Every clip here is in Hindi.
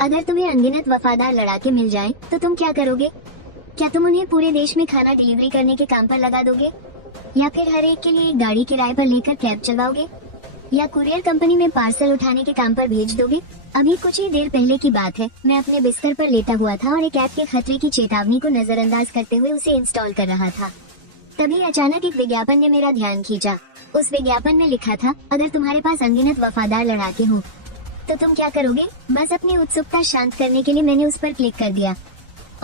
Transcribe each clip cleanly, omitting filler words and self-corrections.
अगर तुम्हें अनगिनत वफादार लड़ाके मिल जाएं, तो तुम क्या करोगे? क्या तुम उन्हें पूरे देश में खाना डिलीवरी करने के काम पर लगा दोगे, या फिर हर एक के लिए एक गाड़ी किराए पर लेकर कैब चलवाओगे, या कुरियर कंपनी में पार्सल उठाने के काम पर भेज दोगे? अभी कुछ ही देर पहले की बात है, मैं अपने बिस्तर पर लेटा हुआ था और एक ऐप के खतरे की चेतावनी को नजरअंदाज करते हुए उसे इंस्टॉल कर रहा था। तभी अचानक एक विज्ञापन ने मेरा ध्यान खींचा। उस विज्ञापन में लिखा था, अगर तुम्हारे पास अनगिनत वफादार लड़ाके हो तो तुम क्या करोगे? बस अपनी उत्सुकता शांत करने के लिए मैंने उस पर क्लिक कर दिया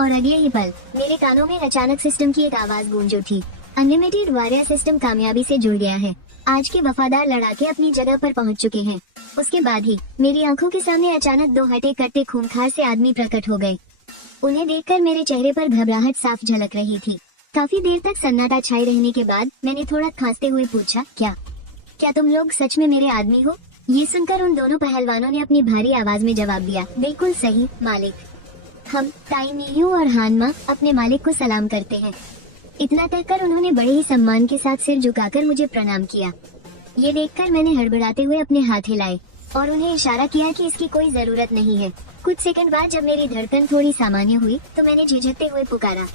और अगले ही पल मेरे कानों में अचानक सिस्टम की एक आवाज गूंज उठी। अनलिमिटेड वॉरियर सिस्टम कामयाबी से जुड़ गया है। आज के वफादार लड़ाके अपनी जगह पर पहुंच चुके हैं। उसके बाद ही मेरी आंखों के सामने अचानक दो हटे कट्टे खूंखार से आदमी प्रकट हो गए। उन्हें देखकर मेरे चेहरे पर घबराहट साफ झलक रही थी। काफी देर तक सन्नाटा छाए रहने के बाद मैंने थोड़ा खांसते हुए पूछा, क्या तुम लोग सच में मेरे आदमी हो? ये सुनकर उन दोनों पहलवानों ने अपनी भारी आवाज में जवाब दिया, बिल्कुल सही मालिक। हम ताई मियू और हानमा अपने मालिक को सलाम करते हैं। इतना कहकर उन्होंने बड़े ही सम्मान के साथ सिर झुकाकर मुझे प्रणाम किया। ये देखकर मैंने हड़बड़ाते हुए अपने हाथ हिलाए और उन्हें इशारा किया कि इसकी कोई जरूरत नहीं है। कुछ सेकंड बाद जब मेरी धड़कन थोड़ी सामान्य हुई तो मैंने झिझकते हुए पुकारा,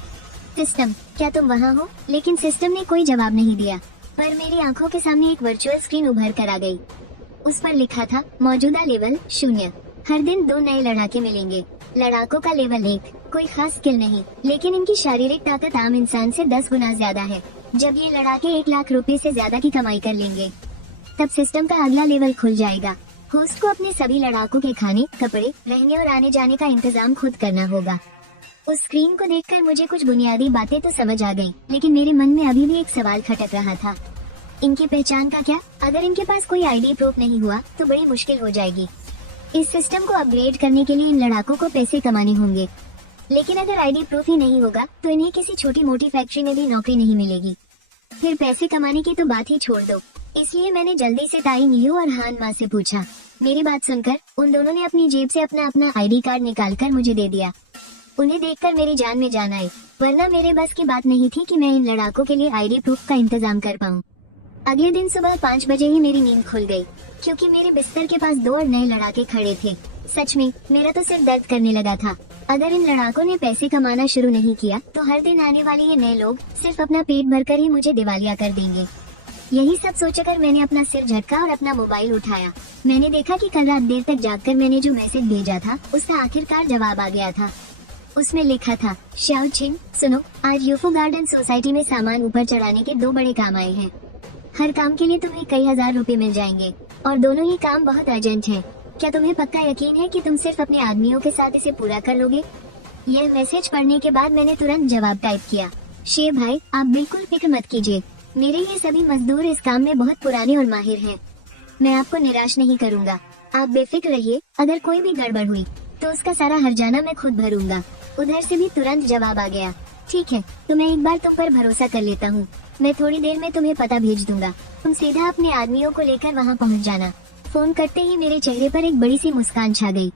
सिस्टम, क्या तुम वहाँ हो? लेकिन सिस्टम ने कोई जवाब नहीं दिया, पर मेरी आंखों के सामने एक वर्चुअल स्क्रीन उभर कर आ गई। उस पर लिखा था, मौजूदा लेवल 0। हर दिन 2 नए लड़ाके मिलेंगे। लड़ाकों का लेवल 1, कोई खास स्किल नहीं, लेकिन इनकी शारीरिक ताकत आम इंसान से 10 गुना ज्यादा है। जब ये लड़ाके 1 लाख रुपए से ज्यादा की कमाई कर लेंगे, तब सिस्टम का अगला लेवल खुल जाएगा। होस्ट को अपने सभी लड़ाकों के खाने, कपड़े, रहने और आने जाने का इंतजाम खुद करना होगा। उस स्क्रीन को देखकर मुझे कुछ बुनियादी बातें तो समझ आ गई, लेकिन मेरे मन में अभी भी एक सवाल खटक रहा था, इनकी पहचान का क्या? अगर इनके पास कोई आईडी प्रूफ नहीं हुआ तो बड़ी मुश्किल हो जाएगी। इस सिस्टम को अपग्रेड करने के लिए इन लड़ाकों को पैसे कमाने होंगे, लेकिन अगर आईडी प्रूफ ही नहीं होगा तो इन्हें किसी छोटी मोटी फैक्ट्री में भी नौकरी नहीं मिलेगी। फिर पैसे कमाने की तो बात ही छोड़ दो। इसलिए मैंने जल्दी से ताई मियू और हान माँ से पूछा। मेरी बात सुनकर उन दोनों ने अपनी जेब से अपना अपना आईडी कार्ड निकालकर मुझे दे दिया। उन्हें देखकर मेरी जान में जान आई, वरना मेरे बस की बात नहीं थी कि मैं इन लड़ाकों के लिए आईडी प्रूफ का इंतजाम कर पाऊँ। अगले दिन सुबह 5 बजे ही मेरी नींद खुल गई, क्योंकि मेरे बिस्तर के पास 2 और नए लड़ाके खड़े थे। सच में मेरा तो सिर दर्द करने लगा था। अगर इन लड़ाकों ने पैसे कमाना शुरू नहीं किया तो हर दिन आने वाले ये नए लोग सिर्फ अपना पेट भरकर ही मुझे दिवालिया कर देंगे। यही सब सोचकर मैंने अपना सिर झटका और अपना मोबाइल उठाया। मैंने देखा कि कल रात देर तक जागकर मैंने जो मैसेज भेजा था उसका आखिरकार जवाब आ गया था। उसमें लिखा था, श्याओ छिन, सुनो, आज यूफो गार्डन सोसाइटी में सामान ऊपर चढ़ाने के 2 बड़े काम आए हैं। हर काम के लिए तुम्हें कई हजार रुपए मिल जाएंगे और दोनों ही काम बहुत अर्जेंट हैं। क्या तुम्हें पक्का यकीन है कि तुम सिर्फ अपने आदमियों के साथ इसे पूरा कर लोगे? यह मैसेज पढ़ने के बाद मैंने तुरंत जवाब टाइप किया, शेर भाई, आप बिल्कुल फिक्र मत कीजिए। मेरे ये सभी मजदूर इस काम में बहुत पुराने और माहिर हैं। मैं आपको निराश नहीं करूँगा। आप बेफिक्र रहिए। अगर कोई भी गड़बड़ हुई तो उसका सारा हर्जाना मैं खुद भरूंगा। उधर से भी तुरंत जवाब आ गया, ठीक है, तो मैं एक बार तुम पर भरोसा कर लेता हूँ। मैं थोड़ी देर में तुम्हें पता भेज दूंगा। तुम सीधा अपने आदमियों को लेकर वहाँ पहुँच जाना। फोन करते ही मेरे चेहरे पर एक बड़ी सी मुस्कान छा गई।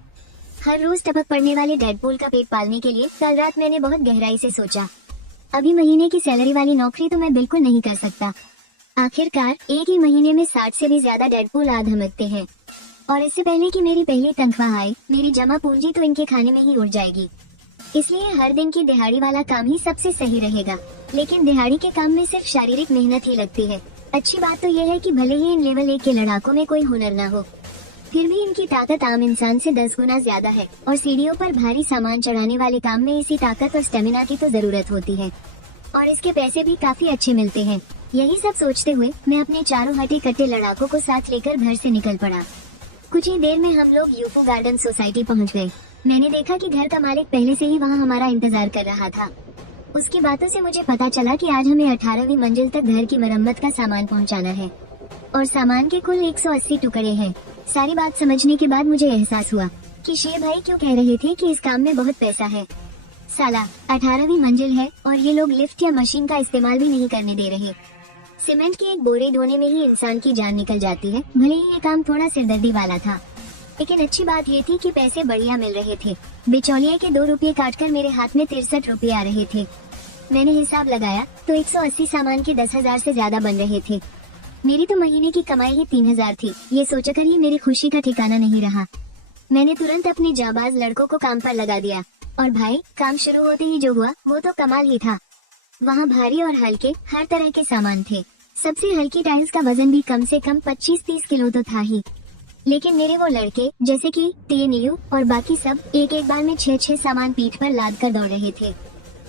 हर रोज टपक पड़ने वाले डेडपूल का पेट पालने के लिए कल रात मैंने बहुत गहराई से सोचा। अभी महीने की सैलरी वाली नौकरी तो मैं बिल्कुल नहीं कर सकता। आखिरकार एक ही महीने में 60 से भी ज्यादा डेडपूल आ धमकते हैं, और इससे पहले कि मेरी पहली तनख्वाह आए, मेरी जमा पूंजी तो इनके खाने में ही उड़ जाएगी। इसलिए हर दिन की दिहाड़ी वाला काम ही सबसे सही रहेगा। लेकिन दिहाड़ी के काम में सिर्फ शारीरिक मेहनत ही लगती है। अच्छी बात तो यह है कि भले ही इन लेवल 1 के लड़ाकों में कोई हुनर ना हो, फिर भी इनकी ताकत आम इंसान से 10 गुना ज्यादा है, और सीढ़ियों पर भारी सामान चढ़ाने वाले काम में इसी ताकत और स्टेमिना की तो जरूरत होती है, और इसके पैसे भी काफी अच्छे मिलते हैं। यही सब सोचते हुए मैं अपने चारों हटे कट्टे लड़ाकों को साथ लेकर घर से निकल पड़ा। कुछ ही देर में हम लोग यूफो गार्डन सोसाइटी पहुँच गए। मैंने देखा कि घर का मालिक पहले से ही वहाँ हमारा इंतजार कर रहा था। उसकी बातों से मुझे पता चला कि आज हमें 18वीं मंजिल तक घर की मरम्मत का सामान पहुँचाना है, और सामान के कुल 180 टुकड़े हैं। सारी बात समझने के बाद मुझे एहसास हुआ कि शेर भाई क्यों कह रहे थे कि इस काम में बहुत पैसा है। साला 18वीं मंजिल है और ये लोग लिफ्ट या मशीन का इस्तेमाल भी नहीं करने दे रहे। सीमेंट की एक बोरी ढोने में ही इंसान की जान निकल जाती है। भले ही ये काम थोड़ा सिरदर्दी वाला था, लेकिन अच्छी बात ये थी कि पैसे बढ़िया मिल रहे थे। बिचौलिए के 2 रुपये काटकर मेरे हाथ में 63 रुपये आ रहे थे। मैंने हिसाब लगाया तो 180 सामान के 10,000 से ज्यादा बन रहे थे। मेरी तो महीने की कमाई ही 3,000 थी। ये सोचकर ही मेरी खुशी का ठिकाना नहीं रहा। मैंने तुरंत अपने जाबाज लड़कों को काम पर लगा दिया और भाई काम शुरू होते ही जो हुआ वो तो कमाल ही था। वहाँ भारी और हल्के हर तरह के सामान थे। सबसे हल्की टाइल्स का वजन भी कम से कम 25-30 किलो तो था ही। लेकिन मेरे वो लड़के जैसे कि टीएनयू और बाकी सब एक एक बार में 6-6 सामान पीठ पर लाद कर दौड़ रहे थे।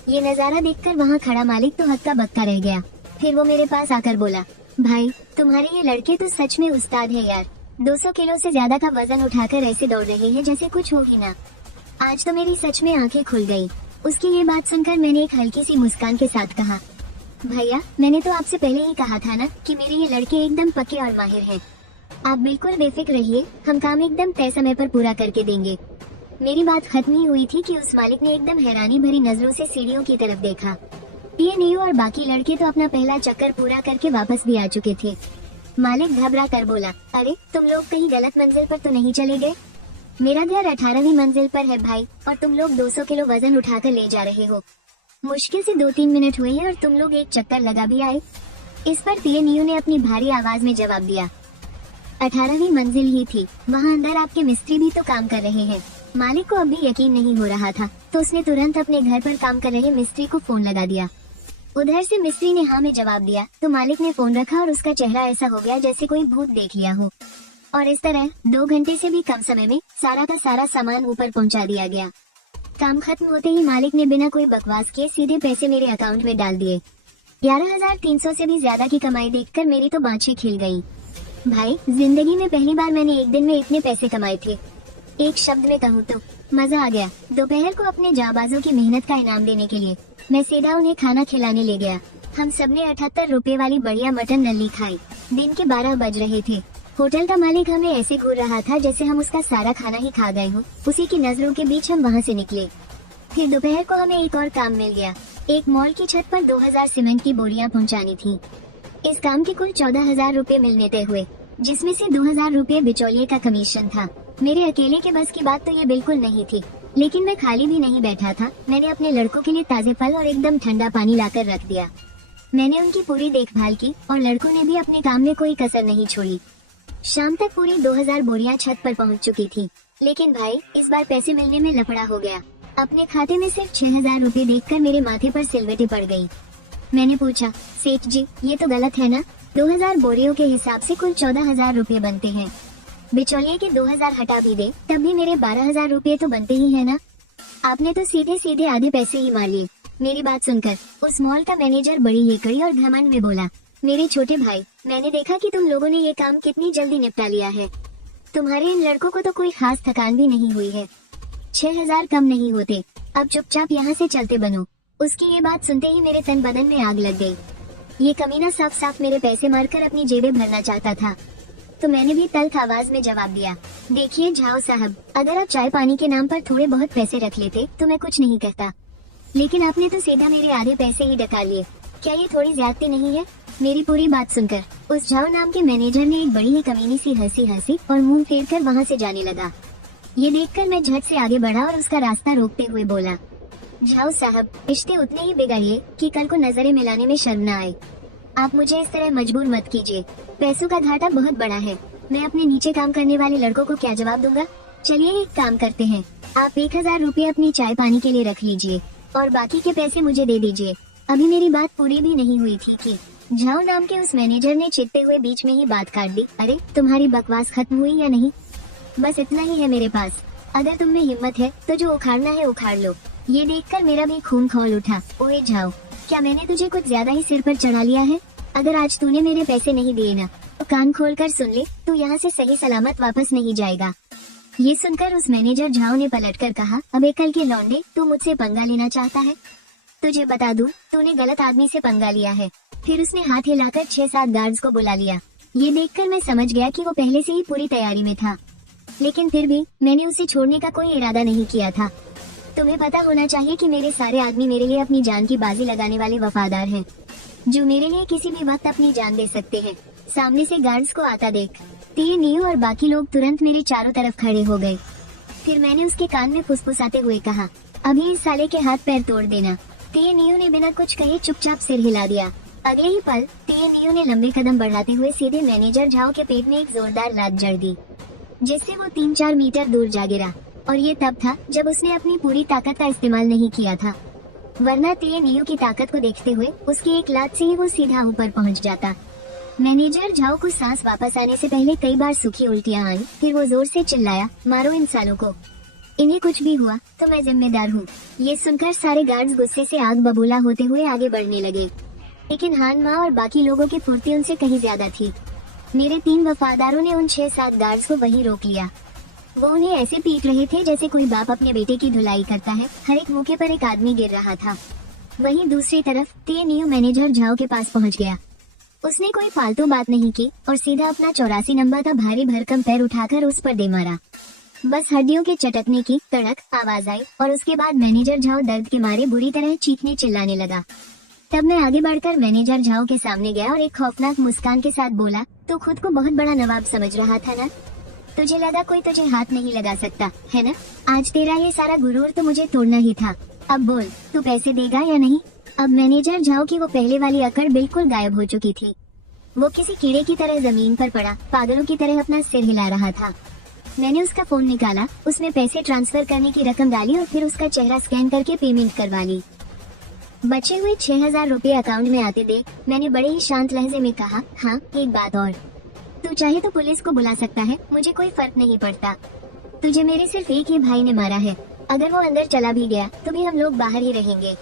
ये नजारा देखकर वहाँ खड़ा मालिक तो हक्का बक्का रह गया। फिर वो मेरे पास आकर बोला, भाई तुम्हारे ये लड़के तो सच में उस्ताद है यार। 200 किलो से ज्यादा का वजन उठाकर ऐसे दौड़ रहे हैं जैसे कुछ हो ही ना। आज तो मेरी सच में आंखें खुल गई। उसकी ये बात सुनकर मैंने एक हल्की सी मुस्कान के साथ कहा, भैया मैंने तो आपसे पहले ही कहा था ना कि मेरे ये लड़के एकदम पक्के और माहिर हैं। आप बिल्कुल बेफिक्र रहिए, हम काम एकदम तय समय पर पूरा करके देंगे। मेरी बात खत्म ही हुई थी कि उस मालिक ने एकदम हैरानी भरी नजरों से सीढ़ियों की तरफ देखा। टीएनयू और बाकी लड़के तो अपना पहला चक्कर पूरा करके वापस भी आ चुके थे। मालिक घबरा कर बोला, अरे तुम लोग कहीं गलत मंजिल पर तो नहीं चले गए? मेरा घर 18वीं मंजिल पर है भाई और तुम लोग 200 किलो वजन उठाकर ले जा रहे हो। मुश्किल से 2-3 मिनट हुए हैं और तुम लोग एक चक्कर लगा भी आए। इस पर टीएनयू ने अपनी भारी आवाज में जवाब दिया, 18वीं मंजिल ही थी, वहाँ अंदर आपके मिस्त्री भी तो काम कर रहे हैं। मालिक को अब भी यकीन नहीं हो रहा था तो उसने तुरंत अपने घर पर काम कर रहे मिस्त्री को फोन लगा दिया। उधर से मिस्त्री ने हाँ में जवाब दिया तो मालिक ने फोन रखा और उसका चेहरा ऐसा हो गया जैसे कोई भूत देख लिया हो। और इस तरह 2 घंटे से भी कम समय में सारा का सारा सामान ऊपर पहुंचा दिया गया। काम खत्म होते ही मालिक ने बिना कोई बकवास किए सीधे पैसे मेरे अकाउंट में डाल दिए। 11,300 से भी ज्यादा की कमाई देखकर मेरी तो बाँछें खिल गयी। भाई जिंदगी में पहली बार मैंने एक दिन में इतने पैसे कमाए थे। एक शब्द में कहूँ तो मजा आ गया। दोपहर को अपने जाबाजों की मेहनत का इनाम देने के लिए मैं सीधा उन्हें खाना खिलाने ले गया। हम सबने 78 रुपए वाली बढ़िया मटन नल्ली खाई। दिन के 12 बज रहे थे। होटल का मालिक हमें ऐसे घूर रहा था जैसे हम उसका सारा खाना ही खा गए हो। उसी की नजरों के बीच हम वहाँ से निकले। फिर दोपहर को हमें एक और काम मिल गया। एक मॉल की छत पर 2000 सीमेंट की बोरियां पहुँचानी थी। इस काम के कुल 14,000 रुपए मिलने तय हुए, जिसमें से 2,000 रुपए बिचौलिए का कमीशन था। मेरे अकेले के बस की बात तो ये बिल्कुल नहीं थी, लेकिन मैं खाली भी नहीं बैठा था। मैंने अपने लड़कों के लिए ताजे फल और एकदम ठंडा पानी लाकर रख दिया। मैंने उनकी पूरी देखभाल की और लड़कों ने भी अपने काम में कोई कसर नहीं छोड़ी। शाम तक पूरी 2000 बोरियां छत पर पहुंच चुकी थी। लेकिन भाई इस बार पैसे मिलने में लफड़ा हो गया। अपने खाते में सिर्फ 6,000 रुपए देखकर मेरे माथे पर सिलवटें पड़ गयी। मैंने पूछा, सेठ जी ये तो गलत है ना? 2000 बोरियों के हिसाब से कुल 14,000 रुपए बनते हैं। बिचौलिए के 2000 हटा भी दे तब भी मेरे 12,000 रुपए तो बनते ही है ना। आपने तो सीधे सीधे आधे पैसे ही मार लिए। मेरी बात सुनकर उस मॉल का मैनेजर बड़ी हेकड़ी और घमंड में बोला, मेरे छोटे भाई मैंने देखा कि तुम लोगों ने ये काम कितनी जल्दी निपटा लिया है। तुम्हारे इन लड़कों को तो कोई खास थकान भी नहीं हुई है। 6,000 कम नहीं होते। अब चुपचाप यहाँ से चलते बनो। उसकी ये बात सुनते ही मेरे तन बदन में आग लग गई। ये कमीना साफ साफ मेरे पैसे मारकर अपनी जेबें भरना चाहता था। तो मैंने भी तल्ख आवाज में जवाब दिया, देखिए झाओ साहब, अगर आप चाय पानी के नाम पर थोड़े बहुत पैसे रख लेते तो मैं कुछ नहीं कहता, लेकिन आपने तो सीधा मेरे आधे पैसे ही डका लिए। क्या ये थोड़ी ज्यादती नहीं है? मेरी पूरी बात सुनकर उस झाओ नाम के मैनेजर ने एक बड़ी ही कमीनी सी हंसी और मुंह फेर कर वहाँ से जाने लगा। ये देखकर मैं झट से आगे बढ़ा और उसका रास्ता रोकते हुए बोला, झाओ साहब रिश्ते उतने ही बिगाड़िए कि कल को नजरें मिलाने में शर्म न आए। आप मुझे इस तरह मजबूर मत कीजिए। पैसों का घाटा बहुत बड़ा है। मैं अपने नीचे काम करने वाले लड़कों को क्या जवाब दूंगा? चलिए एक काम करते हैं, आप 1000 रुपए अपनी चाय पानी के लिए रख लीजिए और बाकी के पैसे मुझे दे दीजिए। अभी मेरी बात पूरी भी नहीं हुई थी कि झाओ नाम के उस मैनेजर ने चिढ़ते हुए बीच में ही बात काट दी। अरे तुम्हारी बकवास खत्म हुई या नहीं? बस इतना ही है मेरे पास। अगर तुम में हिम्मत है तो जो उखाड़ना है उखाड़ लो। ये देखकर मेरा भी खून खौल उठा। ओए झाओ, क्या मैंने तुझे कुछ ज्यादा ही सिर पर चढ़ा लिया है? अगर आज तूने मेरे पैसे नहीं दिए ना तो कान खोल कर सुन ले, तू यहाँ से सही सलामत वापस नहीं जाएगा। ये सुनकर उस मैनेजर झाओ ने पलटकर कहा, अबे कल के लौंडे, तू मुझसे पंगा लेना चाहता है? तुझे बता दूं, तूने गलत आदमी से पंगा लिया है। फिर उसने हाथ हिलाकर 6-7 गार्ड्स को बुला लिया। ये देखकर मैं समझ गया कि वो पहले से ही पूरी तैयारी में था, लेकिन फिर भी मैंने उसे छोड़ने का कोई इरादा नहीं किया था। तुम्हें पता होना चाहिए कि मेरे सारे आदमी मेरे लिए अपनी जान की बाजी लगाने वाले वफादार हैं, जो मेरे लिए किसी भी वक्त अपनी जान दे सकते हैं। सामने से गार्ड्स को आता देख टीएनयू और बाकी लोग तुरंत मेरे चारों तरफ खड़े हो गए। फिर मैंने उसके कान में फुसफुसाते हुए कहा, अभी इस साले के हाथ पैर तोड़ देना। टीएनयू ने बिना कुछ कहे चुपचाप सिर हिला दिया। अगले ही पल टीएनयू ने लंबे कदम बढ़ाते हुए सीधे मैनेजर झाओ के पेट में एक जोरदार लात जड़ दी। जिससे वो 3-4 मीटर दूर जा गिरा। और ये तब था जब उसने अपनी पूरी ताकत का इस्तेमाल नहीं किया था, वरना टीएनयू की ताकत को देखते हुए उसकी एक लात से ही वो सीधा ऊपर पहुंच जाता। मैनेजर झाओ को सांस वापस आने से पहले कई बार सूखी उल्टियां आई। फिर वो जोर से चिल्लाया, मारो इन सालों को, इन्हें कुछ भी हुआ तो मैं जिम्मेदार हूँ। ये सुनकर सारे गार्ड्स गुस्से से आग बबूला होते हुए आगे बढ़ने लगे, लेकिन हान माँ और बाकी लोगों की फुर्ती उनसे कहीं ज्यादा थी। मेरे 3 वफादारों ने उन 6-7 गार्ड्स को वहीं रोक लिया। वो उन्हें ऐसे पीट रहे थे जैसे कोई बाप अपने बेटे की धुलाई करता है। हर एक मौके पर एक आदमी गिर रहा था। वहीं दूसरी तरफ टीएनयू मैनेजर झाओ के पास पहुंच गया। उसने कोई फालतू बात नहीं की और सीधा अपना 84 नंबर का भारी भरकम पैर उठाकर उस पर दे मारा। बस हड्डियों के चटकने की तड़क आवाज आई और उसके बाद मैनेजर झाओ दर्द के मारे बुरी तरह चीखने चिल्लाने लगा। तब मैं आगे बढ़कर मैनेजर झाओ के सामने गया और एक खौफनाक मुस्कान के साथ बोला, तो खुद को बहुत बड़ा नवाब समझ रहा था ना? तुझे लगा कोई तुझे हाथ नहीं लगा सकता है ना? आज तेरा ये सारा गुरूर तो मुझे तोड़ना ही था। अब बोल, तू पैसे देगा या नहीं? अब मैनेजर झाओ की वो पहले वाली अकड़ बिल्कुल गायब हो चुकी थी। वो किसी कीड़े की तरह जमीन पर पड़ा पागलों की तरह अपना सिर हिला रहा था। मैंने उसका फोन निकाला, उसमें पैसे ट्रांसफर करने की रकम डाली और फिर उसका चेहरा स्कैन करके पेमेंट करवा ली। बचे हुए 6,000 रुपए अकाउंट में आते देख मैंने बड़े ही शांत लहजे में कहा, हाँ एक बात और, तू चाहे तो पुलिस को बुला सकता है, मुझे कोई फर्क नहीं पड़ता। तुझे मेरे सिर्फ एक ही भाई ने मारा है। अगर वो अंदर चला भी गया तो भी हम लोग बाहर ही रहेंगे।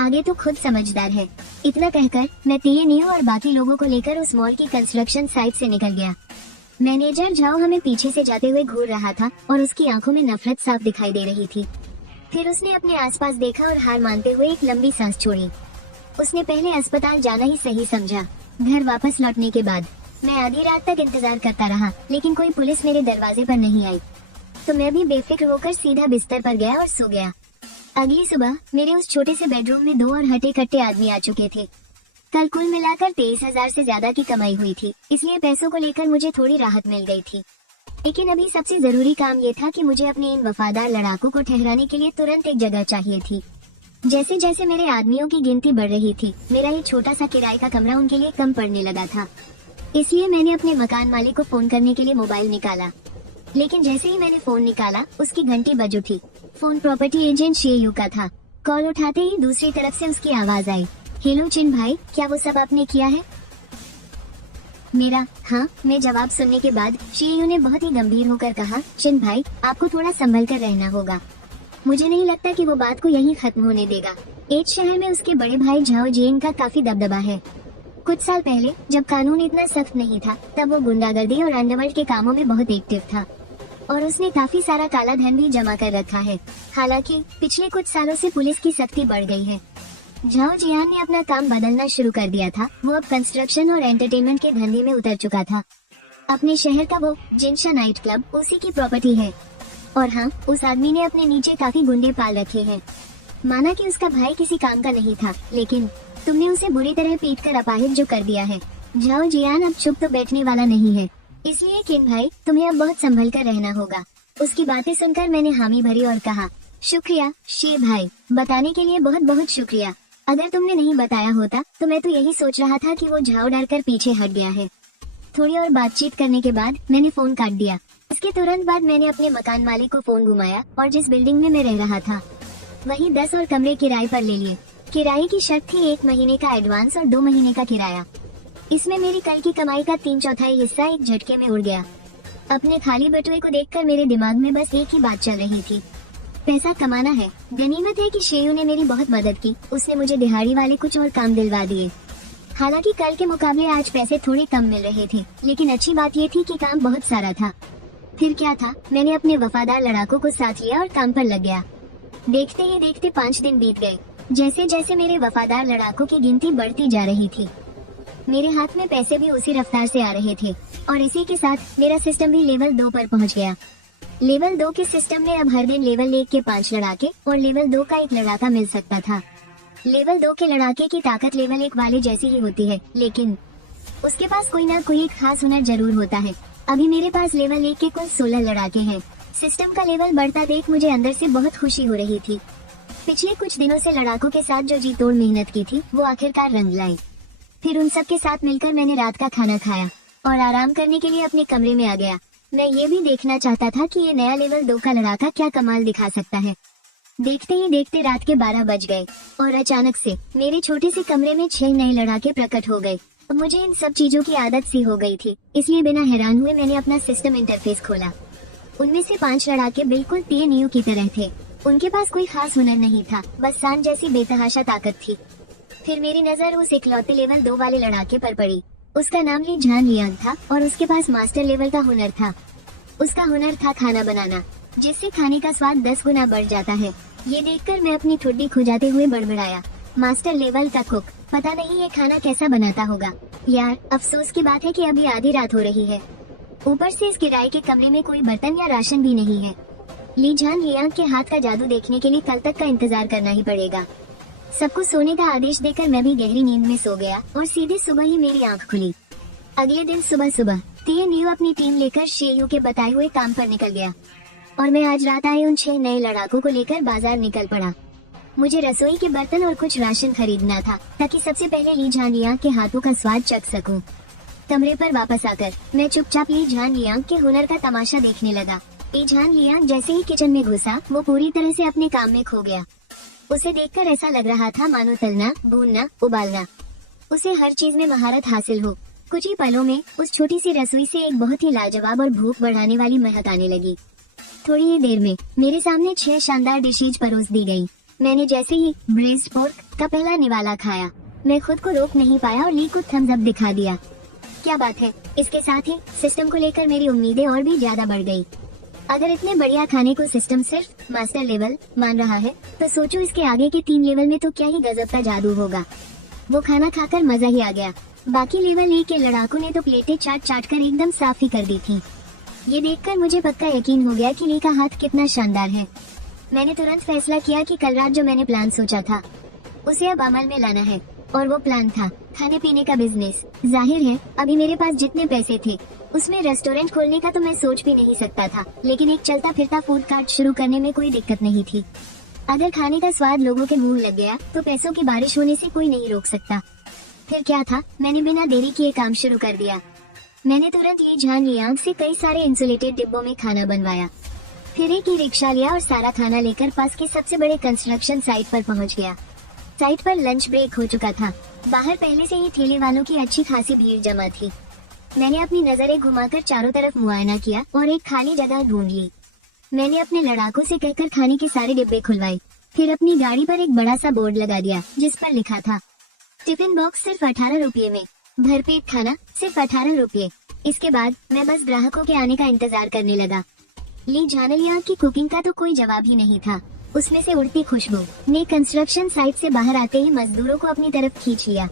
आगे तो खुद समझदार है। इतना कहकर मैं टीएनयू और बाकी लोगों को लेकर उस मॉल की कंस्ट्रक्शन साइट से निकल गया। मैनेजर झाओ हमें पीछे से जाते हुए घूर रहा था और उसकी आंखों में नफरत साफ दिखाई दे रही थी। फिर उसने अपने आसपास देखा और हार मानते हुए एक लंबी सांस छोड़ी। उसने पहले अस्पताल जाना ही सही समझा। घर वापस लौटने के बाद मैं आधी रात तक इंतजार करता रहा, लेकिन कोई पुलिस मेरे दरवाजे पर नहीं आई, तो मैं भी बेफिक्र होकर सीधा बिस्तर पर गया और सो गया। अगली सुबह मेरे उस छोटे से बेडरूम में 2 और हटे कट्टे आदमी आ चुके थे। कल कुल मिलाकर 23,000 से ज्यादा की कमाई हुई थी, इसलिए पैसों को लेकर मुझे थोड़ी राहत मिल गई थी। लेकिन अभी सबसे जरूरी काम ये था कि मुझे अपने इन वफादार लड़ाकों को ठहराने के लिए तुरंत एक जगह चाहिए थी। जैसे जैसे मेरे आदमियों की गिनती बढ़ रही थी, मेरा ये छोटा सा किराए का कमरा उनके लिए कम पड़ने लगा था। इसलिए मैंने अपने मकान मालिक को फोन करने के लिए मोबाइल निकाला, लेकिन जैसे ही मैंने फोन निकाला उसकी घंटी बज उठी। फोन प्रॉपर्टी एजेंट शेयू का था। कॉल उठाते ही दूसरी तरफ से उसकी आवाज आई, हेलो चिन भाई, क्या वो सब आपने किया है? मेरा हाँ में जवाब सुनने के बाद शेयू ने बहुत ही गंभीर होकर कहा, चिन भाई आपको थोड़ा संभल कर रहना होगा। मुझे नहीं लगता कि वो बात को यहीं खत्म होने देगा। एज शहर में उसके बड़े भाई झाओ जेन का काफी दबदबा है। कुछ साल पहले जब कानून इतना सख्त नहीं था, तब वो गुंडागर्दी और अंडरवर्ल्ड के कामों में बहुत एक्टिव था और उसने काफी सारा काला धन भी जमा कर रखा है। हालांकि पिछले कुछ सालों से पुलिस की सख्ती बढ़ गई है। झाओ जियान ने अपना काम बदलना शुरू कर दिया था। वो अब कंस्ट्रक्शन और एंटरटेनमेंट के धंधे में उतर चुका था। अपने शहर का वो जिनशा नाइट क्लब उसी की प्रॉपर्टी है। और हाँ, उस आदमी ने अपने नीचे काफी गुंडे पाल रखे हैं। माना कि उसका भाई किसी काम का नहीं था, लेकिन तुमने उसे बुरी तरह पीट कर अपाहिज जो कर दिया है। झाओ जियान अब चुप तो बैठने वाला नहीं है, इसलिए किन भाई तुम्हें अब बहुत संभल कर रहना होगा। उसकी बातें सुनकर मैंने हामी भरी और कहा, शुक्रिया शे भाई, बताने के लिए बहुत बहुत शुक्रिया। अगर तुमने नहीं बताया होता तो मैं तो यही सोच रहा था कि वो झाओ डर कर पीछे हट गया है। थोड़ी और बातचीत करने के बाद मैंने फोन काट दिया। इसके तुरंत बाद मैंने अपने मकान मालिक को फोन घुमाया और जिस बिल्डिंग में मैं रह रहा था वहीं 10 और कमरे किराए पर ले लिए। किराए की शर्त थी 1 महीने का एडवांस और 2 महीने का किराया। इसमें मेरी कल की कमाई का 3/4 हिस्सा एक झटके में उड़ गया। अपने खाली बटुए को देखकर मेरे दिमाग में बस एक ही बात चल रही थी, पैसा कमाना है। गनीमत है कि शेयू ने मेरी बहुत मदद की। उसने मुझे दिहाड़ी वाले कुछ और काम दिलवा दिए। हालांकि कल के मुकाबले आज पैसे थोड़े कम मिल रहे थे, लेकिन अच्छी बात ये थी कि काम बहुत सारा था। फिर क्या था, मैंने अपने वफादार लड़ाकों को साथ लिया और काम पर लग गया। देखते ही देखते 5 दिन बीत गए। जैसे जैसे मेरे वफादार लड़ाकों की गिनती बढ़ती जा रही थी, मेरे हाथ में पैसे भी उसी रफ्तार से आ रहे थे और इसी के साथ मेरा सिस्टम भी लेवल 2 पर पहुंच गया। लेवल 2 के सिस्टम में अब हर दिन लेवल 1 के 5 लड़ाके और लेवल 2 का एक लड़ाका मिल सकता था। लेवल 2 के लड़ाके की ताकत लेवल 1 वाले जैसी ही होती है, लेकिन उसके पास कोई ना कोई एक खास हुनर जरूर होता है। अभी मेरे पास लेवल 1 के कुल 16 लड़ाके हैं। सिस्टम का लेवल बढ़ता देख मुझे अंदर से बहुत खुशी हो रही थी। पिछले कुछ दिनों से लड़ाकों के साथ जो जी तोड़ मेहनत की थी वो आखिरकार रंग लाई। फिर उन सब के साथ मिलकर मैंने रात का खाना खाया और आराम करने के लिए अपने कमरे में आ गया। मैं ये भी देखना चाहता था कि ये नया लेवल 2 का लड़ाका क्या कमाल दिखा सकता है। देखते ही देखते रात के 12 बज गए और अचानक से मेरे छोटे से कमरे में 6 नए लड़ाके प्रकट हो गए। मुझे इन सब चीजों की आदत सी हो गई थी, इसलिए बिना हैरान हुए मैंने अपना सिस्टम इंटरफेस खोला। उनमें से 5 लड़ाके बिल्कुल टीएनयू की तरह थे। उनके पास कोई खास हुनर नहीं था, बस सांड जैसी बेतहाशा ताकत थी। फिर मेरी नजर उस इकलौते लेवल 2 वाले लड़ाके पर पड़ी। उसका नाम ली जान लियांग था और उसके पास मास्टर लेवल का हुनर था। उसका हुनर था खाना बनाना, जिससे खाने का स्वाद 10 गुना बढ़ जाता है। ये देखकर मैं अपनी ठुड्डी खुजाते हुए बड़बड़ाया, मास्टर लेवल का कुक, पता नहीं ये खाना कैसा बनाता होगा। यार, अफसोस की बात है कि अभी आधी रात हो रही है। ऊपर से इस किराए के कमरे में कोई बर्तन या राशन भी नहीं है। ली जान लियांग के हाथ का जादू देखने के लिए कल तक का इंतजार करना ही पड़ेगा। सबको सोने का आदेश देकर मैं भी गहरी नींद में सो गया और सीधे सुबह ही मेरी आंख खुली। अगले दिन सुबह सुबह टीएनयू अपनी टीम लेकर शेयू के बताए हुए काम पर निकल गया और मैं आज रात आए उन 6 नए लड़ाकों को लेकर बाजार निकल पड़ा। मुझे रसोई के बर्तन और कुछ राशन खरीदना था ताकि सबसे पहले ली जान लियांग के हाथों का स्वाद चख सकूं। कमरे पर वापस आकर मैं चुपचाप ली जान लियांग के हुनर का तमाशा देखने लगा। ली जान लियांग जैसे ही किचन में घुसा, वो पूरी तरह से अपने काम में खो गया। उसे देखकर ऐसा लग रहा था मानो तलना, भूनना, उबालना, उसे हर चीज में महारत हासिल हो। कुछ ही पलों में उस छोटी सी रसोई से एक बहुत ही लाजवाब और भूख बढ़ाने वाली महक आने लगी। थोड़ी ही देर में मेरे सामने 6 शानदार डिशेज परोस दी गई। मैंने जैसे ही ब्रेस्ट पोर्क का पहला निवाला खाया, मैं खुद को रोक नहीं पाया और ली को थम्स अप दिखा दिया। क्या बात है, इसके साथ ही सिस्टम को लेकर मेरी उम्मीदें और भी ज्यादा बढ़ गई। अगर इतने बढ़िया खाने को सिस्टम सिर्फ मास्टर लेवल मान रहा है, तो सोचो इसके आगे के 3 लेवल में तो क्या ही गजब का जादू होगा। वो खाना खाकर मजा ही आ गया। बाकी लेवल 1 के लड़ाकों ने तो प्लेटें चाट चाट कर एकदम साफ ही कर दी थी। ये देखकर मुझे पक्का यकीन हो गया कि ली का हाथ कितना शानदार है। मैंने तुरंत फैसला किया कि कल रात जो मैंने प्लान सोचा था उसे अब अमल में लाना है, और वो प्लान था खाने पीने का बिजनेस। जाहिर है अभी मेरे पास जितने पैसे थे उसमें रेस्टोरेंट खोलने का तो मैं सोच भी नहीं सकता था, लेकिन एक चलता फिरता फूड कार्ट शुरू करने में कोई दिक्कत नहीं थी। अगर खाने का स्वाद लोगों के मुंह लग गया तो पैसों की बारिश होने से कोई नहीं रोक सकता। फिर क्या था, मैंने बिना देरी किए काम शुरू कर दिया। मैंने तुरंत ली जान लियांग से कई सारे इंसुलेटेड डिब्बों में खाना बनवाया। फिर एक ही रिक्शा लिया और सारा खाना लेकर पास के सबसे बड़े कंस्ट्रक्शन साइट पर पहुंच गया। साइट पर लंच ब्रेक हो चुका था। बाहर पहले से ही ठेले वालों की अच्छी खासी भीड़ जमा थी। मैंने अपनी नजरें घुमाकर चारों तरफ मुआयना किया और एक खाली जगह ढूंढ ली। मैंने अपने लड़ाकों से कहकर खाने के सारे डिब्बे खुलवाए। फिर अपनी गाड़ी पर एक बड़ा सा बोर्ड लगा दिया जिस पर लिखा था, टिफिन बॉक्स सिर्फ 18 रुपये में, भरपेट खाना सिर्फ 18 रुपये। इसके बाद मैं बस ग्राहकों के आने का इंतजार करने लगा। ली जान लियांग की कुकिंग का तो कोई जवाब ही नहीं था। उसमें से उड़ती खुशबू ने कंस्ट्रक्शन साइट से बाहर आते ही मजदूरों को अपनी तरफ खींच लिया।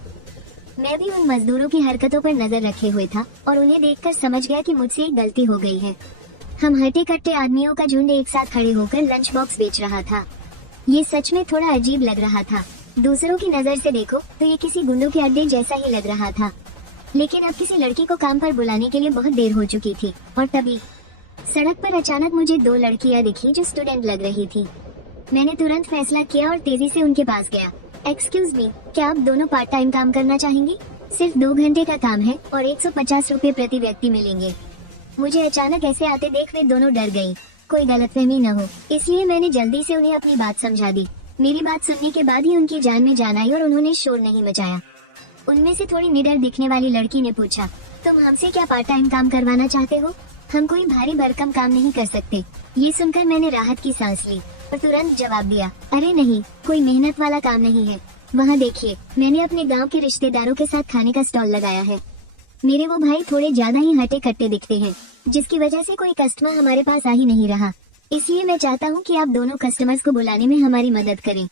मैं भी उन मजदूरों की हरकतों पर नजर रखे हुए था और उन्हें देखकर समझ गया कि मुझसे एक गलती हो गई है। हम हटे कट्टे आदमियों का झुंड एक साथ खड़े होकर लंच बॉक्स बेच रहा था। ये सच में थोड़ा अजीब लग रहा था। दूसरों की नजर से देखो तो ये किसी गुंडों के अड्डे जैसा ही लग रहा था। लेकिन अब किसी लड़की को काम पर बुलाने के लिए बहुत देर हो चुकी थी और तभी सड़क पर अचानक मुझे 2 लड़कियां दिखी जो स्टूडेंट लग रही थी। मैंने तुरंत फैसला किया और तेजी से उनके पास गया। एक्सक्यूज मी, क्या आप दोनों पार्ट टाइम काम करना चाहेंगी? सिर्फ 2 घंटे का काम है और 150 रुपए प्रति व्यक्ति मिलेंगे। मुझे अचानक ऐसे आते देख वे दोनों डर गयी। कोई गलतफहमी न हो इसलिए मैंने जल्दी से उन्हें अपनी बात समझा दी। मेरी बात सुनने के बाद ही उनकी जान में जान आई और उन्होंने शोर नहीं मचाया। उनमें से थोड़ी निडर दिखने वाली लड़की ने पूछा, तुम हमसे क्या पार्ट टाइम काम करवाना चाहते हो? हम कोई भारी भरकम काम नहीं कर सकते। ये सुनकर मैंने राहत की सांस ली और तुरंत जवाब दिया, अरे नहीं, कोई मेहनत वाला काम नहीं है। वहाँ देखिए, मैंने अपने गांव के रिश्तेदारों के साथ खाने का स्टॉल लगाया है। मेरे वो भाई थोड़े ज्यादा ही हटे कट्टे दिखते हैं, जिसकी वजह से कोई कस्टमर हमारे पास आ ही नहीं रहा। इसलिए मैं चाहता हूँ कि आप दोनों कस्टमर्स को बुलाने में हमारी मदद करें।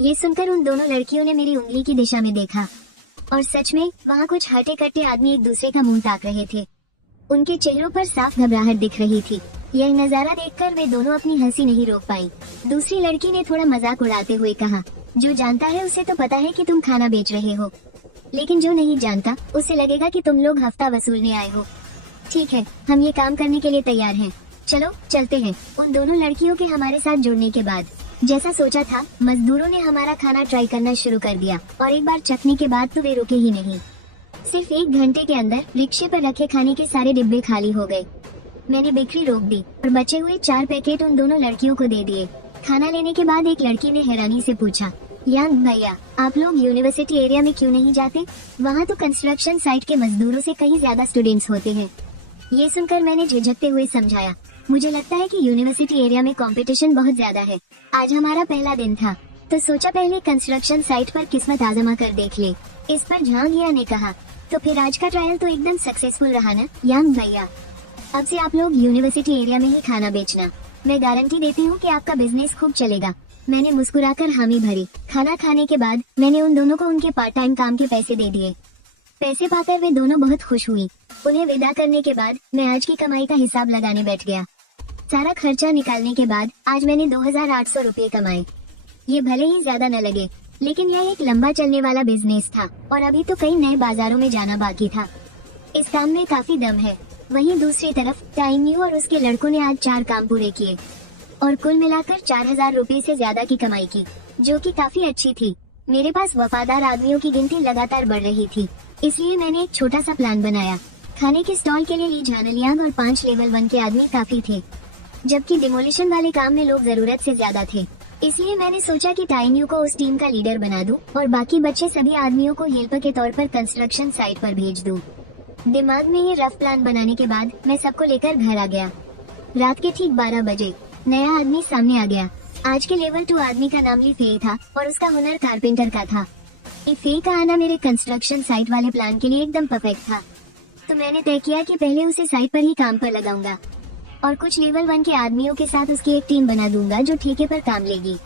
ये सुनकर उन दोनों लड़कियों ने मेरी उंगली की दिशा में देखा और सच में वहाँ कुछ हटे कट्टे आदमी एक दूसरे का मुंह ताक रहे थे। उनके चेहरों पर साफ घबराहट दिख रही थी। यह नजारा देखकर वे दोनों अपनी हंसी नहीं रोक पाई। दूसरी लड़की ने थोड़ा मजाक उड़ाते हुए कहा, जो जानता है उसे तो पता है कि तुम खाना बेच रहे हो, लेकिन जो नहीं जानता उसे लगेगा कि तुम लोग हफ्ता वसूलने आए हो। ठीक है, हम ये काम करने के लिए तैयार हैं। चलो चलते हैं। उन दोनों लड़कियों के हमारे साथ जुड़ने के बाद जैसा सोचा था, मजदूरों ने हमारा खाना ट्राई करना शुरू कर दिया और एक बार चखने के बाद तो वे रुके ही नहीं। सिर्फ 1 घंटे के अंदर रिक्शे पर रखे खाने के सारे डिब्बे खाली हो गए। मैंने बिक्री रोक दी और बचे हुए 4 पैकेट उन दोनों लड़कियों को दे दिए। खाना लेने के बाद एक लड़की ने हैरानी से पूछा, यांग भैया, आप लोग यूनिवर्सिटी एरिया में क्यों नहीं जाते? वहाँ तो कंस्ट्रक्शन साइट के मजदूरों से कहीं ज्यादा स्टूडेंट्स होते हैं। ये सुनकर मैंने झिझकते हुए समझाया, मुझे लगता है कि यूनिवर्सिटी एरिया में कंपटीशन बहुत ज्यादा है। आज हमारा पहला दिन था तो सोचा पहले कंस्ट्रक्शन साइट पर किस्मत आजमा कर देख ले। इस पर झांगिया ने कहा, तो फिर आज का ट्रायल तो एकदम सक्सेसफुल रहा ना यांग भैया। अब से आप लोग यूनिवर्सिटी एरिया में ही खाना बेचना, मैं गारंटी देती हूँ कि आपका बिजनेस खूब चलेगा। मैंने मुस्कुराकर हामी भरी। खाना खाने के बाद मैंने उन दोनों को उनके पार्ट टाइम काम के पैसे दे दिए। पैसे पाकर वे दोनों बहुत खुश हुई। उन्हें विदा करने के बाद मैं आज की कमाई का हिसाब लगाने बैठ गया। सारा खर्चा निकालने के बाद आज मैंने 2800 रुपये कमाए। ये भले ही ज्यादा न लगे, लेकिन यह एक लंबा चलने वाला बिजनेस था और अभी तो कई नए बाजारों में जाना बाकी था। इस काम में काफी दम है। वहीं दूसरी तरफ टाइम और उसके लड़कों ने आज 4 काम पूरे किए और कुल मिलाकर 4000 रुपए से ज्यादा की कमाई की, जो कि काफी अच्छी थी। मेरे पास वफादार आदमियों की गिनती लगातार बढ़ रही थी, इसलिए मैंने एक छोटा सा प्लान बनाया। खाने के स्टॉल के लिए ली झानलियांग और 5 लेवल 1 के आदमी काफी थे, जबकि डिमोलिशन वाले काम में लोग जरूरत से ज्यादा थे। इसलिए मैंने सोचा कि टाइन्यू को उस टीम का लीडर बना दूं और बाकी बचे सभी आदमियों को हेल्पर के तौर पर कंस्ट्रक्शन साइट पर भेज दूं। दिमाग में ये रफ प्लान बनाने के बाद मैं सबको लेकर घर आ गया। रात के ठीक 12 बजे नया आदमी सामने आ गया। आज के लेवल 2 आदमी का नाम ली फे था और उसका हुनर कारपेंटर का था। फे का आना मेरे कंस्ट्रक्शन साइट वाले प्लान के लिए एकदम परफेक्ट था, तो मैंने तय किया कि पहले उसे साइट पर ही काम पर लगाऊंगा और कुछ लेवल 1 के आदमियों के साथ उसकी एक टीम बना दूंगा जो ठेके पर काम लेगी।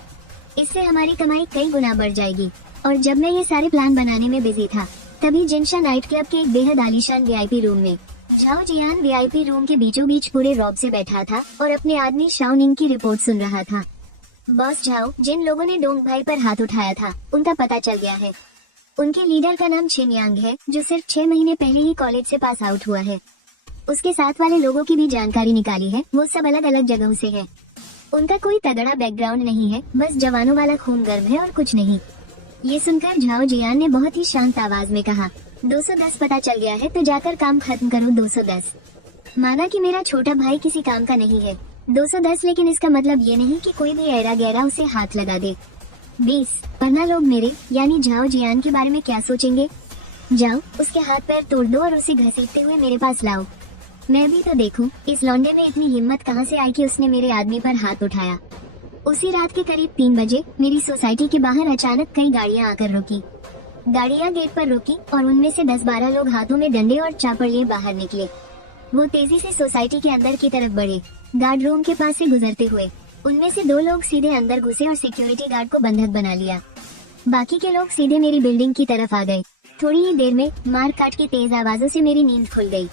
इससे हमारी कमाई कई गुना बढ़ जाएगी। और जब मैं ये सारे प्लान बनाने में बिजी था, तभी जिनशा नाइट क्लब के एक बेहद आलीशान वीआईपी रूम में झाओ जियान वीआईपी रूम के बीचों बीच पूरे रौब से बैठा था और अपने आदमी शाओनिंग की रिपोर्ट सुन रहा था। बॉस झाओ, जिन लोगों ने डोंग भाई पर हाथ उठाया था उनका पता चल गया है। उनके लीडर का नाम छिन यांग है, जो सिर्फ 6 महीने पहले ही कॉलेज से पास आउट हुआ है। उसके साथ वाले लोगों की भी जानकारी निकाली है, वो सब अलग अलग जगहों से है। उनका कोई तगड़ा बैकग्राउंड नहीं है, बस जवानों वाला खून गर्म है और कुछ नहीं। ये सुनकर झाओ जियान ने बहुत ही शांत आवाज में कहा, 210 पता चल गया है तो जाकर काम खत्म करो। 210। माना कि मेरा छोटा भाई किसी काम का नहीं है। 210, लेकिन इसका मतलब ये नहीं कि कोई भी ऐरा गहरा उसे हाथ लगा दे। 20, वरना लोग मेरे यानी झाओ जियान के बारे में क्या सोचेंगे। जाओ, उसके हाथ पैर तोड़ दो और उसे घसीटते हुए मेरे पास लाओ। मैं भी तो देखूं, इस लौंडे में इतनी हिम्मत कहाँ से आई कि उसने मेरे आदमी पर हाथ उठाया। उसी रात के करीब 3 बजे मेरी सोसाइटी के बाहर अचानक कई गाड़ियां आकर रुकी। गाड़ियां गेट पर रुकी और उनमें से 10-12 लोग हाथों में डंडे और चापड़ लिए बाहर निकले। वो तेजी से सोसाइटी के अंदर की तरफ बढ़े, गार्ड रूम के पास से गुजरते हुए। उनमें से 2 लोग सीधे अंदर घुसे और सिक्योरिटी गार्ड को बंधक बना लिया। बाकी के लोग सीधे मेरी बिल्डिंग की तरफ आ गए। थोड़ी ही देर में मार काट की तेज आवाजों से मेरी नींद खुल गई।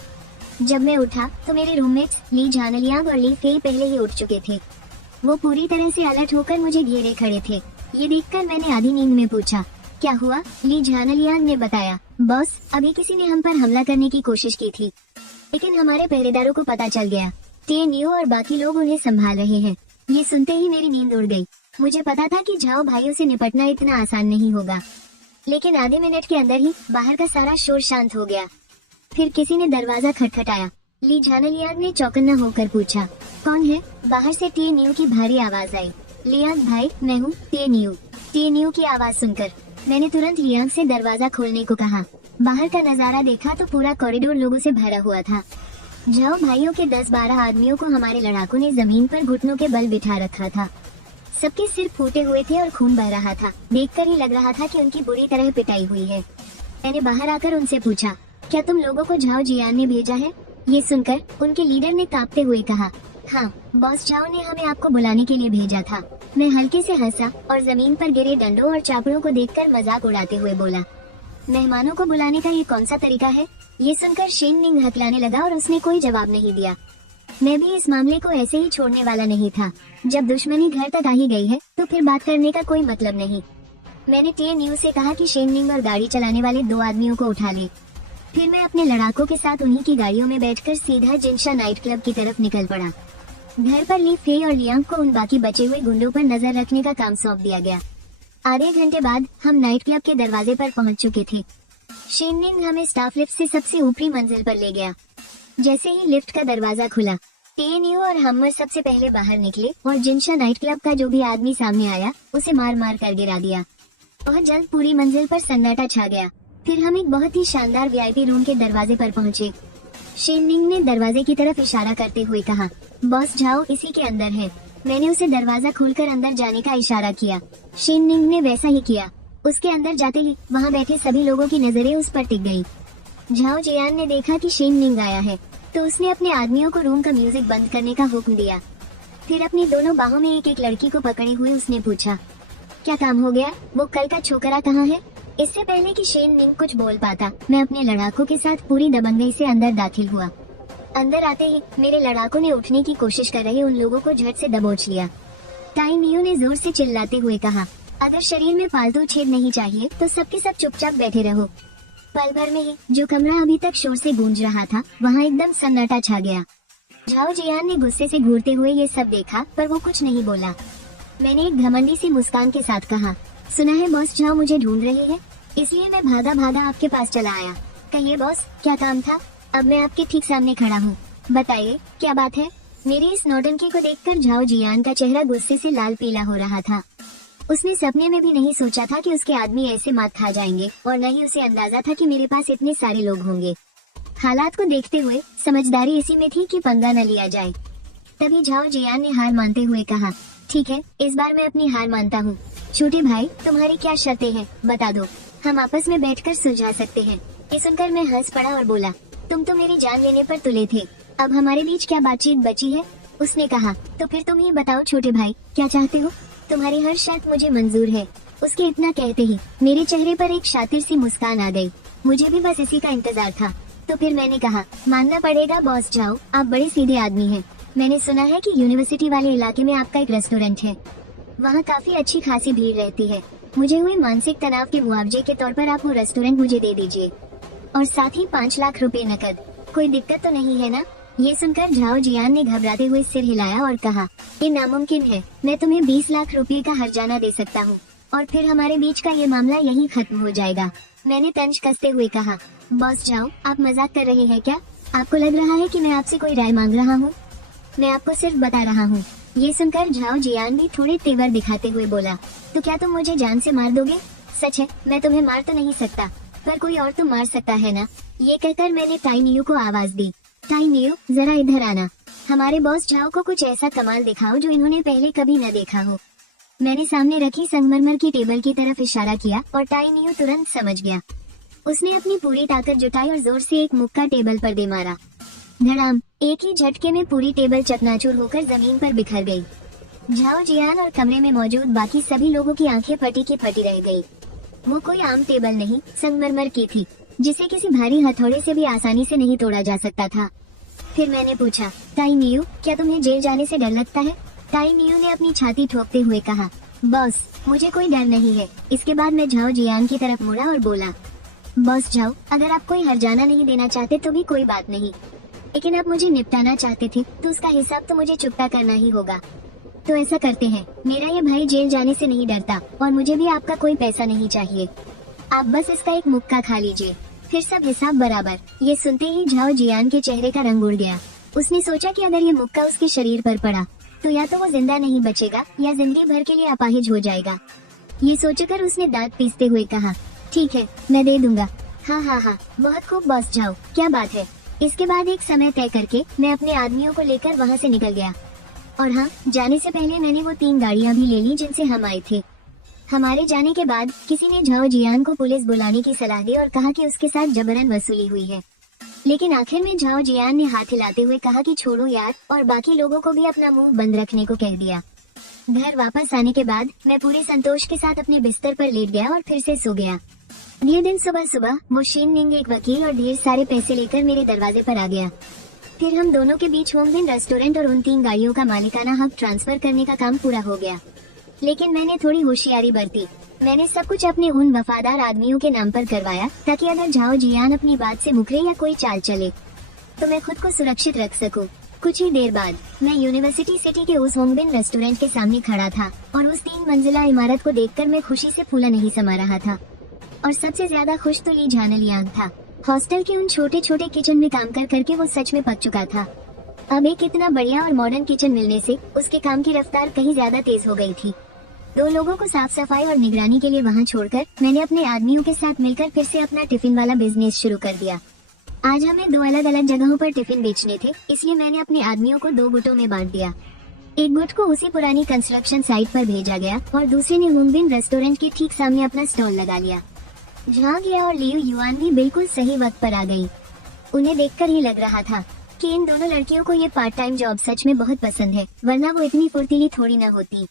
जब मैं उठा तो मेरे रूममेट्स ली झानलियांग और ली फे पहले ही उठ चुके थे। वो पूरी तरह से अलर्ट होकर मुझे घेरे खड़े थे। ये देखकर मैंने आधी नींद में पूछा, क्या हुआ? ली झानलियांग ने बताया, बॉस, अभी किसी ने हम पर हमला करने की कोशिश की थी, लेकिन हमारे पहरेदारों को पता चल गया। टीएनयू और बाकी लोग उन्हें संभाल रहे हैं। ये सुनते ही मेरी नींद उड़ गई। मुझे पता था कि झाओ भाइयों से निपटना इतना आसान नहीं होगा, लेकिन आधे मिनट के अंदर ही बाहर का सारा शोर शांत हो गया। फिर किसी ने दरवाजा खटखटाया। ली झानलियांग ने चौकन्ना होकर पूछा, कौन है? बाहर से टीएनयू की भारी आवाज आई। लियांग भाई, मैं हूँ टीएनयू। टीएनयू की आवाज सुनकर मैंने तुरंत लियांग से दरवाजा खोलने को कहा। बाहर का नजारा देखा तो पूरा कॉरिडोर लोगों से भरा हुआ था। झाओ भाइयों के 10-12 आदमियों को हमारे लड़ाकों ने जमीन पर घुटनों के बल बिठा रखा था। सबके सिर फूटे हुए थे और खून बह रहा था। देखकर ही लग रहा था कि उनकी बुरी तरह पिटाई हुई है। मैंने बाहर आकर उनसे पूछा, क्या तुम लोगों को झाओ जियान ने भेजा है? ये सुनकर उनके लीडर ने कांपते हुए कहा, हाँ बॉस, झाओ ने हमें आपको बुलाने के लिए भेजा था। मैं हल्के से हंसा और जमीन पर गिरे डंडों और चापड़ों को देखकर मजाक उड़ाते हुए बोला, मेहमानों को बुलाने का ये कौन सा तरीका है? ये सुनकर शेन निंग हकलाने लगा और उसने कोई जवाब नहीं दिया। मैं भी इस मामले को ऐसे ही छोड़ने वाला नहीं था। जब दुश्मनी घर तक आ ही गई है तो फिर बात करने का कोई मतलब नहीं। मैंने टीएनयू से कहा कि शेन निंग और गाड़ी चलाने वाले 2 आदमियों को उठा ले। फिर मैं अपने लड़ाकों के साथ उन्हीं की गाड़ियों में बैठकर सीधा जिनशा नाइट क्लब की तरफ निकल पड़ा। घर पर ली फे और लियांग को उन बाकी बचे हुए गुंडों पर नजर रखने का काम सौंप दिया गया। आधे घंटे बाद हम नाइट क्लब के दरवाजे पर पहुंच चुके थे। शेन निंग हमें स्टाफ लिफ्ट से सबसे ऊपरी मंजिल पर ले गया। जैसे ही लिफ्ट का दरवाजा खुला, टीएनयू और हमर सबसे पहले बाहर निकले और जिनशा नाइट क्लब का जो भी आदमी सामने आया उसे मार मार कर गिरा दिया। बहुत जल्द पूरी मंजिल पर सन्नाटा छा गया। फिर हम एक बहुत ही शानदार वीआईपी रूम के दरवाजे पर पहुंचे। शेन निंग ने दरवाजे की तरफ इशारा करते हुए कहा, बॉस झाओ इसी के अंदर है। मैंने उसे दरवाजा खोलकर अंदर जाने का इशारा किया। शेन निंग ने वैसा ही किया। उसके अंदर जाते ही वहाँ बैठे सभी लोगों की नजरें उस पर टिक गयी। झाओ जियान ने देखा कि शेन निंग आया है तो उसने अपने आदमियों को रूम का म्यूजिक बंद करने का हुक्म दिया। फिर अपनी दोनों बाहों में एक एक लड़की को पकड़े हुए उसने पूछा, क्या काम हो गया? वो कल का छोकरा कहाँ है? इससे पहले कि शेन निंग कुछ बोल पाता, मैं अपने लड़ाकों के साथ पूरी दबंगई से अंदर दाखिल हुआ। अंदर आते ही मेरे लड़ाकों ने उठने की कोशिश कर रहे उन लोगों को झट से दबोच लिया। टाई नियो ने जोर से चिल्लाते हुए कहा, अगर शरीर में फालतू छेद नहीं चाहिए तो सबके सब चुपचाप बैठे रहो। पल भर में ही जो कमरा अभी तक शोर से गूंज रहा था वहाँ एकदम सन्नाटा छा गया। झाओ जियान ने गुस्से से घूरते हुए ये सब देखा पर वो कुछ नहीं बोला। मैंने एक घमंडी सी मुस्कान के साथ कहा, सुना है बॉस झाओ मुझे ढूंढ रहे हैं, इसलिए मैं भागा भागा आपके पास चला आया। कहिए बॉस, क्या काम था? अब मैं आपके ठीक सामने खड़ा हूँ, बताइए क्या बात है? मेरी इस नौटंकी को देखकर झाओ जियान का चेहरा गुस्से से लाल पीला हो रहा था। उसने सपने में भी नहीं सोचा था कि उसके आदमी ऐसे मात खा जाएंगे और न ही उसे अंदाजा था कि मेरे पास इतने सारे लोग होंगे। हालात को देखते हुए समझदारी इसी में थी कि पंगा न लिया जाए। तभी झाओ जियान ने हार मानते हुए कहा, ठीक है, इस बार मैं अपनी हार मानता हूँ। छोटे भाई, तुम्हारी क्या शर्तें हैं? बता दो, हम आपस में बैठकर सुलझा सकते हैं। ये सुनकर मैं हंस पड़ा और बोला, तुम तो मेरी जान लेने पर तुले थे, अब हमारे बीच क्या बातचीत बची है? उसने कहा, तो फिर तुम ही बताओ छोटे भाई, क्या चाहते हो? तुम्हारी हर शर्त मुझे मंजूर है। उसके इतना कहते ही मेरे चेहरे पर एक शातिर सी मुस्कान आ गई। मुझे भी बस इसी का इंतजार था। तो फिर मैंने कहा, मानना पड़ेगा बॉस झाओ, आप बड़े सीधे आदमी हैं। मैंने सुना है कि यूनिवर्सिटी वाले इलाके में आपका एक रेस्टोरेंट है, वहाँ काफी अच्छी खासी भीड़ रहती है। मुझे हुए मानसिक तनाव के मुआवजे के तौर पर आप वो रेस्टोरेंट मुझे दे दीजिए और साथ ही 5 लाख रुपए नकद। कोई दिक्कत तो नहीं है ना? ये सुनकर झाओ जियान ने घबराते हुए सिर हिलाया और कहा, ये नामुमकिन है। मैं तुम्हें 20 लाख रुपए का हर्जाना दे सकता हूँ और फिर हमारे बीच का ये मामला यहीं खत्म हो जाएगा। मैंने तंज कसते हुए कहा, बॉस झाओ, आप मजाक कर रहे हैं क्या? आपको लग रहा है कि मैं आपसे कोई राय मांग रहा हूँ? मैं आपको सिर्फ बता रहा हूँ। ये सुनकर झाओ जियान भी थोड़े तेवर दिखाते हुए बोला, तो क्या तुम मुझे जान से मार दोगे? सच है, मैं तुम्हें मार तो नहीं सकता पर कोई और तो मार सकता है ना? ये कहकर मैंने टाई नियो को आवाज दी, टाई नियो, जरा इधर आना। हमारे बॉस झाओ को कुछ ऐसा कमाल दिखाओ जो इन्होंने पहले कभी न देखा हो। मैंने सामने रखी संगमरमर की टेबल की तरफ इशारा किया और टाई नियो तुरंत समझ गया। उसने अपनी पूरी ताकत जुटाई और जोर से एक मुक्का टेबल पर दे मारा। धड़ाम, एक ही झटके में पूरी टेबल चकनाचूर होकर जमीन पर बिखर गई। झाओ जियान और कमरे में मौजूद बाकी सभी लोगों की आंखें पटी की पटी रह गई। वो कोई आम टेबल नहीं, संगमरमर की थी, जिसे किसी भारी हथौड़े से भी आसानी से नहीं तोड़ा जा सकता था। फिर मैंने पूछा, टाई नियो, क्या तुम्हें जेल जाने से डर लगता है? टाई नियो ने अपनी छाती ठोकते हुए कहा, बॉस, मुझे कोई डर नहीं है। इसके बाद मैं झाओ जियान की तरफ मुड़ा और बोला, बॉस झाओ, अगर आप कोई हर्जाना नहीं देना चाहते तो भी कोई बात नहीं, लेकिन आप मुझे निपटाना चाहते थे तो उसका हिसाब तो मुझे चुकता करना ही होगा। तो ऐसा करते हैं, मेरा ये भाई जेल जाने से नहीं डरता और मुझे भी आपका कोई पैसा नहीं चाहिए। आप बस इसका एक मुक्का खा लीजिए, फिर सब हिसाब बराबर। ये सुनते ही झाओ जियान के चेहरे का रंग उड़ गया। उसने सोचा कि अगर ये मुक्का उसके शरीर पर पड़ा तो या तो वो जिंदा नहीं बचेगा या जिंदगी भर के लिए अपाहिज हो जाएगा। ये सोचकर उसने दांत पीसते हुए कहा, ठीक है, मैं दे दूंगा। हाँ हाँ हाँ, बहुत खूब बॉस झाओ, क्या बात है। इसके बाद एक समय तय करके मैं अपने आदमियों को लेकर वहाँ से निकल गया। और हाँ, जाने से पहले मैंने वो 3 गाड़ियाँ भी ले ली जिनसे हम आए थे। हमारे जाने के बाद किसी ने झाओ जियान को पुलिस बुलाने की सलाह दी और कहा कि उसके साथ जबरन वसूली हुई है। लेकिन आखिर में झाओ जियान ने हाथ हिलाते हुए कहा कि छोड़ो यार, और बाकी लोगों को भी अपना मुंह बंद रखने को कह दिया। घर वापस आने के बाद मैं पूरे संतोष के साथ अपने बिस्तर पर लेट गया और फिर से सो गया। अगले दिन सुबह सुबह वो शेन निंग एक वकील और ढेर सारे पैसे लेकर मेरे दरवाजे पर आ गया। फिर हम दोनों के बीच होमविन रेस्टोरेंट और उन 3 गाड़ियों का मालिकाना हक ट्रांसफर करने का काम पूरा हो गया। लेकिन मैंने थोड़ी होशियारी बरती। मैंने सब कुछ अपने उन वफादार आदमियों के नाम पर करवाया ताकि अगर झाओ जियान अपनी बात से मुकरे या कोई चाल चले तो मैं खुद को सुरक्षित रख सकूं। कुछ ही देर बाद मैं यूनिवर्सिटी सिटी के उस होमविन रेस्टोरेंट के सामने खड़ा था और उस 3 मंजिला इमारत को देखकर मैं खुशी से फूला नहीं समा रहा था। और सबसे ज्यादा खुश तो ली झानलियांग था। हॉस्टल के उन छोटे छोटे किचन में काम कर करके वो सच में पक चुका था। अब एक इतना बढ़िया और मॉडर्न किचन मिलने से उसके काम की रफ्तार कहीं ज्यादा तेज हो गई थी। 2 लोगों को साफ सफाई और निगरानी के लिए वहाँ छोड़कर मैंने अपने आदमियों के साथ मिलकर फिर से अपना टिफिन वाला बिजनेस शुरू कर दिया। आज हमें 2 अलग अलग जगहों पर टिफिन बेचने थे, इसलिए मैंने अपने आदमियों को 2 गुटों में बांट दिया। एक गुट को उसी पुरानी कंस्ट्रक्शन साइट पर भेजा गया और दूसरे ने होमबिन रेस्टोरेंट के ठीक सामने अपना स्टॉल लगा लिया। जहाँ गया और लियू युआन भी बिल्कुल सही वक्त पर आ गई। उन्हें देखकर ही लग रहा था कि इन दोनों लड़कियों को ये पार्ट टाइम जॉब सच में बहुत पसंद है, वरना वो इतनी फुर्तीली थोड़ी न होती।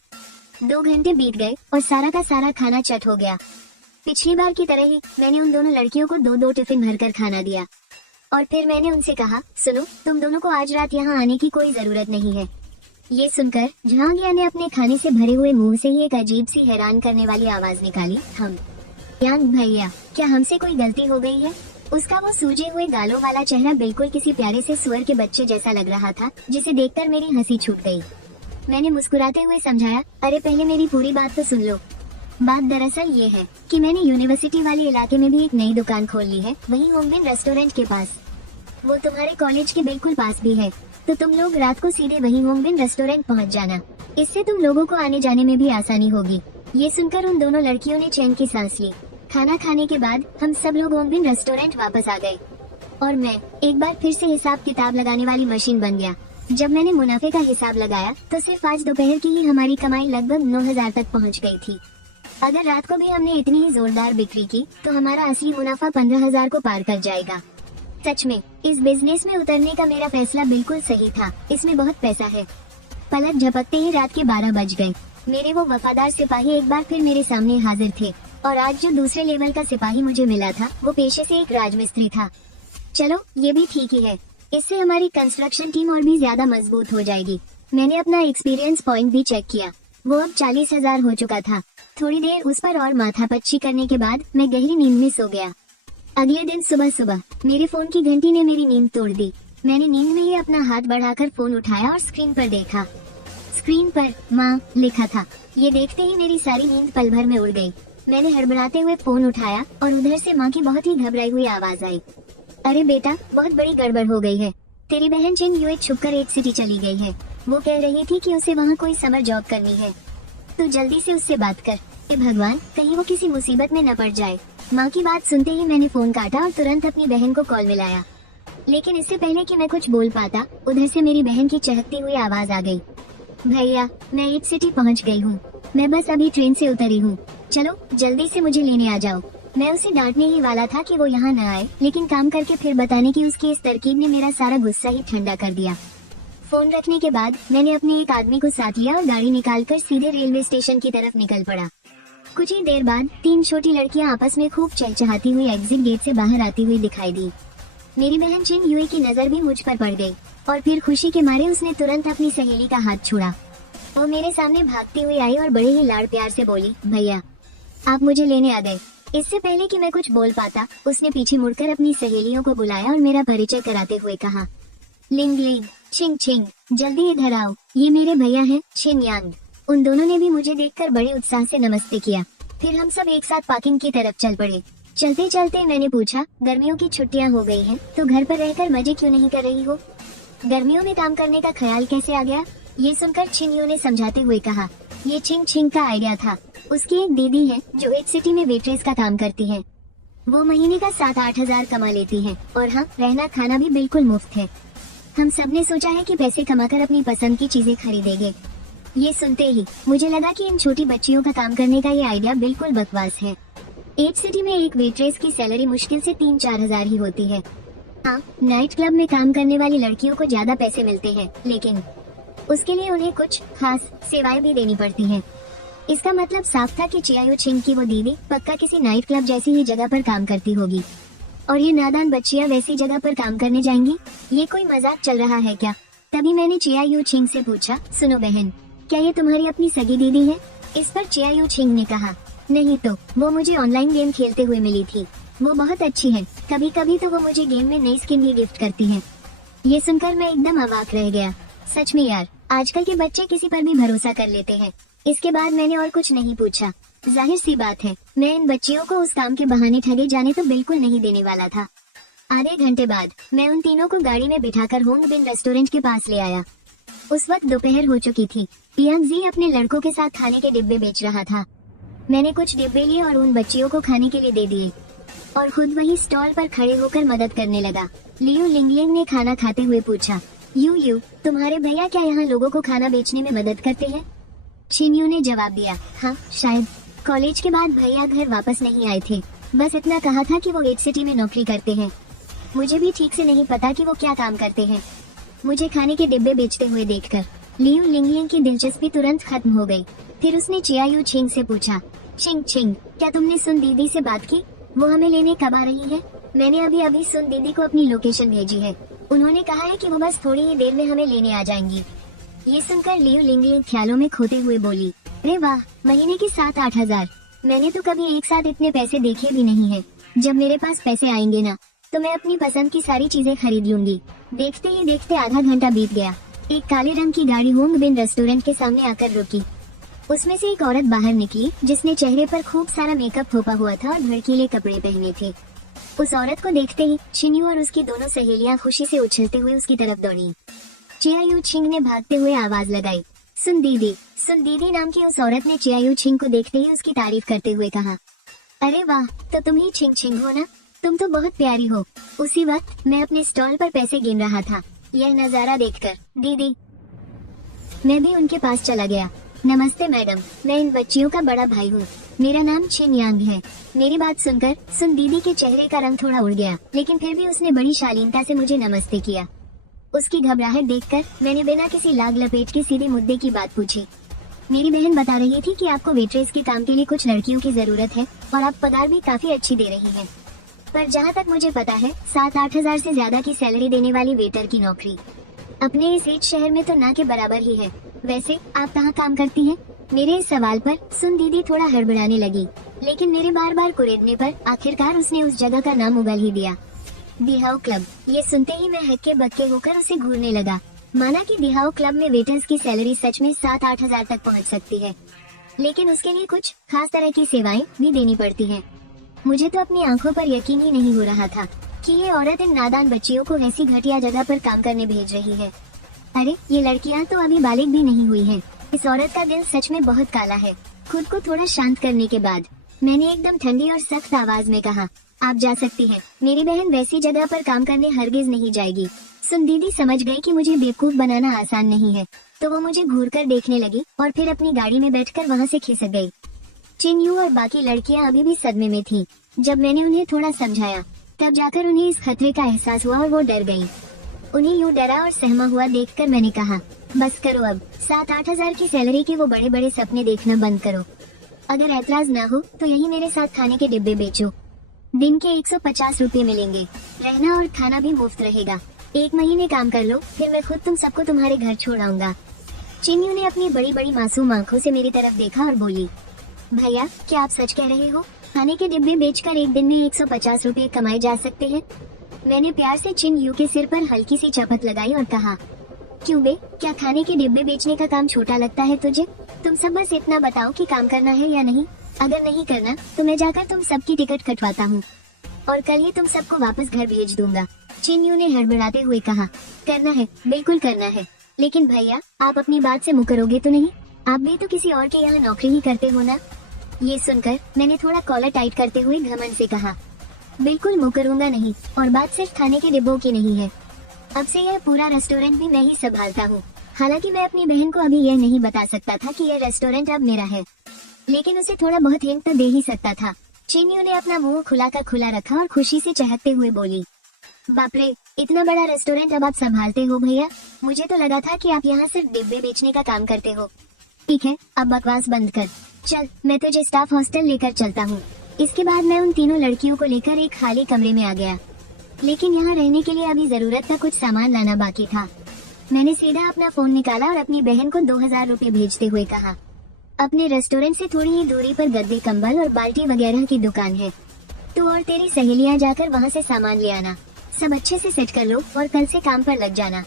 2 घंटे बीत गए और सारा का सारा खाना चट हो गया। पिछली बार की तरह ही मैंने उन दोनों लड़कियों को 2-2 टिफिन भरकर खाना दिया और फिर मैंने उनसे कहा, सुनो, तुम दोनों को आज रात यहाँ आने की कोई जरूरत नहीं है। ये सुनकर जहांगीर ने अपने खाने से भरे हुए मुंह से ही एक अजीब सी हैरान करने वाली आवाज निकाली, हम यान भैया, क्या हमसे कोई गलती हो गई है? उसका वो सूजे हुए गालों वाला चेहरा बिल्कुल किसी प्यारे से सुअर के बच्चे जैसा लग रहा था, जिसे देखकर मेरी हंसी छूट गई। मैंने मुस्कुराते हुए समझाया, अरे पहले मेरी पूरी बात तो सुन लो। बात दरअसल ये है कि मैंने यूनिवर्सिटी वाले इलाके में भी एक नई दुकान खोल ली है, वहीं होमबिन रेस्टोरेंट के पास। वो तुम्हारे कॉलेज के बिल्कुल पास भी है, तो तुम लोग रात को सीधे वहीं होमबिन रेस्टोरेंट पहुंच जाना। इससे तुम लोगों को आने जाने में भी आसानी होगी। ये सुनकर उन दोनों लड़कियों ने चैन की सांस ली। खाना खाने के बाद हम सब लोग होमबिन रेस्टोरेंट वापस आ गए और मैं एक बार फिर से हिसाब किताब लगाने वाली मशीन बन गया। जब मैंने मुनाफे का हिसाब लगाया तो सिर्फ आज दोपहर की ही हमारी कमाई लगभग 9,000 तक पहुंच गई थी। अगर रात को भी हमने इतनी ही जोरदार बिक्री की तो हमारा असली मुनाफा 15,000 को पार कर जाएगा। सच में इस बिजनेस में उतरने का मेरा फैसला बिल्कुल सही था, इसमें बहुत पैसा है। पलक झपकते ही रात के 12 बज गए। मेरे वो वफादार सिपाही एक बार फिर मेरे सामने हाजिर थे और आज जो दूसरे लेवल का सिपाही मुझे मिला था वो पेशे से एक राजमिस्त्री था। चलो ये भी ठीक ही है, इससे हमारी कंस्ट्रक्शन टीम और भी ज्यादा मजबूत हो जाएगी। मैंने अपना एक्सपीरियंस पॉइंट भी चेक किया, वो अब 40,000 हो चुका था। थोड़ी देर उस पर और माथापच्ची करने के बाद मैं गहरी नींद में सो गया। अगले दिन सुबह सुबह मेरे फोन की घंटी ने मेरी नींद तोड़ दी। मैंने नींद में ही अपना हाथ बढ़ाकर फोन उठाया और स्क्रीन पर देखा। स्क्रीन पर माँ लिखा था। ये देखते ही मेरी सारी नींद पल भर में उड़ गई। मैंने हड़बड़ाते हुए फोन उठाया और उधर से माँ की बहुत ही घबराई हुई आवाज आई, अरे बेटा, बहुत बड़ी गड़बड़ हो गई है। तेरी बहन चिन यूए छुपकर एक सिटी चली गई है। वो कह रही थी कि उसे वहाँ कोई समर जॉब करनी है, तो जल्दी से उससे बात कर। हे भगवान, कहीं वो किसी मुसीबत में न पड़ जाए। माँ की बात सुनते ही मैंने फोन काटा और तुरंत अपनी बहन को कॉल मिलाया। लेकिन इससे पहले कि मैं कुछ बोल पाता, उधर से मेरी बहन की चहकती हुई आवाज आ गई, भैया, मैं एट सिटी पहुँच गई हूँ। मैं बस अभी ट्रेन से उतरी हूँ, चलो जल्दी से मुझे लेने आ जाओ। मैं उसे डांटने ही वाला था कि वो यहाँ न आए, लेकिन काम करके फिर बताने की उसकी इस तरकीब ने मेरा सारा गुस्सा ही ठंडा कर दिया। फोन रखने के बाद मैंने अपने एक आदमी को साथ लिया और गाड़ी निकालकर सीधे रेलवे स्टेशन की तरफ निकल पड़ा। कुछ ही देर बाद 3 छोटी लड़कियां आपस में खूब चहचहाती हुई एग्जिट गेट से बाहर आती हुई दिखाई दी। मेरी बहन चिन यूए की नजर भी मुझ पर पड़ गई और फिर खुशी के मारे उसने तुरंत अपनी सहेली का हाथ छुड़ा। वो मेरे सामने भागती हुई आई और बड़े ही लाड़ प्यार से बोली, भैया, आप मुझे लेने आ गए। इससे पहले कि मैं कुछ बोल पाता, उसने पीछे मुड़कर अपनी सहेलियों को बुलाया और मेरा परिचय कराते हुए कहा, लिंग लिंग, छिंग छिंग, जल्दी इधर आओ, ये मेरे भैया हैं, छिन यांग। उन दोनों ने भी मुझे देखकर बड़े उत्साह से नमस्ते किया। फिर हम सब एक साथ पार्किंग की तरफ चल पड़े। चलते चलते मैंने पूछा, गर्मियों की छुट्टियां हो गई हैं, तो घर पर रहकर मजे क्यों नहीं कर रही हो? गर्मियों में काम करने का ख्याल कैसे आ गया? ये सुनकर छिनयू ने समझाते हुए कहा, ये छिंग छिंग का आइडिया था। उसकी एक दीदी है जो एक सिटी में वेट्रेस का काम करती है। वो महीने का 7-8 हजार कमा लेती है और हाँ, रहना खाना भी बिल्कुल मुफ्त है। हम सब ने सोचा है कि पैसे कमाकर अपनी पसंद की चीजें खरीदेंगे। ये सुनते ही मुझे लगा कि इन छोटी बच्चियों का काम करने का ये आइडिया बिल्कुल बकवास है। एक सिटी में एक वेट्रेस की सैलरी मुश्किल से 3-4 हजार ही होती है। हाँ, नाइट क्लब में काम करने वाली लड़कियों को ज्यादा पैसे मिलते हैं, लेकिन उसके लिए उन्हें कुछ खास सेवाएं भी देनी पड़ती हैं। इसका मतलब साफ था कि चियायू छिंग की वो दीदी पक्का किसी नाइट क्लब जैसी ही जगह पर काम करती होगी और ये नादान बच्चियां वैसी जगह पर काम करने जाएंगी। ये कोई मजाक चल रहा है क्या? तभी मैंने चियायू छिंग से पूछा, सुनो बहन, क्या ये तुम्हारी अपनी सगी दीदी है? इस पर चियायू छिंग ने कहा, नहीं तो, वो मुझे ऑनलाइन गेम खेलते हुए मिली थी। वो बहुत अच्छी है, कभी कभी तो वो मुझे गेम में नई स्किन भी गिफ्ट करती है। ये सुनकर मैं एकदम अवाक रह गया। सच में यार, आजकल के बच्चे किसी पर भी भरोसा कर लेते हैं। इसके बाद मैंने और कुछ नहीं पूछा। जाहिर सी बात है, मैं इन बच्चियों को उस काम के बहाने ठगे जाने तो बिल्कुल नहीं देने वाला था। आधे घंटे बाद मैं उन तीनों को गाड़ी में बिठाकर होंग बिन रेस्टोरेंट के पास ले आया। उस वक्त दोपहर हो चुकी थी। यांग जी अपने लड़कों के साथ खाने के डिब्बे बेच रहा था। मैंने कुछ डिब्बे लिए और उन बच्चियों को खाने के लिए दे दिए और खुद वही स्टॉल पर खड़े होकर मदद करने लगा। लियू लिंगलिंग ने खाना खाते हुए पूछा, यू तुम्हारे भैया क्या यहाँ लोगों को खाना बेचने में मदद करते हैं? छिन्यू ने जवाब दिया, हाँ शायद। कॉलेज के बाद भैया घर वापस नहीं आए थे, बस इतना कहा था कि वो एड सिटी में नौकरी करते हैं। मुझे भी ठीक से नहीं पता कि वो क्या काम करते हैं। मुझे खाने के डिब्बे बेचते हुए देखकर लियू लिंगलिंग की दिलचस्पी तुरंत खत्म हो गई। फिर उसने चियायू छिंग से पूछा, छिंग क्या तुमने सुन दीदी से बात की? वो हमें लेने कब आ रही है? मैंने अभी सुन दीदी को अपनी लोकेशन भेजी है। उन्होंने कहा है कि वो बस थोड़ी ही देर में हमें लेने आ जाएंगी। ये सुनकर लियू लिंगलिंग ख्यालों में खोते हुए बोली, अरे वाह, महीने की 7-8 हजार। मैंने तो कभी एक साथ इतने पैसे देखे भी नहीं है। जब मेरे पास पैसे आएंगे ना, तो मैं अपनी पसंद की सारी चीजें खरीद लूंगी। देखते ही देखते आधा घंटा बीत गया। एक काले रंग की गाड़ी होंग बिन रेस्टोरेंट के सामने आकर रुकी। उसमें से एक औरत बाहर निकली जिसने चेहरे पर खूब सारा मेकअप थोपा हुआ था और भड़कीले कपड़े पहने थे। उस औरत को देखते ही छिन्यू और उसकी दोनों सहेलियां खुशी से उछलते हुए उसकी तरफ दौड़ी। चियायू छिंग ने भागते हुए आवाज लगाई, सुन दीदी नाम की उस औरत ने चियायू छिंग को देखते ही उसकी तारीफ करते हुए कहा, अरे वाह, तो तुम ही छिंग हो ना? तुम तो बहुत प्यारी हो। उसी वक्त मैं अपने स्टॉल पर पैसे गिन रहा था। यह नजारा देखकर दीदी, मैं भी उनके पास चला गया। नमस्ते मैडम, मैं इन बच्चियों का बड़ा भाई हूँ। मेरा नाम छिन यांग है। मेरी बात सुनकर सुन दीदी के चेहरे का रंग थोड़ा उड़ गया, लेकिन फिर भी उसने बड़ी शालीनता से मुझे नमस्ते किया। उसकी घबराहट देखकर मैंने बिना किसी लाग लपेट के सीधे मुद्दे की बात पूछी। मेरी बहन बता रही थी कि आपको वेट्रेस के काम के लिए कुछ लड़कियों की जरूरत है और आप पगार भी काफी अच्छी दे रही हैं। पर जहाँ तक मुझे पता है 7-8 हजार से ज्यादा की सैलरी देने वाली वेटर की नौकरी अपने इस एज शहर में तो ना के बराबर ही है। वैसे आप कहाँ काम करती हैं? मेरे इस सवाल पर सुन दीदी थोड़ा हड़बड़ाने लगी, लेकिन मेरे बार बार कुरेदने पर आखिरकार उसने उस जगह का नाम उगल ही दिया, दिहाओ क्लब। ये सुनते ही मैं हक्के बक्के होकर उसे घूरने लगा। माना कि दिहाओ क्लब में वेटर्स की सैलरी सच में 7-8 हजार तक पहुंच सकती है, लेकिन उसके लिए कुछ खास तरह की सेवाएं भी देनी पड़ती हैं। मुझे तो अपनी आंखों पर यकीन ही नहीं हो रहा था कि ये औरत इन नादान बच्चियों को ऐसी घटिया जगह पर काम करने भेज रही है। अरे ये लड़कियां तो अभी बालिग भी नहीं हुई हैं। इस औरत का दिल सच में बहुत काला है। खुद को थोड़ा शांत करने के बाद मैंने एकदम ठंडी और सख्त आवाज में कहा, आप जा सकती हैं। मेरी बहन वैसी जगह पर काम करने हरगिज नहीं जाएगी। सुन दीदी समझ गई कि मुझे बेवकूफ बनाना आसान नहीं है, तो वो मुझे घूरकर देखने लगी और फिर अपनी गाड़ी में बैठकर वहाँ से खिसक गई। चिन्यू और बाकी लड़कियां अभी भी सदमे में थीं। जब मैंने उन्हें थोड़ा समझाया तब जाकर उन्हें इस खतरे का एहसास हुआ और वो डर गई। उन्हें यूं डरा और सहमा हुआ देखकर मैंने कहा, बस करो अब। 7-8 हजार की सैलरी के वो बड़े बड़े सपने देखना बंद करो। अगर ऐतराज ना हो तो यही मेरे साथ खाने के डिब्बे बेचो। दिन के 150 रुपए मिलेंगे, रहना और खाना भी मुफ्त रहेगा। 1 महीने काम कर लो, फिर मैं खुद तुम सबको तुम्हारे घर छोड़ आऊंगा। चिन्यू ने अपनी बड़ी बड़ी मासूम आंखों से मेरी तरफ देखा और बोली, भैया क्या आप सच कह रहे हो? खाने के डिब्बे बेचकर एक दिन में 150 रुपए कमाए जा सकते हैं? मैंने प्यार से चिन्यू के सिर पर हल्की सी चपत लगाई और कहा, क्यों बे, क्या खाने के डिब्बे बेचने का काम छोटा लगता है तुझे? तुम सब बस इतना बताओ कि काम करना है या नहीं। अगर नहीं करना तो मैं जाकर तुम सबकी टिकट कटवाता हूँ और कल ही तुम सबको वापस घर भेज दूंगा। चिन्यू ने हड़बड़ाते हुए कहा, करना है, बिल्कुल करना है, लेकिन भैया आप अपनी बात से मुकरोगे तो नहीं? आप भी तो किसी और के यहाँ नौकरी ही करते हो ना? ये सुनकर मैंने थोड़ा कॉलर टाइट करते हुए घमंड से कहा, बिल्कुल मुकरूंगा नहीं, और बात सिर्फ खाने के डिब्बों की नहीं है। अब से यह पूरा रेस्टोरेंट भी मैं ही संभालता हूँ। हालांकि मैं अपनी बहन को अभी यह नहीं बता सकता था कि यह रेस्टोरेंट अब मेरा है, लेकिन उसे थोड़ा बहुत हिंट तो दे ही सकता था। चिन्यू ने अपना मुंह खुला का खुला रखा और खुशी से चहकते हुए बोली, बाप रे, इतना बड़ा रेस्टोरेंट अब आप संभालते हो भैया? मुझे तो लगा था कि आप यहाँ सिर्फ डिब्बे बेचने का काम करते हो। ठीक है, अब बकवास बंद कर, चल मैं तुझे स्टाफ हॉस्टल लेकर चलता हूँ। इसके बाद मैं उन तीनों लड़कियों को लेकर एक खाली कमरे में आ गया, लेकिन यहाँ रहने के लिए अभी जरूरत का कुछ सामान लाना बाकी था। मैंने सीधा अपना फोन निकाला और अपनी बहन को 2000 रुपए भेजते हुए कहा, अपने रेस्टोरेंट से थोड़ी ही दूरी पर गद्दे, कंबल और बाल्टी वगैरह की दुकान है। तू और तेरी सहेलियाँ जाकर वहाँ से सामान ले आना, सब अच्छे से सेट कर लो और कल से काम पर लग जाना।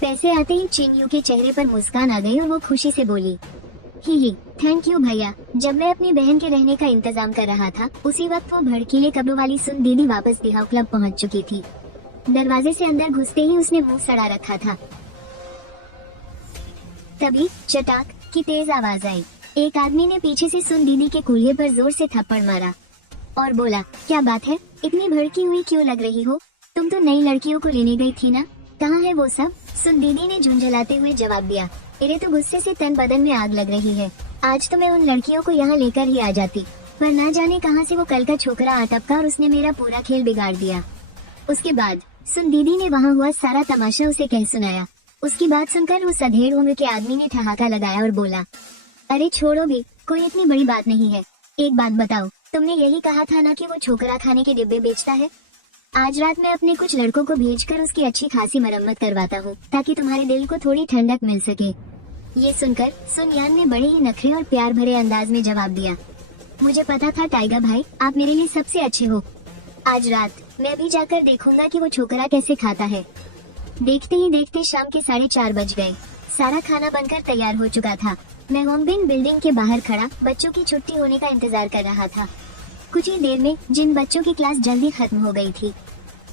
पैसे आते ही चिन्यू के चेहरे पर मुस्कान आ गई और वो खुशी से बोली, ही, थैंक यू भैया। जब मैं अपनी बहन के रहने का इंतजाम कर रहा था, उसी वक्त वो भड़कीले कपड़ों वाली सुन दीदी वापस बिहाव क्लब पहुंच चुकी थी। दरवाजे से अंदर घुसते ही उसने मुंह सड़ा रखा था। तभी चटाक की तेज आवाज आई। एक आदमी ने पीछे से सुन दीदी के कूल्हे पर जोर से थप्पड़ मारा और बोला, क्या बात है, इतनी भड़की हुई क्यों लग रही हो? तुम तो नई लड़कियों को लेने गई थी ना, कहाँ है वो सब? सुन दीदी ने झुंझलाते हुए जवाब दिया, मेरे तो गुस्से से तन बदन में आग लग रही है। आज तो मैं उन लड़कियों को यहाँ लेकर ही आ जाती, पर ना जाने कहाँ से वो कल का छोकरा आ टपका और उसने मेरा पूरा खेल बिगाड़ दिया। उसके बाद सुन दीदी ने वहाँ हुआ सारा तमाशा उसे कह सुनाया। उसकी बात सुनकर उस अधेड़ उम्र के आदमी ने ठहाका लगाया और बोला, अरे छोड़ो भी, कोई इतनी बड़ी बात नहीं है। एक बात बताओ, तुमने यही कहा था ना कि वो छोकरा खाने के डिब्बे बेचता है? आज रात मैं अपने कुछ लड़कों को भेजकर उसकी अच्छी खासी मरम्मत करवाता हूँ, ताकि तुम्हारे दिल को थोड़ी ठंडक मिल सके। ये सुनकर सुन यान ने बड़े ही नखरे और प्यार भरे अंदाज में जवाब दिया, मुझे पता था टाइगर भाई, आप मेरे लिए सबसे अच्छे हो। आज रात मैं भी जाकर देखूंगा कि वो छोकरा कैसे खाता है। देखते ही देखते शाम के 4:30 बज गए। सारा खाना बनकर तैयार हो चुका था। मैं होमबिन बिल्डिंग के बाहर खड़ा बच्चों की छुट्टी होने का इंतजार कर रहा था। कुछ ही देर में जिन बच्चों की क्लास जल्दी खत्म हो गई थी,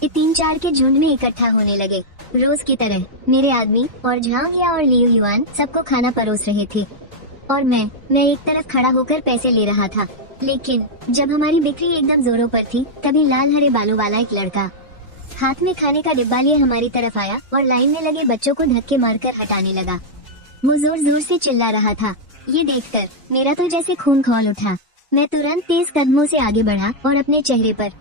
ये 3-4 के झुंड में इकट्ठा होने लगे। रोज की तरह मेरे आदमी और झांगिया और लियो युआन सबको खाना परोस रहे थे और मैं एक तरफ खड़ा होकर पैसे ले रहा था। लेकिन जब हमारी बिक्री एकदम जोरों पर थी, तभी लाल हरे बालों वाला एक लड़का हाथ में खाने का डिब्बा लिए हमारी तरफ आया और लाइन में लगे बच्चों को धक्के मारकर हटाने लगा। वो जोर जोर से चिल्ला रहा था। ये देखकर मेरा तो जैसे खून खौल उठा। मैं तुरंत तेज कदमों से आगे बढ़ा और अपने चेहरे पर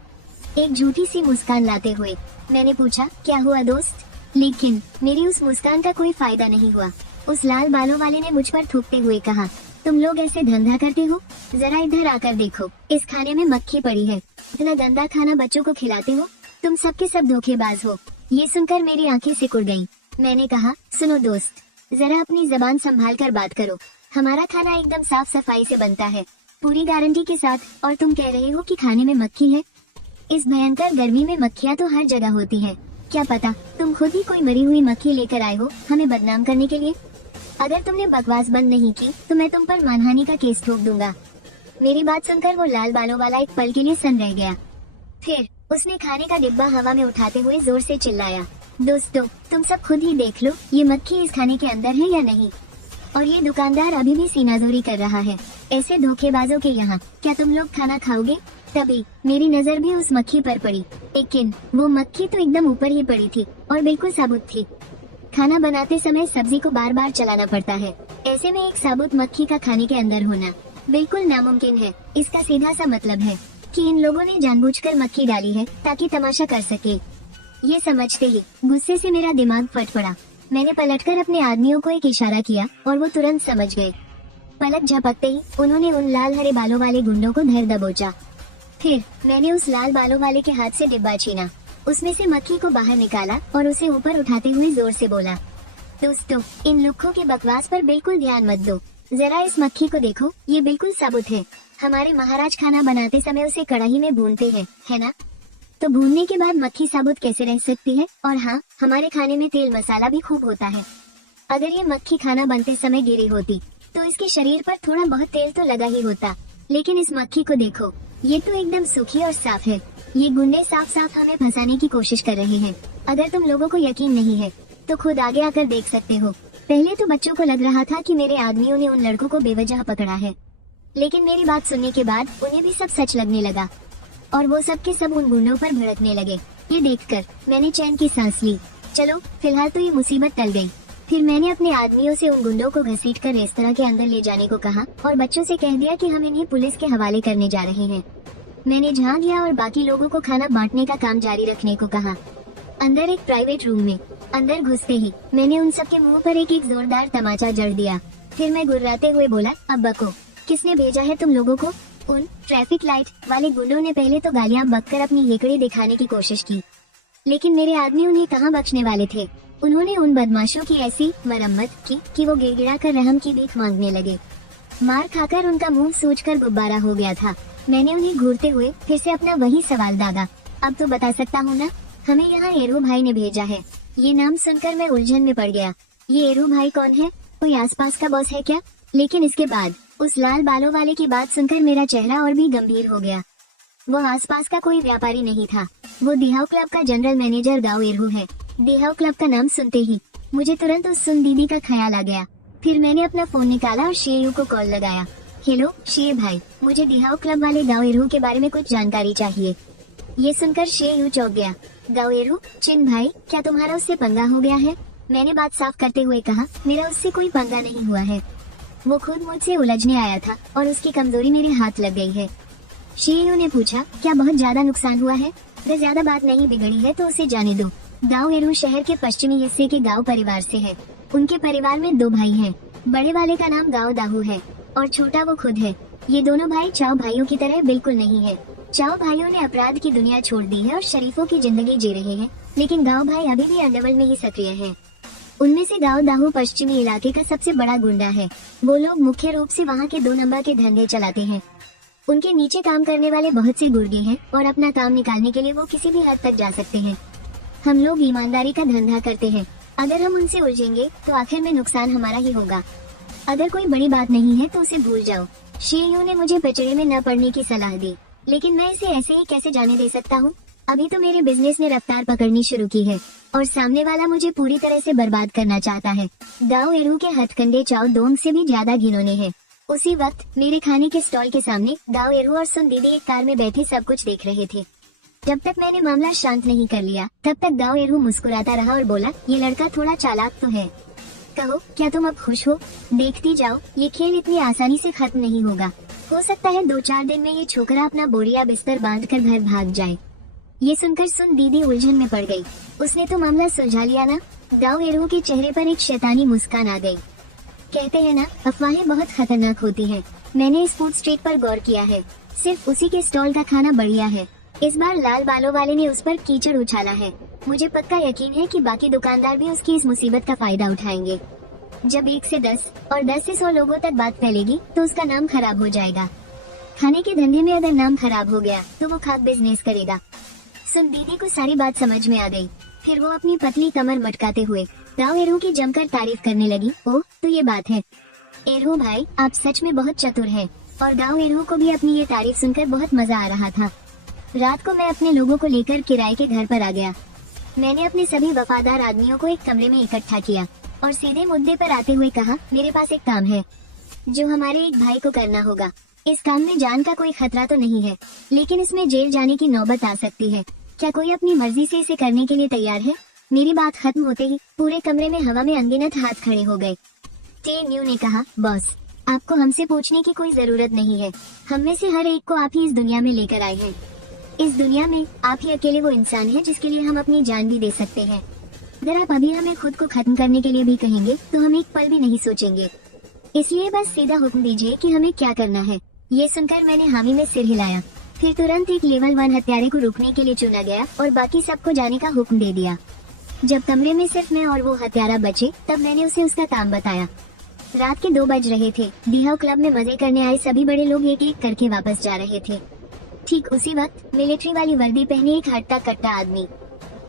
एक झूठी सी मुस्कान लाते हुए मैंने पूछा, क्या हुआ दोस्त? लेकिन मेरी उस मुस्कान का कोई फायदा नहीं हुआ। उस लाल बालों वाले ने मुझ पर थूकते हुए कहा, तुम लोग ऐसे धंधा करते हो? जरा इधर आकर देखो, इस खाने में मक्खी पड़ी है। इतना गंदा खाना बच्चों को खिलाते हो? तुम सबके सब धोखेबाज हो। ये सुनकर मेरी आंखें सिकुड़ गईं। मैंने कहा, सुनो दोस्त, जरा अपनी जबान संभाल कर बात करो। हमारा खाना एकदम साफ सफाई से बनता है, पूरी गारंटी के साथ, और तुम कह रहे हो कि खाने में मक्खी है? इस भयंकर गर्मी में मक्खियाँ तो हर जगह होती है। क्या पता तुम खुद ही कोई मरी हुई मक्खी लेकर आए हो हमें बदनाम करने के लिए। अगर तुमने बकवास बंद नहीं की तो मैं तुम पर मानहानि का केस ठोक दूंगा। मेरी बात सुनकर वो लाल बालों वाला एक पल के लिए सन रह गया। फिर उसने खाने का डिब्बा हवा में उठाते हुए जोर से चिल्लाया, दोस्तों तुम सब खुद ही देख लो, ये मक्खी इस खाने के अंदर है या नहीं। और ये दुकानदार अभी भी सीनाजोरी कर रहा है। ऐसे धोखेबाजों के यहाँ क्या तुम लोग खाना खाओगे? तभी मेरी नजर भी उस मक्खी पर पड़ी, लेकिन वो मक्खी तो एकदम ऊपर ही पड़ी थी और बिल्कुल साबुत थी। खाना बनाते समय सब्जी को बार बार चलाना पड़ता है, ऐसे में एक साबुत मक्खी का खाने के अंदर होना बिल्कुल नामुमकिन है। इसका सीधा सा मतलब है कि इन लोगों ने जानबूझकर मक्खी डाली है ताकि तमाशा कर सके। ये समझते ही गुस्से से मेरा दिमाग फट पड़ा। मैंने पलटकर अपने आदमियों को एक इशारा किया और वो तुरंत समझ गए। पलक झपकते ही उन्होंने उन लाल हरे बालों वाले गुंडों को धर दबोचा। फिर मैंने उस लाल बालों वाले के हाथ से डिब्बा छीना, उसमें से मक्खी को बाहर निकाला और उसे ऊपर उठाते हुए जोर से बोला, दोस्तों इन लुक्खों के बकवास पर बिल्कुल ध्यान मत दो। जरा इस मक्खी को देखो, ये बिल्कुल साबुत है। हमारे महाराज खाना बनाते समय उसे कढ़ाई में भूनते हैं, है ना? तो भूनने के बाद मक्खी साबुत कैसे रह सकती है? और हाँ, हमारे खाने में तेल मसाला भी खूब होता है। अगर ये मक्खी खाना बनते समय गिरी होती तो इसके शरीर पर थोड़ा बहुत तेल तो लगा ही होता, लेकिन इस मक्खी को देखो, ये तो एकदम सूखी और साफ है। ये गुंडे साफ साफ हमें फंसाने की कोशिश कर रहे हैं। अगर तुम लोगों को यकीन नहीं है तो खुद आगे आकर देख सकते हो। पहले तो बच्चों को लग रहा था कि मेरे आदमियों ने उन लड़कों को बेवजह पकड़ा है, लेकिन मेरी बात सुनने के बाद उन्हें भी सब सच लगने लगा और वो सब के सब उन गुंडों पर भड़कने लगे। ये देखकर मैंने चैन की सांस ली। चलो फिलहाल तो ये मुसीबत टल गई। फिर मैंने अपने आदमियों से उन गुंडों को घसीटकर रेस्तरां के अंदर ले जाने को कहा और बच्चों से कह दिया कि हम इन्हें पुलिस के हवाले करने जा रहे हैं। मैंने झांगिया और बाकी लोगों को खाना बांटने का काम जारी रखने को कहा। अंदर एक प्राइवेट रूम में अंदर घुसते ही मैंने उन सबके मुंह पर एक जोरदार तमाचा जड़ दिया। फिर मैं गुर्राते हुए बोला, अब बको, किसने भेजा है तुम लोगों को? उन ट्रैफिक लाइट वाले गुंडों ने पहले तो गालियां बककर अपनी हेकड़ी दिखाने की कोशिश की, लेकिन मेरे आदमी उन्हें कहाँ बख्शने वाले थे। उन्होंने उन बदमाशों की ऐसी मरम्मत की कि वो गिड़गिड़ा कर रहम की भीख मांगने लगे। मार खाकर उनका मुंह सूजकर गुब्बारा हो गया था। मैंने उन्हें घूरते हुए फिर से अपना वही सवाल दागा, अब तो बता सकता हूँ ना, हमें यहाँ एरो भाई ने भेजा है। ये नाम सुनकर मैं उलझन में पड़ गया। ये एरो भाई कौन है? कोई आसपास का बॉस है क्या? लेकिन इसके बाद उस लाल बालों वाले की बात सुनकर मेरा चेहरा और भी गंभीर हो गया। वो आसपास का कोई व्यापारी नहीं था, वो दिहाव क्लब का जनरल मैनेजर गाओ एरहू है। दिहाव क्लब का नाम सुनते ही मुझे तुरंत उस सुन दीदी का ख्याल आ गया। फिर मैंने अपना फोन निकाला और शेयू को कॉल लगाया। हेलो शेय भाई, मुझे दिहाव क्लब वाले गाओ एरहू के बारे में कुछ जानकारी चाहिए। ये सुनकर शेयू चौंक गया। गाओ एरहू, चिन भाई, क्या तुम्हारा उससे पंगा हो गया है? मैंने बात साफ करते हुए कहा, मेरा उससे कोई पंगा नहीं हुआ है। वो खुद मुझसे उलझने आया था और उसकी कमजोरी मेरे हाथ लग गई है। शेयू ने पूछा, क्या बहुत ज्यादा नुकसान हुआ है? अगर ज्यादा बात नहीं बिगड़ी है तो उसे जाने दो। गाओ एरहू शहर के पश्चिमी हिस्से के गाओ परिवार से है। उनके परिवार में 2 भाई हैं। बड़े वाले का नाम गाओ दाहू है और छोटा वो खुद है। ये दोनों भाई चाओ भाइयों की तरह बिल्कुल नहीं है। चाओ भाइयों ने अपराध की दुनिया छोड़ दी है और शरीफों की जिंदगी जी रहे हैं, लेकिन गाओ भाई अभी भी अंडरवर्ल्ड में ही सक्रिय हैं। उनमें से गाओ दाहू पश्चिमी इलाके का सबसे बड़ा गुंडा है। वो लोग मुख्य रूप से वहाँ के 2 नंबर के धंधे चलाते हैं। उनके नीचे काम करने वाले बहुत से गुर्गे हैं और अपना काम निकालने के लिए वो किसी भी हद तक जा सकते हैं। हम लोग ईमानदारी का धंधा करते हैं। अगर हम उनसे उलझेंगे तो आखिर में नुकसान हमारा ही होगा। अगर कोई बड़ी बात नहीं है तो उसे भूल जाओ। शेयू ने मुझे पचड़े में न पड़ने की सलाह दी, लेकिन मैं इसे ऐसे ही कैसे जाने दे सकता हूँ? अभी तो मेरे बिजनेस ने रफ्तार पकड़नी शुरू की है और सामने वाला मुझे पूरी तरह से बर्बाद करना चाहता है। गाओ एरहू के हथकंडे चाओ दोंग से भी ज्यादा घिनौने हैं। उसी वक्त मेरे खाने के स्टॉल के सामने गाओ एरहू और सुन दीदी एक कार में बैठे सब कुछ देख रहे थे। जब तक मैंने मामला शांत नहीं कर लिया तब तक गाओ एरहू मुस्कुराता रहा और बोला, ये लड़का थोड़ा चालाक तो है। कहो, क्या तुम अब खुश हो? देखती जाओ, ये खेल इतनी आसानी से खत्म नहीं होगा। हो सकता है 2-4 दिन में ये छोकरा अपना बोरिया बिस्तर बांधकर घर भाग जाए। ये सुनकर सुन दीदी उलझन में पड़ गई। उसने तो मामला सुलझा लिया ना? गाओ एरहू के चेहरे पर एक शैतानी मुस्कान आ गई। कहते हैं ना, अफवाहें बहुत खतरनाक होती हैं। मैंने इस फूड स्ट्रीट पर गौर किया है। सिर्फ उसी के स्टॉल का खाना बढ़िया है। इस बार लाल बालों वाले ने उस पर कीचड़ उछाला है। मुझे पक्का यकीन है कि बाकी दुकानदार भी उसकी इस मुसीबत का फायदा उठाएंगे। जब 1 से 10 और 10 से 100 लोगों तक बात फैलेगी तो उसका नाम खराब हो जाएगा। खाने के धंधे में अगर नाम खराब हो गया तो वो खाक बिजनेस करेगा। सुन दीदी को सारी बात समझ में आ गई। फिर वो अपनी पतली कमर मटकाते हुए गाओ एरहू की जमकर तारीफ करने लगी। ओह, तो ये बात है। एरहू भाई, आप सच में बहुत चतुर हैं। और गाओ एरहू को भी अपनी ये तारीफ सुनकर बहुत मजा आ रहा था। रात को मैं अपने लोगों को लेकर किराए के घर पर आ गया। मैंने अपने सभी वफादार आदमियों को एक कमरे में इकट्ठा किया और सीधे मुद्दे पर आते हुए कहा, मेरे पास एक काम है जो हमारे एक भाई को करना होगा। इस काम में जान का कोई खतरा तो नहीं है, लेकिन इसमें जेल जाने की नौबत आ सकती है। क्या कोई अपनी मर्जी से इसे करने के लिए तैयार है? मेरी बात खत्म होते ही पूरे कमरे में हवा में अनगिनत हाथ खड़े हो गए। टे न्यू ने कहा, बॉस, आपको हमसे पूछने की कोई जरूरत नहीं है। हम में से हर एक को आप ही इस दुनिया में लेकर आए हैं। इस दुनिया में आप ही अकेले वो इंसान हैं जिसके लिए हम अपनी जान भी दे सकते हैं। अगर आप अभी हमें खुद को खत्म करने के लिए भी कहेंगे तो हम एक पल भी नहीं सोचेंगे। इसलिए बस सीधा हुक्म दीजिए कि हमें क्या करना है। ये सुनकर मैंने हामी में सिर हिलाया। फिर तुरंत एक लेवल 1 हत्यारे को रोकने के लिए चुना गया और बाकी सबको जाने का हुक्म दे दिया। जब कमरे में सिर्फ मैं और वो हत्यारा बचे तब मैंने उसे उसका काम बताया। रात के 2 बज रहे थे। दिहाव क्लब में मजे करने आए सभी बड़े लोग एक एक करके वापस जा रहे थे। ठीक उसी वक्त मिलिट्री वाली वर्दी पहने एक हट्टा कट्टा आदमी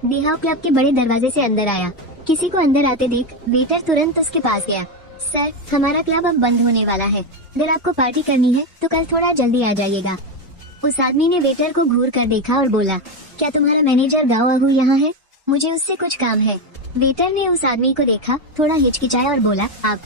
दिहाव क्लब के बड़े दरवाजे से अंदर आया। किसी को अंदर आते देख वेटर तुरंत उसके पास गया। सर, हमारा क्लब अब बंद होने वाला है। अगर आपको पार्टी करनी है तो कल थोड़ा जल्दी आ जाइएगा। उस आदमी ने वेटर को घूर कर देखा और बोला, क्या तुम्हारा मैनेजर गाओ एरहू यहाँ है? मुझे उससे कुछ काम है। वेटर ने उस आदमी को देखा, थोड़ा हिचकिचाया और बोला, आप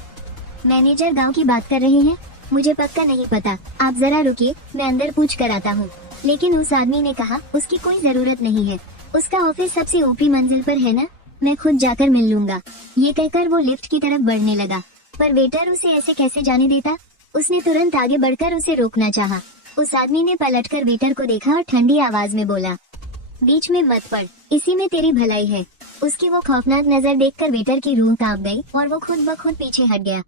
मैनेजर गांव की बात कर रहे हैं? मुझे पक्का नहीं पता, आप जरा रुकिए, मैं अंदर पूछ कर आता हूँ। लेकिन उस आदमी ने कहा, उसकी कोई जरूरत नहीं है, उसका ऑफिस सबसे ऊपरी मंजिल पर है ना, मैं खुद जाकर मिल लूंगा। ये कहकर वो लिफ्ट की तरफ बढ़ने लगा, पर वेटर उसे ऐसे कैसे जाने देता? उसने तुरंत आगे बढ़कर उसे रोकना चाहा। उस आदमी ने पलटकर वेटर को देखा और ठंडी आवाज में बोला, बीच में मत पड़, इसी में तेरी भलाई है। उसकी वो खौफनाक नजर देखकर वेटर की रूह कांप गई और वो खुद ब खुद पीछे हट गया।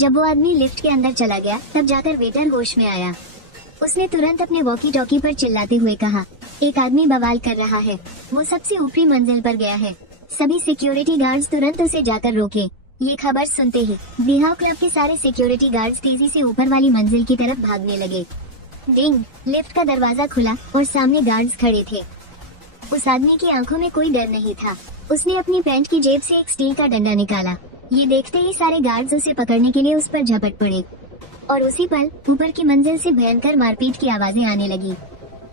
जब वो आदमी लिफ्ट के अंदर चला गया तब जाकर वेटर होश में आया। उसने तुरंत अपने वॉकी टॉकी पर चिल्लाते हुए कहा, एक आदमी बवाल कर रहा है, वो सबसे ऊपरी मंजिल पर गया है। सभी सिक्योरिटी गार्ड्स तुरंत उसे जाकर रोके। ये खबर सुनते ही दिहाव क्लब के सारे सिक्योरिटी गार्ड्स तेजी से ऊपर वाली मंजिल की तरफ भागने लगे। डिंग, लिफ्ट का दरवाजा खुला और सामने गार्ड्स खड़े थे। उस आदमी की आंखों में कोई डर नहीं था। उसने अपनी पैंट की जेब से एक स्टील का डंडा निकाला। ये देखते ही सारे गार्ड्स उसे पकड़ने के लिए उस पर झपट पड़े और उसी पल ऊपर की मंजिल से भयंकर मारपीट की आवाजें आने लगी।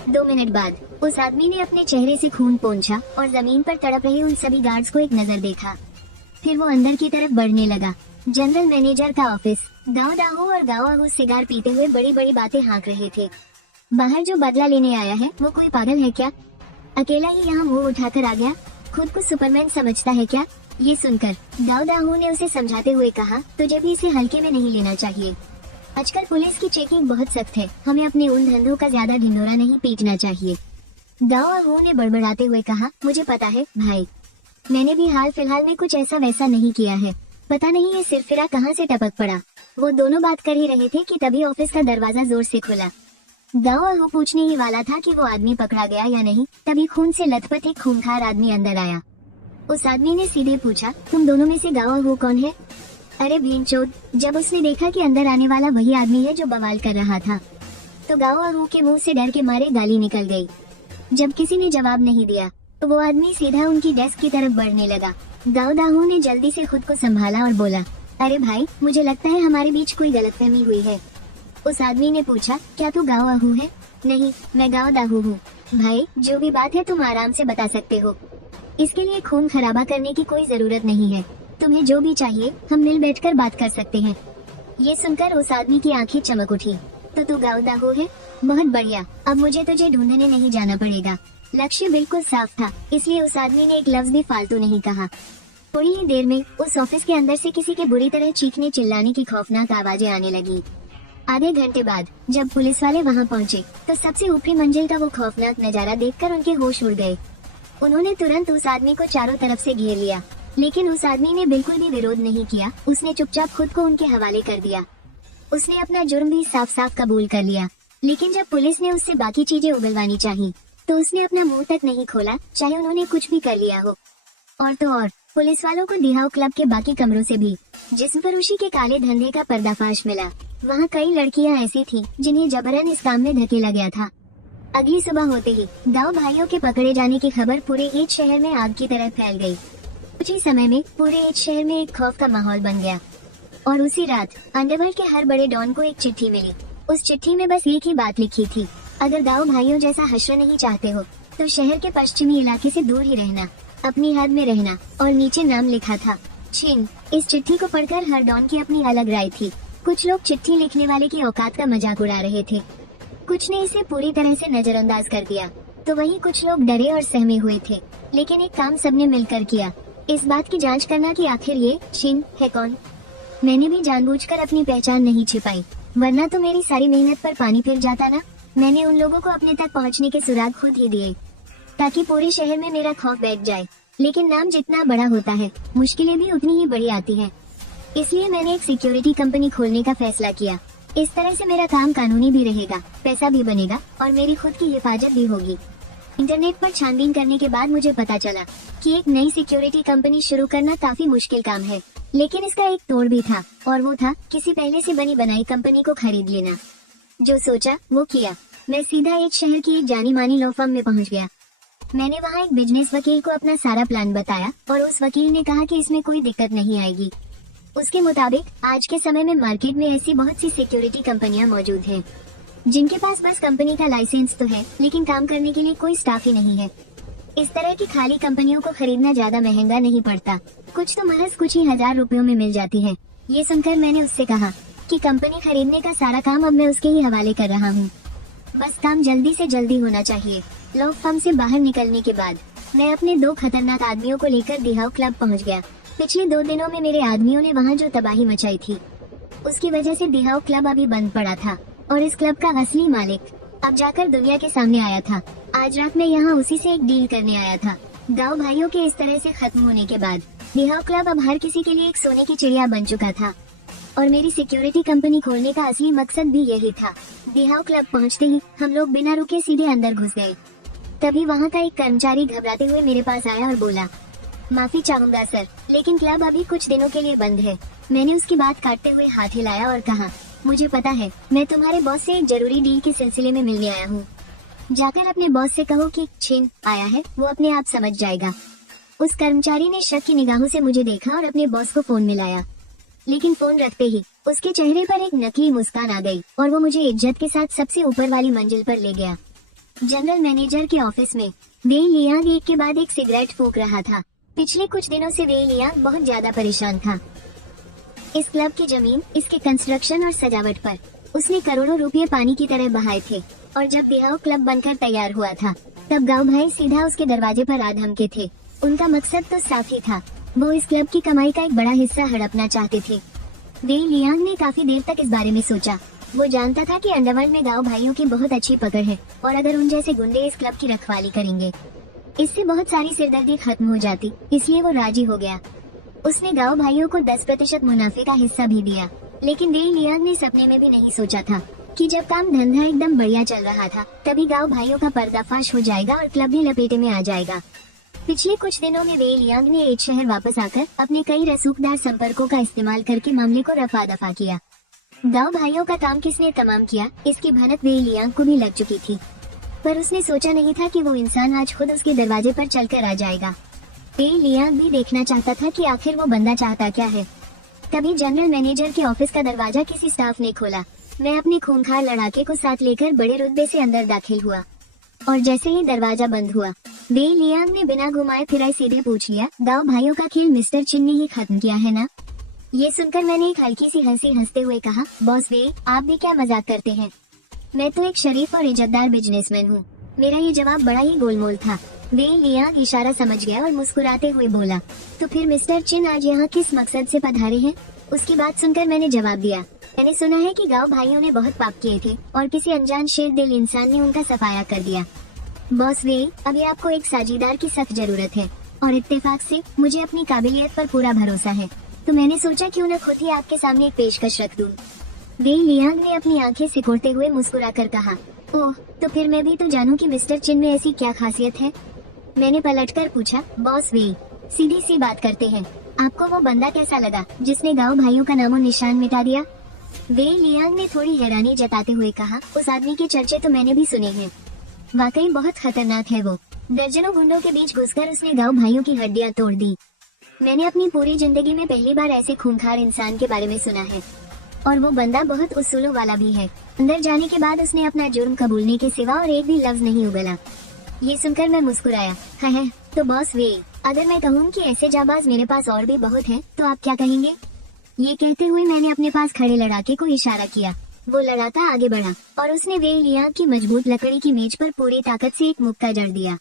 2 मिनट बाद उस आदमी ने अपने चेहरे से खून पोंछा और जमीन पर तड़प रहे उन सभी गार्ड्स को एक नजर देखा। फिर वो अंदर की तरफ बढ़ने लगा। जनरल मैनेजर का ऑफिस। गाँव दाहू और गाँव आहू सिगार पीते हुए बड़ी बड़ी बातें हाँक रहे थे। बाहर जो बदला लेने आया है वो कोई पागल है क्या? अकेला ही यहाँ मुंह उठाकर आ गया? खुद को सुपरमैन समझता है क्या? ये सुनकर गाँव दाहू ने उसे समझाते हुए कहा, तुझे भी इसे हल्के में नहीं लेना चाहिए। आजकल पुलिस की चेकिंग बहुत सख्त है, हमें अपने उन धंधों का ज्यादा ढिंढोरा नहीं पीटना चाहिए। गाँव आहू ने बड़बड़ाते हुए कहा, मुझे पता है भाई, मैंने भी हाल फिलहाल में कुछ ऐसा वैसा नहीं किया है। पता नहीं ये सिरफिरा कहाँ से टपक पड़ा। वो दोनों बात कर ही रहे थे कि तभी ऑफिस का दरवाजा जोर से खुला। गाँव आहू पूछने ही वाला था कि वो आदमी पकड़ा गया या नहीं, तभी खून से लथपथ एक खूंखार आदमी अंदर आया। उस आदमी ने सीधे पूछा, तुम दोनों में से गाँव आहू कौन है? अरे भीनचोद, जब उसने देखा कि अंदर आने वाला वही आदमी है जो बवाल कर रहा था, तो गाँव आहू के मुंह से डर के मारे गाली निकल गई। जब किसी ने जवाब नहीं दिया तो वो आदमी सीधा उनकी डेस्क की तरफ बढ़ने लगा। गाँव दाहू ने जल्दी से खुद को संभाला और बोला, अरे भाई, मुझे लगता है हमारे बीच कोई गलतफहमी हुई है। उस आदमी ने पूछा, क्या तू गाँव आहू है? नहीं, मैं गाँव दाहू हूँ। भाई, जो भी बात है तुम आराम से बता सकते हो, इसके लिए खून खराबा करने की कोई जरूरत नहीं है। तुम्हें जो भी चाहिए हम मिल बैठकर बात कर सकते हैं। ये सुनकर उस आदमी की आंखें चमक उठी। तो तू गाँव दाहू है? बहुत बढ़िया, अब मुझे तुझे ढूंढने नहीं जाना पड़ेगा। लक्ष्य बिल्कुल साफ था, इसलिए उस आदमी ने एक लफ्ज भी फालतू नहीं कहा। थोड़ी ही देर में उस ऑफिस के अंदर से किसी के बुरी तरह चीखने चिल्लाने की खौफनाक आवाजें आने लगी। आधे घंटे बाद जब पुलिस वाले वहाँ पहुँचे तो सबसे ऊपरी मंजिल का वो खौफनाक नजारा देखकर उनके होश उड़ गए। उन्होंने तुरंत उस आदमी को चारों तरफ से घेर लिया, लेकिन उस आदमी ने बिल्कुल भी विरोध नहीं किया। उसने चुपचाप खुद को उनके हवाले कर दिया। उसने अपना जुर्म भी साफ साफ कबूल कर लिया, लेकिन जब पुलिस ने उससे बाकी चीजें उगलवानी चाहिए तो उसने अपना मुंह तक नहीं खोला, चाहे उन्होंने कुछ भी कर लिया हो। और तो और पुलिस वालों को दिहाओ क्लब के बाकी कमरों से भी जिस्म फरोशी के काले धंधे का पर्दाफाश मिला। वहाँ कई लड़कियाँ ऐसी थीं जिन्हें जबरन इस काम में धकेला गया था। अगली सुबह होते ही गाँव भाइयों के पकड़े जाने की खबर पूरे ईद शहर में आग की तरह फैल गई। कुछ ही समय में पूरे ईद शहर में एक खौफ का माहौल बन गया। और उसी रात अंडरवर्ल्ड के हर बड़े डॉन को एक चिट्ठी मिली। उस चिट्ठी में बस एक ही बात लिखी थी, अगर गाँव भाइयों जैसा हश्र नहीं चाहते हो तो शहर के पश्चिमी इलाके से दूर ही रहना, अपनी हद में रहना। और नीचे नाम लिखा था, छिन। इस चिट्ठी को पढ़कर हर डॉन की अपनी अलग राय थी। कुछ लोग चिट्ठी लिखने वाले की औकात का मजाक उड़ा रहे थे, कुछ ने इसे पूरी तरह से नजरअंदाज कर दिया, तो वहीं कुछ लोग डरे और सहमे हुए थे। लेकिन एक काम सबने मिलकर किया, इस बात की जांच करना कि आखिर ये छिन है कौन। मैंने भी जानबूझकर अपनी पहचान नहीं छिपाई, वरना तो मेरी सारी मेहनत पर पानी फिर जाता ना। मैंने उन लोगों को अपने तक पहुंचने के सुराग खुद ही दिए, ताकि पूरे शहर में मेरा खौफ बैठ जाए। लेकिन नाम जितना बड़ा होता है, मुश्किलें भी उतनी ही बड़ी आती हैं। इसलिए मैंने एक सिक्योरिटी कंपनी खोलने का फैसला किया। इस तरह से मेरा काम कानूनी भी रहेगा, पैसा भी बनेगा और मेरी खुद की हिफाजत भी होगी। इंटरनेट पर छानबीन करने के बाद मुझे पता चला कि एक नई सिक्योरिटी कंपनी शुरू करना काफी मुश्किल काम है, लेकिन इसका एक तोड़ भी था, और वो था किसी पहले से बनी बनाई कंपनी को खरीद लेना। जो सोचा वो किया। मैं सीधा एक शहर की एक जानी मानी लॉ फर्म में पहुंच गया। मैंने वहाँ एक बिजनेस वकील को अपना सारा प्लान बताया और उस वकील ने कहा कि इसमें कोई दिक्कत नहीं आएगी। उसके मुताबिक आज के समय में मार्केट में ऐसी बहुत सी सिक्योरिटी कंपनियां मौजूद हैं, जिनके पास बस कंपनी का लाइसेंस तो है, लेकिन काम करने के लिए कोई स्टाफ ही नहीं है। इस तरह की खाली कंपनियों को खरीदना ज्यादा महंगा नहीं पड़ता, कुछ तो महज कुछ ही हजार रुपयों में मिल जाती है। ये सुनकर मैंने उससे कहा कि कंपनी खरीदने का सारा काम अब मैं उसके ही हवाले कर रहा हूँ, बस काम जल्दी से जल्दी होना चाहिए। लॉ फर्म से बाहर निकलने के बाद मैं अपने 2 खतरनाक आदमियों को लेकर दिहाओ क्लब पहुँच गया। पिछले 2 दिनों में मेरे आदमियों ने वहाँ जो तबाही मचाई थी, उसकी वजह से दिहाओ क्लब अभी बंद पड़ा था और इस क्लब का असली मालिक अब जाकर दुनिया के सामने आया था। आज रात मैं यहाँ उसी से एक डील करने आया था। गाँव भाइयों के इस तरह से खत्म होने के बाद दिहाओ क्लब अब हर किसी के लिए एक सोने की चिड़िया बन चुका था, और मेरी सिक्योरिटी कंपनी खोलने का असली मकसद भी यही था। दिहाओ क्लब पहुँचते ही हम लोग बिना रुके सीधे अंदर घुस गए। तभी वहाँ का एक कर्मचारी घबराते हुए मेरे पास आया और बोला, माफी चाहूंगा सर, लेकिन क्लब अभी कुछ दिनों के लिए बंद है। मैंने उसकी बात काटते हुए हाथ हिलाया और कहा, मुझे पता है, मैं तुम्हारे बॉस से एक जरूरी डील के सिलसिले में मिलने आया हूँ। जाकर अपने बॉस से कहो कि छिन आया है, वो अपने आप समझ जाएगा। उस कर्मचारी ने शक की निगाहों से मुझे देखा और अपने बॉस को फोन मिलाया, लेकिन फोन रखते ही उसके चेहरे पर एक नकली मुस्कान आ गई और वो मुझे इज्जत के साथ सबसे ऊपर वाली मंजिल पर ले गया। जनरल मैनेजर के ऑफिस में वे लियांग एक के बाद एक सिगरेट फूंक रहा था। पिछले कुछ दिनों से वे लियांग बहुत ज्यादा परेशान था। इस क्लब की जमीन, इसके कंस्ट्रक्शन और सजावट पर उसने करोड़ों रुपए पानी की तरह बहाए थे और जब बिहाव क्लब बनकर तैयार हुआ था तब गांव भाई सीधा उसके दरवाजे पर आ धमके थे। उनका मकसद तो साफ ही था, वो इस क्लब की कमाई का एक बड़ा हिस्सा हड़पना चाहते थे। वे लियांग ने काफी देर तक इस बारे में सोचा। वो जानता था कि अंडरवर्ल्ड में गांव भाइयों की बहुत अच्छी पकड़ है और अगर उन जैसे गुंडे इस क्लब की रखवाली करेंगे इससे बहुत सारी सिरदर्दी खत्म हो जाती, इसलिए वो राजी हो गया। उसने गांव भाइयों को 10% मुनाफे का हिस्सा भी दिया, लेकिन वे लियांग ने सपने में भी नहीं सोचा था कि जब काम धंधा एकदम बढ़िया चल रहा था तभी गांव भाइयों का पर्दाफाश हो जाएगा और क्लब भी लपेटे में आ जाएगा। पिछले कुछ दिनों में वे लियांग ने एक शहर वापस आकर अपने कई रसूखदार संपर्कों का इस्तेमाल करके मामले को रफा दफा किया। गांव भाइयों का काम किसने तमाम किया इसकी भनक वे लियांग को भी लग चुकी थी, पर उसने सोचा नहीं था कि वो इंसान आज खुद उसके दरवाजे पर चलकर आ जाएगा। वे लियांग भी देखना चाहता था कि आखिर वो बंदा चाहता क्या है। तभी जनरल मैनेजर के ऑफिस का दरवाजा किसी स्टाफ ने खोला। मैं अपने खूंखार लड़ाके को साथ लेकर बड़े रुतबे से अंदर दाखिल हुआ और जैसे ही दरवाजा बंद हुआ वे लियांग ने बिना घुमाए फिराए सीधे पूछ लिया, गांव भाइयों का खेल मिस्टर चिन ने ही खत्म किया है ना? ये सुनकर मैंने एक हल्की सी हंसी हंसते हुए कहा, बॉस वे आप भी क्या मजाक करते हैं, मैं तो एक शरीफ और इज्जतदार बिजनेसमैन हूँ। मेरा ये जवाब बड़ा ही गोलमोल था। वे लियांग इशारा समझ गया और मुस्कुराते हुए बोला, तो फिर मिस्टर चिन आज यहाँ किस मकसद से पधारे हैं? उसकी बात सुनकर मैंने जवाब दिया, मैंने सुना है कि गांव भाइयों ने बहुत पाप किए थे और किसी अनजान शेर दिल इंसान ने उनका सफाया कर दिया। बॉस वे अभी आपको एक साझीदार की सख्त जरूरत है और इत्तेफाक से मुझे अपनी काबिलियत पर पूरा भरोसा है, तो मैंने सोचा क्यों न खुद ही आपके सामने एक पेशकश रख दूं। वे लियांग ने अपनी आंखें सिकोड़ते हुए मुस्कुराकर कहा, ओह तो फिर मैं भी तो जानूं कि मिस्टर चिन में ऐसी क्या खासियत है? मैंने पलटकर पूछा, बॉस वे सीधी सी बात करते हैं, आपको वो बंदा कैसा लगा जिसने गांव भाइयों का नामो निशान मिटा दिया? वे लियांग ने थोड़ी हैरानी जताते हुए कहा, उस आदमी के चर्चे तो मैंने भी सुने हैं, वाकई बहुत खतरनाक है वो। दर्जनों गुंडों के बीच घुसकर उसने गांव भाइयों की हड्डियां तोड़ दी। मैंने अपनी पूरी जिंदगी में पहली बार ऐसे खूंखार इंसान के बारे में सुना है और वो बंदा बहुत उसूलों वाला भी है। अंदर जाने के बाद उसने अपना जुर्म कबूलने के सिवा और एक भी लफ्ज नहीं उगला। ये सुनकर मैं मुस्कुराया, है तो बॉस वे अगर मैं कहूँ कि ऐसे जाबाज मेरे पास और भी बहुत हैं, तो आप क्या कहेंगे? ये कहते हुए मैंने अपने पास खड़े लड़ाके को इशारा किया। वो लड़ाका आगे बढ़ा और उसने वे लियांग की मजबूत लकड़ी की मेज पर पूरी ताकत से एक मुक्का जड़ दिया।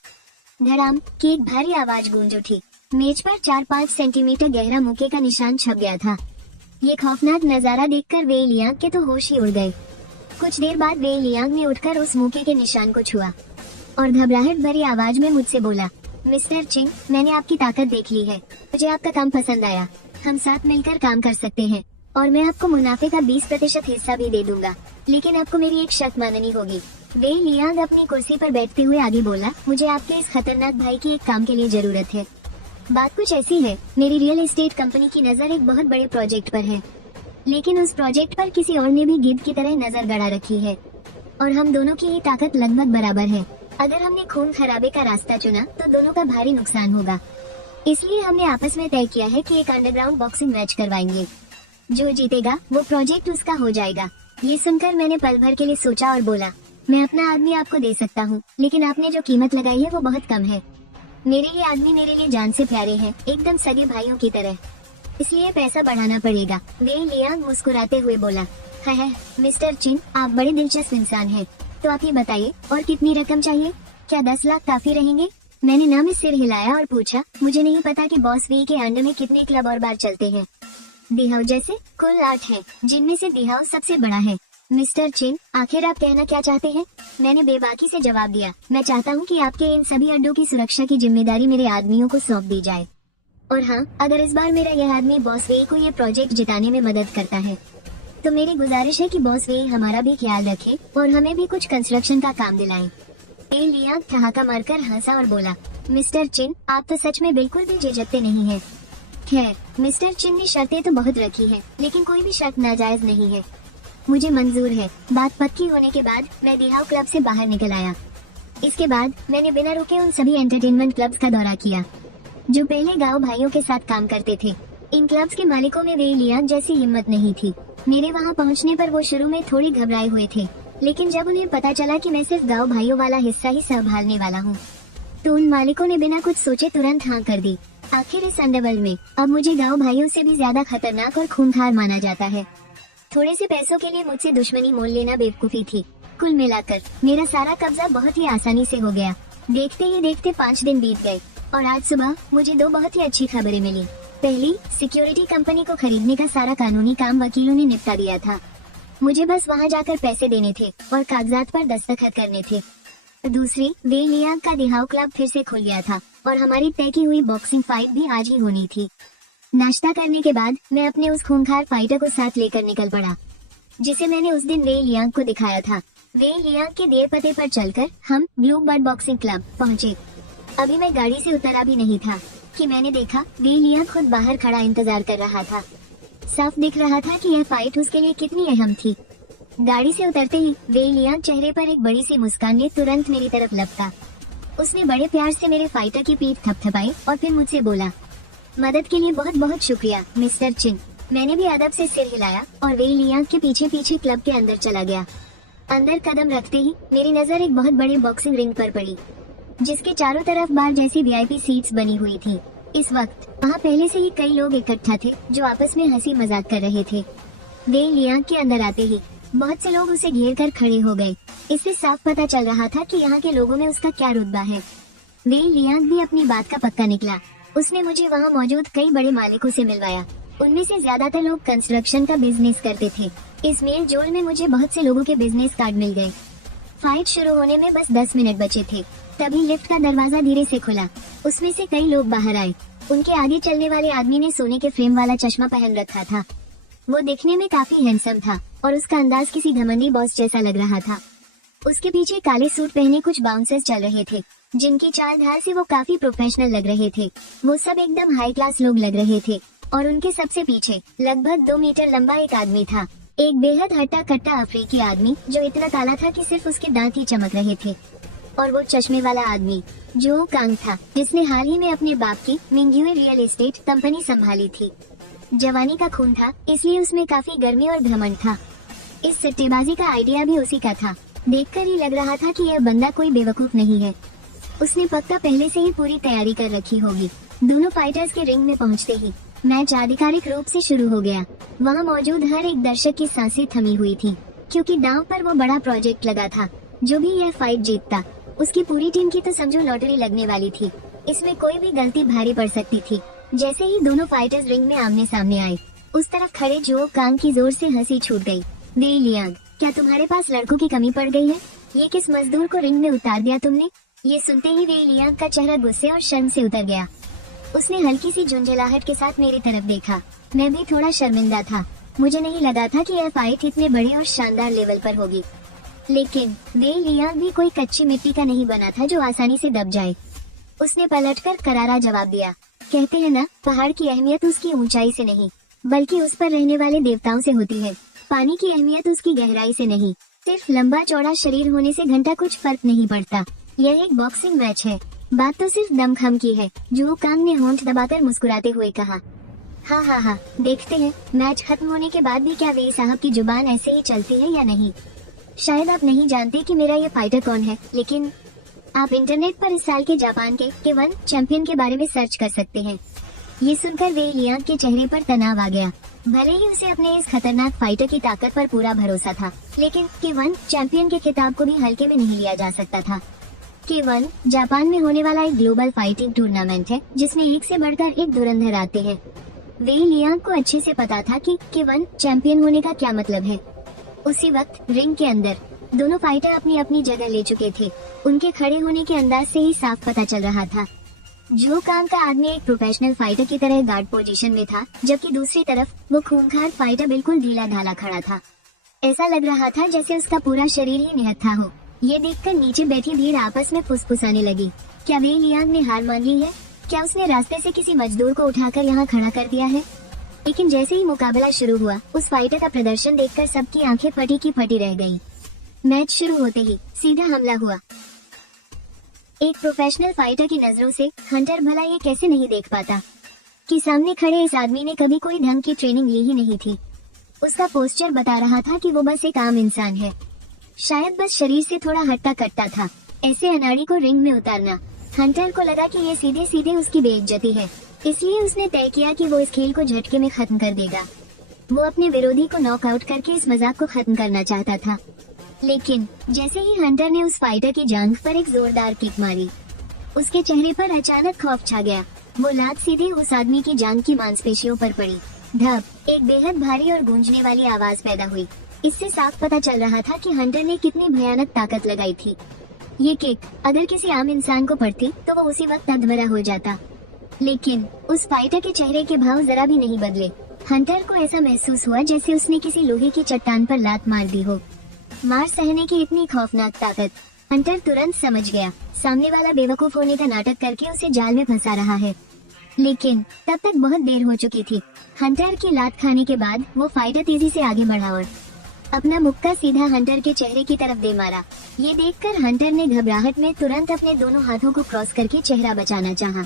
धड़ाम की एक भारी आवाज गूंज उठी। मेज पर 4-5 सेंटीमीटर गहरा मुक्के का निशान छप गया था। ये खौफनाक नजारा देखकर वे लियांग के तो होश ही उड़ गए। कुछ देर बाद वे लियांग ने उठकर उस मुक्के के निशान को छुआ और घबराहट भरी आवाज में मुझसे बोला, मिस्टर चिंग मैंने आपकी ताकत देख ली है, मुझे आपका काम पसंद आया, हम साथ मिलकर काम कर सकते हैं और मैं आपको मुनाफे का 20% हिस्सा भी दे दूंगा, लेकिन आपको मेरी एक शर्त माननी होगी। वे लियांग अपनी कुर्सी पर बैठते हुए आगे बोला, मुझे आपके इस खतरनाक भाई की एक काम के लिए जरूरत है। बात कुछ ऐसी है, मेरी रियल एस्टेट कंपनी की नजर एक बहुत बड़े प्रोजेक्ट पर है, लेकिन उस प्रोजेक्ट पर किसी और ने भी गिद्ध की तरह नजर गड़ा रखी है और हम दोनों की ही ताकत लगभग बराबर है। अगर हमने खून खराबे का रास्ता चुना तो दोनों का भारी नुकसान होगा, इसलिए हमने आपस में तय किया है कि एक अंडरग्राउंड बॉक्सिंग मैच करवाएंगे। जो जीतेगा वो प्रोजेक्ट उसका हो जाएगा। ये सुनकर मैंने पल भर के लिए सोचा और बोला, मैं अपना आदमी आपको दे सकता हूँ, लेकिन आपने जो कीमत लगाई है वो बहुत कम है। मेरे ये आदमी मेरे लिए जान से प्यारे हैं, एकदम सगे भाइयों की तरह, इसलिए पैसा बढ़ाना पड़ेगा। वे लियांग मुस्कुराते हुए बोला, है मिस्टर चिन आप बड़े दिलचस्प इंसान हैं, तो आप ये बताइए और कितनी रकम चाहिए? क्या 10 लाख काफी रहेंगे? मैंने ना में सिर हिलाया और पूछा, मुझे नहीं पता कि बॉस वी के अंडर में कितने क्लब और बार चलते हैं। दिहाव जैसे कुल 8 है, जिनमें से दिहाव सबसे बड़ा है। मिस्टर चिन आखिर आप कहना क्या चाहते हैं? मैंने बेबाकी से जवाब दिया, मैं चाहता हूँ कि आपके इन सभी अड्डों की सुरक्षा की जिम्मेदारी मेरे आदमियों को सौंप दी जाए, और हाँ अगर इस बार मेरा यह आदमी बॉस वे को ये प्रोजेक्ट जिताने में मदद करता है तो मेरी गुजारिश है कि बॉस वे हमारा भी ख्याल रखे और हमें भी कुछ कंस्ट्रक्शन का काम दिलाएं। लियांग ठहाका मारकर हंसा और बोला, मिस्टर चिन आप तो सच में बिल्कुल भी झिझकते नहीं हैं। खैर मिस्टर चिन ने शर्तें तो बहुत रखी हैं, लेकिन कोई भी शर्त नाजायज नहीं है, मुझे मंजूर है। बात पक्की होने के बाद मैं दिहाव क्लब से बाहर निकल आया। इसके बाद मैंने बिना रुके उन सभी एंटरटेनमेंट क्लब्स का दौरा किया। जो पहले गांव भाइयों के साथ काम करते थे। इन क्लब्स के मालिकों में वे लियांग जैसी हिम्मत नहीं थी। मेरे वहाँ पहुँचने पर वो शुरू में थोड़े घबराए हुए थे, लेकिन जब उन्हें पता चला कि मैं सिर्फ गांव भाइयों वाला हिस्सा ही संभालने वाला हूँ, तो उन मालिकों ने बिना कुछ सोचे तुरंत हाँ कर दी। आखिर इस अंडरवर्ल्ड में अब मुझे गांव भाइयों से भी ज्यादा खतरनाक और खूंखार माना जाता है। थोड़े से पैसों के लिए मुझसे दुश्मनी मोल लेना बेवकूफी थी। कुल मिलाकर मेरा सारा कब्जा बहुत ही आसानी से हो गया। देखते ही देखते 5 दिन बीत गए और आज सुबह मुझे 2 बहुत ही अच्छी खबरें मिली। पहली, सिक्योरिटी कंपनी को खरीदने का सारा कानूनी काम वकीलों ने निपटा दिया था। मुझे बस वहां जाकर पैसे देने थे और कागजात पर दस्तखत करने थे। दूसरी, वे लियांग का दिहाव क्लब फिर से खुल गया था और हमारी तय की हुई बॉक्सिंग फाइट भी आज ही होनी थी। नाश्ता करने के बाद मैं अपने उस खूंखार फाइटर को साथ लेकर निकल पड़ा, जिसे मैंने उस दिन वे लियांग को दिखाया था। वे लियांग के दिए पते पर चलकर हम ब्लू बर्ड बॉक्सिंग क्लब पहुँचे। अभी मैं गाड़ी से उतरा भी नहीं था कि मैंने देखा वे लियांग खुद बाहर खड़ा इंतजार कर रहा था। साफ दिख रहा था कि यह फाइट उसके लिए कितनी अहम थी। गाड़ी से उतरते ही वे लियांग चेहरे पर एक बड़ी सी मुस्कान लिए तुरंत मेरी तरफ लपका। उसने बड़े प्यार से मेरे फाइटर की पीठ थपथपाई और फिर मुझसे बोला, मदद के लिए बहुत बहुत शुक्रिया मिस्टर चिन। मैंने भी अदब से सिर हिलाया और वे लियांग के पीछे पीछे क्लब के अंदर चला गया। अंदर कदम रखते ही मेरी नजर एक बहुत बड़े बॉक्सिंग रिंग पर पड़ी, जिसके चारों तरफ बार जैसी वीआईपी सीट्स बनी हुई थी। इस वक्त वहाँ पहले से ही कई लोग इकट्ठा थे जो आपस में हंसी मजाक कर रहे थे। वे लियांग के अंदर आते ही बहुत से लोग उसे घेर कर खड़े हो गए। इससे साफ पता चल रहा था कि यहाँ के लोगों में उसका क्या रुतबा है। वे लियांग भी अपनी बात का पक्का निकला। उसने मुझे वहाँ मौजूद कई बड़े मालिकों से मिलवाया। उनमें से ज्यादातर लोग कंस्ट्रक्शन का बिजनेस करते थे। इस मेल जोल में मुझे बहुत से लोगों के बिजनेस कार्ड मिल गए। फाइट शुरू होने में बस 10 मिनट बचे थे, तभी लिफ्ट का दरवाजा धीरे से खुला। उसमें से कई लोग बाहर आए। उनके आगे चलने वाले आदमी ने सोने के फ्रेम वाला चश्मा पहन रखा था। वो दिखने में काफी हैंडसम था और उसका अंदाज किसी घमंडी बॉस जैसा लग रहा था। उसके पीछे काले सूट पहने कुछ बाउंसर्स चल रहे थे, जिनकी चाल ढाल से वो काफी प्रोफेशनल लग रहे थे। वो सब एकदम हाई क्लास लोग लग रहे थे और उनके सबसे पीछे लगभग 2 मीटर लंबा एक आदमी था। एक बेहद हट्टा कट्टा अफ्रीकी आदमी जो इतना काला था कि सिर्फ उसके दांत ही चमक रहे थे। और वो चश्मे वाला आदमी जो कांग था, जिसने हाल ही में अपने बाप की मिंग्युए रियल एस्टेट कंपनी संभाली थी। जवानी का खून था, इसलिए उसमें काफी गर्मी और घमंड था। इस सट्टेबाजी का आइडिया भी उसी का था। देखकर ही लग रहा था कि यह बंदा कोई बेवकूफ नहीं है। उसने पक्का पहले से ही पूरी तैयारी कर रखी होगी। दोनों फाइटर्स के रिंग में पहुंचते ही मैच आधिकारिक रूप से शुरू हो गया। वहां मौजूद हर एक दर्शक की सांसें थमी हुई थी, क्योंकि दांव पर वो बड़ा प्रोजेक्ट लगा था। जो भी यह फाइट जीतता, उसकी पूरी टीम की तो समझो लॉटरी लगने वाली थी। इसमें कोई भी गलती भारी पड़ सकती थी। जैसे ही दोनों फाइटर्स रिंग में आमने सामने आए, उस तरफ खड़े जो कांग की जोर से हंसी छूट गई। वे लियांग, क्या तुम्हारे पास लड़कों की कमी पड़ गई है? ये किस मजदूर को रिंग में उतार दिया तुमने? ये सुनते ही वे लियांग का चेहरा गुस्से और शर्म से उतर गया। उसने हल्की सी झुंझलाहट के साथ मेरी तरफ देखा। मैं भी थोड़ा शर्मिंदा था। मुझे नहीं लगा था कि यह फाइट इतने बड़े और शानदार लेवल पर होगी। लेकिन वे लियांग भी कोई कच्ची मिट्टी का नहीं बना था जो आसानी से दब जाए। उसने पलटकर करारा जवाब दिया, कहते हैं ना, पहाड़ की अहमियत उसकी ऊंचाई से नहीं, बल्कि उस पर रहने वाले देवताओं से होती है। पानी की अहमियत उसकी गहराई से नहीं, सिर्फ लंबा चौड़ा शरीर होने से घंटा कुछ फर्क नहीं पड़ता। यह एक बॉक्सिंग मैच है, बात तो सिर्फ दमखम की है। जो कांग ने होंठ दबाकर मुस्कुराते हुए कहा। हाँ, देखते हैं मैच खत्म होने के बाद भी क्या वे साहब की जुबान ऐसे ही चलती है या नहीं। शायद आप नहीं जानते कि मेरा ये फाइटर कौन है, लेकिन आप इंटरनेट पर इस साल के जापान के K1 चैंपियन के बारे में सर्च कर सकते हैं। ये सुनकर वे लियांग के चेहरे पर तनाव आ गया। भले ही उसे अपने इस खतरनाक फाइटर की ताकत पर पूरा भरोसा था, लेकिन K1 चैंपियन के खिताब को भी हल्के में नहीं लिया जा सकता था। K1 जापान में होने वाला एक ग्लोबल फाइटिंग टूर्नामेंट है, जिसमें एक से बढ़कर एक धुरंधर आते हैं। वे लियांग को अच्छे से पता था कि K1 चैंपियन होने का क्या मतलब है। उसी वक्त रिंग के अंदर दोनों फाइटर अपनी अपनी जगह ले चुके थे। उनके खड़े होने के अंदाज से ही साफ पता चल रहा था। जो कांग का आदमी एक प्रोफेशनल फाइटर की तरह गार्ड पोजीशन में था, जबकि दूसरी तरफ वो खूंखार फाइटर बिल्कुल ढीला ढाला खड़ा था। ऐसा लग रहा था जैसे उसका पूरा शरीर ही निहत्था हो। ये देखकर नीचे बैठी भीड़ आपस में फुसफुसाने लगी। क्या वे लियांग ने हार मान ली है? क्या उसने रास्ते से किसी मजदूर को उठाकर यहाँ खड़ा कर दिया है? लेकिन जैसे ही मुकाबला शुरू हुआ, उस फाइटर का प्रदर्शन देखकर सबकी आंखें फटी की फटी रह गईं। मैच शुरू होते ही सीधा हमला हुआ। एक प्रोफेशनल फाइटर की नजरों से हंटर भला ये कैसे नहीं देख पाता कि सामने खड़े इस आदमी ने कभी कोई ढंग की ट्रेनिंग ली ही नहीं थी। उसका पोस्चर बता रहा था कि वो बस एक आम इंसान है, शायद बस शरीर से थोड़ा हट्टा कट्टा था। ऐसे अनाड़ी को रिंग में उतारना, हंटर को लगा कि ये सीधे सीधे उसकी बेइज्जती है, इसलिए उसने तय किया कि वो इस खेल को झटके में खत्म कर देगा। वो अपने विरोधी को नॉकआउट करके इस मजाक को खत्म करना चाहता था। लेकिन जैसे ही हंटर ने उस फाइटर की जांघ पर एक जोरदार किक मारी, उसके चेहरे पर अचानक खौफ छा गया। वो लात सीधे उस आदमी की जांघ की मांसपेशियों पर पड़ी। धप, एक बेहद भारी और गूंजने वाली आवाज पैदा हुई। इससे साफ पता चल रहा था कि हंटर ने कितनी भयानक ताकत लगाई थी। ये किक अगर किसी आम इंसान को पड़ती तो वो उसी वक्त अधमरा हो जाता, लेकिन उस फाइटर के चेहरे के भाव जरा भी नहीं बदले। हंटर को ऐसा महसूस हुआ जैसे उसने किसी लोहे की चट्टान पर लात मार दी हो। मार सहने की इतनी खौफनाक ताकत। हंटर तुरंत समझ गया, सामने वाला बेवकूफ होने का नाटक करके उसे जाल में फंसा रहा है। लेकिन तब तक बहुत देर हो चुकी थी। हंटर की लात खाने के बाद वो फाइटर तेजी से आगे बढ़ा और अपना मुक्का सीधा हंटर के चेहरे की तरफ दे मारा। ये देखकर हंटर ने घबराहट में तुरंत अपने दोनों हाथों को क्रॉस करके चेहरा बचाना चाहा।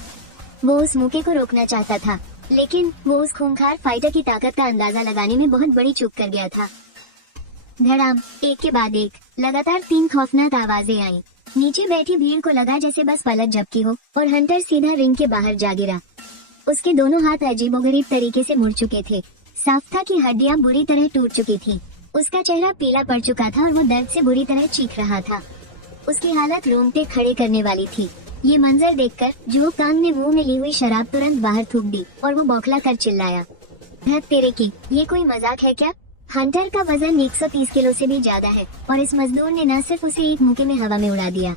वो उस मुक्के को रोकना चाहता था, लेकिन वो उस खूंखार फाइटर की ताकत का अंदाजा लगाने में बहुत बड़ी चूक कर गया था। धड़ाम, एक के बाद एक लगातार 3 खौफनाक आवाजें आईं। नीचे बैठी भीड़ को लगा जैसे बस पलक झपकी हो और हंटर सीधा रिंग के बाहर जा गिरा। उसके दोनों हाथ अजीबोगरीब तरीके से मुड़ चुके थे। साफ था कि हड्डियां बुरी तरह टूट चुकी थी। उसका चेहरा पीला पड़ चुका था और वो दर्द से बुरी तरह चीख रहा था। उसकी हालत रोंगटे खड़े करने वाली थी। ये मंजर देखकर जो कांग ने मुंह में ली हुई शराब तुरंत बाहर थूक दी और वो बौखला कर चिल्लाया, धत तेरे की, ये कोई मजाक है क्या? हंटर का वजन 130 किलो से भी ज्यादा है और इस मजदूर ने न सिर्फ उसे एक मुक्के में हवा में उड़ा दिया,